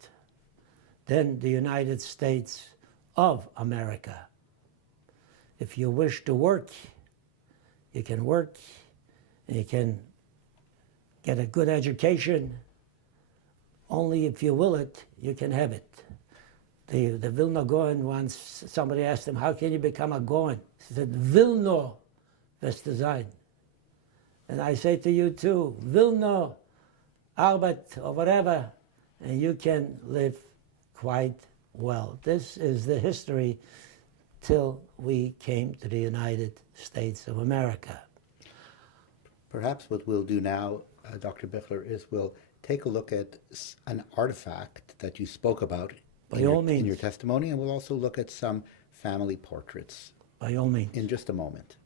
than the United States of America. If you wish to work, you can work, and you can get a good education. Only if you will it, you can have it. The Vilna Gaon once, somebody asked him, how can you become a Gaon? He said, Vilno wirst du sein. And I say to you too, Vilno, Arbeit, or whatever, and you can live quite well. This is the history till we came to the United States of America. Perhaps what we'll do now, Dr. Bichler, is we'll take a look at an artifact that you spoke about By all means. in your testimony, and we'll also look at some family portraits. By all means. In just a moment.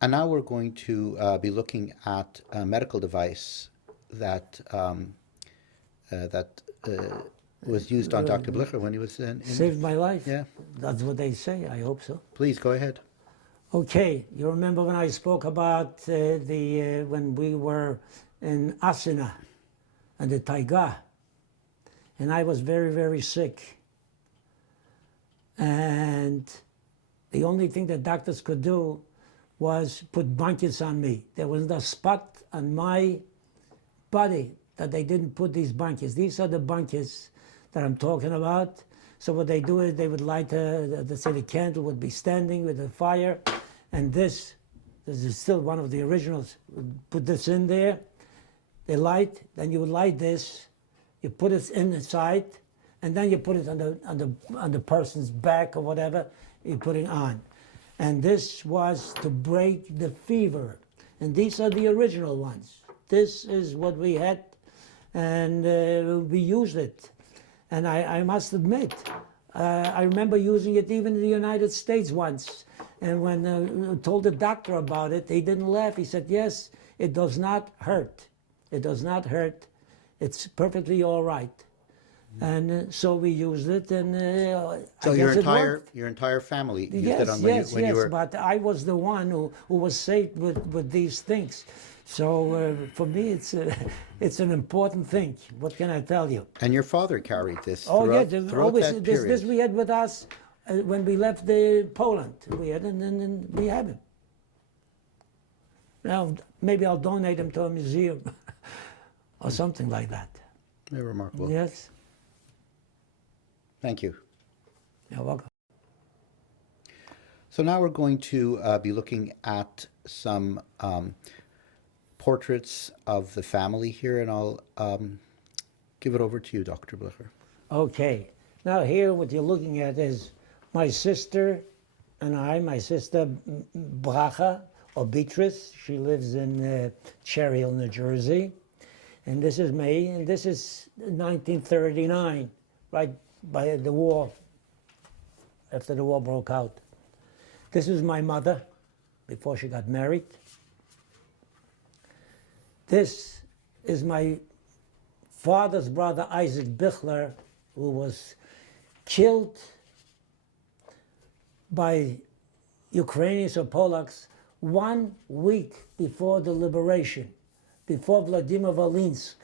And now we're going to be looking at a medical device that was used on Dr. Bichler when he was in... Saved my life? Yeah. That's what they say, I hope so. Please, go ahead. Okay, you remember when I spoke about when we were in Asina and the Taiga, and I was very, very sick. And the only thing that doctors could do was put blankets on me. There wasn't a spot on my body that they didn't put these blankets. These are the blankets that I'm talking about. So what they do is they would light, let's say the candle would be standing with the fire, and this is still one of the originals. Put this in there, they light, then you would light this, you put it inside, and then you put it on the person's back or whatever you're putting on. And this was to break the fever. And these are the original ones. This is what we had, and we used it. And I must admit, I remember using it even in the United States once. And when told the doctor about it, he didn't laugh. He said, yes, it does not hurt. It does not hurt. It's perfectly all right. And so we used it, and So I your guess it entire worked. your entire family used Yes, it on when yes, you when yes. you were. But I was the one who was saved with these things. So for me, it's an important thing. What can I tell you? And your father carried this Oh yeah, throughout always that this period. we had with us when we left Poland. We had, and we have him. Now maybe I'll donate him to a museum or something like that. Very remarkable. Yes, Thank you. you're welcome. So now we're going to be looking at some portraits of the family here, and I'll give it over to you, Dr. Bichler. Okay, now here what you're looking at is my sister and I. My sister Bracha, or Beatrice, she lives in Cherry Hill, New Jersey. And this is me, and this is 1939, right by the war, after the war broke out. This is my mother, before she got married. This is my father's brother, Isaac Bichler, who was killed by Ukrainians or Polacks 1 week before the liberation, before Vladimir Volynsk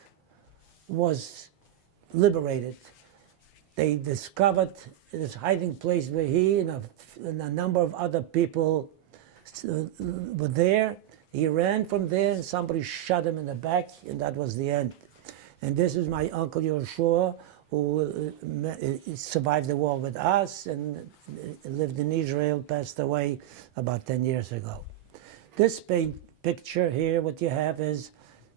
was liberated. They discovered this hiding place where he and a number of other people were there. He ran from there and somebody shot him in the back, and that was the end. And this is my uncle Yoshua, who survived the war with us and lived in Israel, passed away about 10 years ago. This picture here, what you have is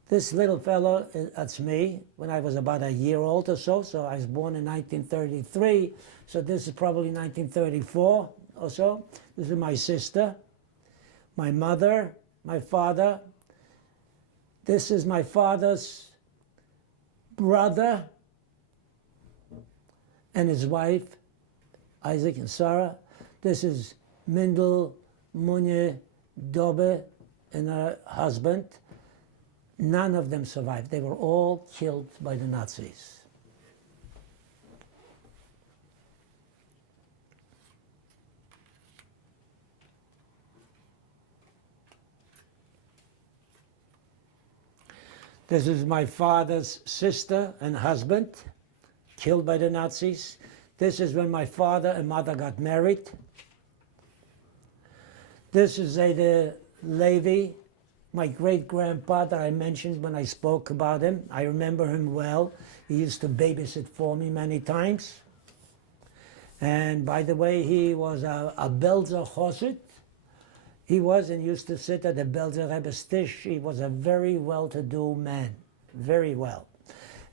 this little fellow, that's me, when I was about a year old or so. So I was born in 1933, so this is probably 1934 or so. This is my sister, my mother, my father. This is my father's brother and his wife, Isaac and Sarah. This is Mindel, Munye, Dobe, and her husband. None of them survived. They were all killed by the Nazis. This is my father's sister and husband, killed by the Nazis. This is when my father and mother got married. This is Zayde Levi, my great-grandpa that I mentioned when I spoke about him. I remember him well. He used to babysit for me many times. And by the way, he was a Belzer Chosid. He was and used to sit at the Belzer Rebbe's tish. He was a very well-to-do man, very well.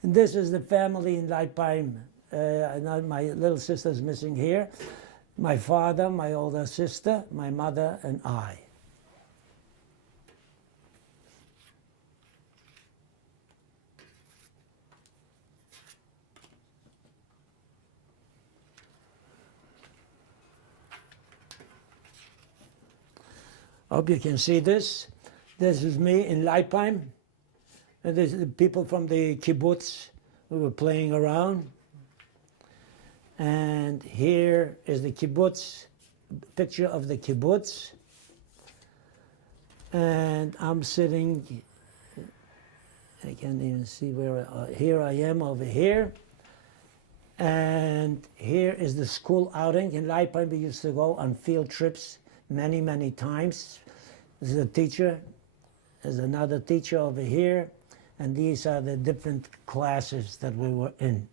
And this is the family in Leipheim. My little sister's missing here. My father, my older sister, my mother, and I. Hope you can see this. This is me in Leipheim. And this is the people from the kibbutz who were playing around. And here is the kibbutz, picture of the kibbutz. And I'm sitting, I can't even see where, here I am over here. And here is the school outing. In Leipheim we used to go on field trips many, many times. This is a teacher. There's another teacher over here. And these are the different classes that we were in.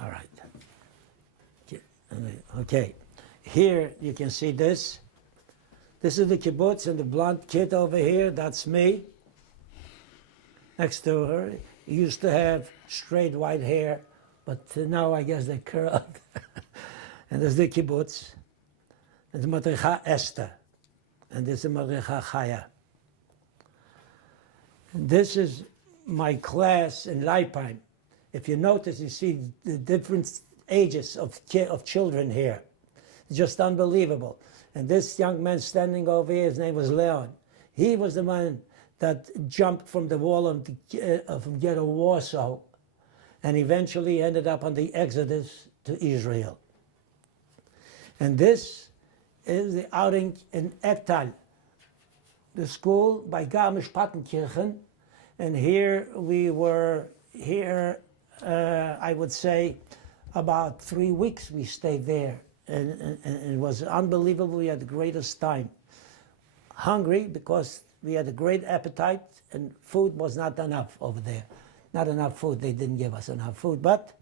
All right. Okay. Here you can see this. This is the kibbutz, and the blonde kid over here, that's me. Next to her, he used to have straight white hair, but now I guess they curled. And there's the kibbutz. And the Madricha Esther. And this is the Madricha Chaya. This is my class in Leipheim. If you notice, you see the different ages of children here. It's just unbelievable. And this young man standing over here, his name was Leon. He was the man that jumped from the wall of from Ghetto Warsaw and eventually ended up on the exodus to Israel. And this is the outing in Ektal, the school by Garmisch-Partenkirchen. And here we were, I would say, about 3 weeks we stayed there. And it was unbelievable. We had the greatest time. Hungry because we had a great appetite and food was not enough over there. Not enough food. They didn't give us enough food. But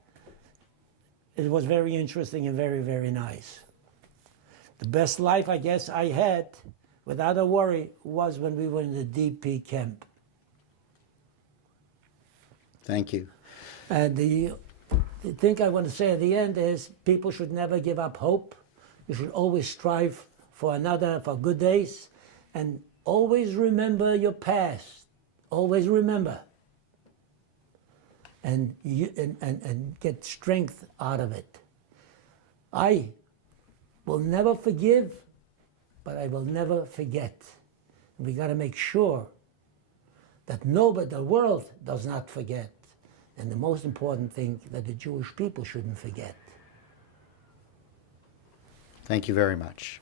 it was very interesting and very, very nice. The best life, I guess, I had, without a worry, was when we were in the DP camp. Thank you. And the thing I want to say at the end is people should never give up hope. You should always strive for good days, and always remember your past. Always remember. And get strength out of it. I will never forgive, but I will never forget. We got to make sure that the world does not forget. And the most important thing, that the Jewish people shouldn't forget. Thank you very much.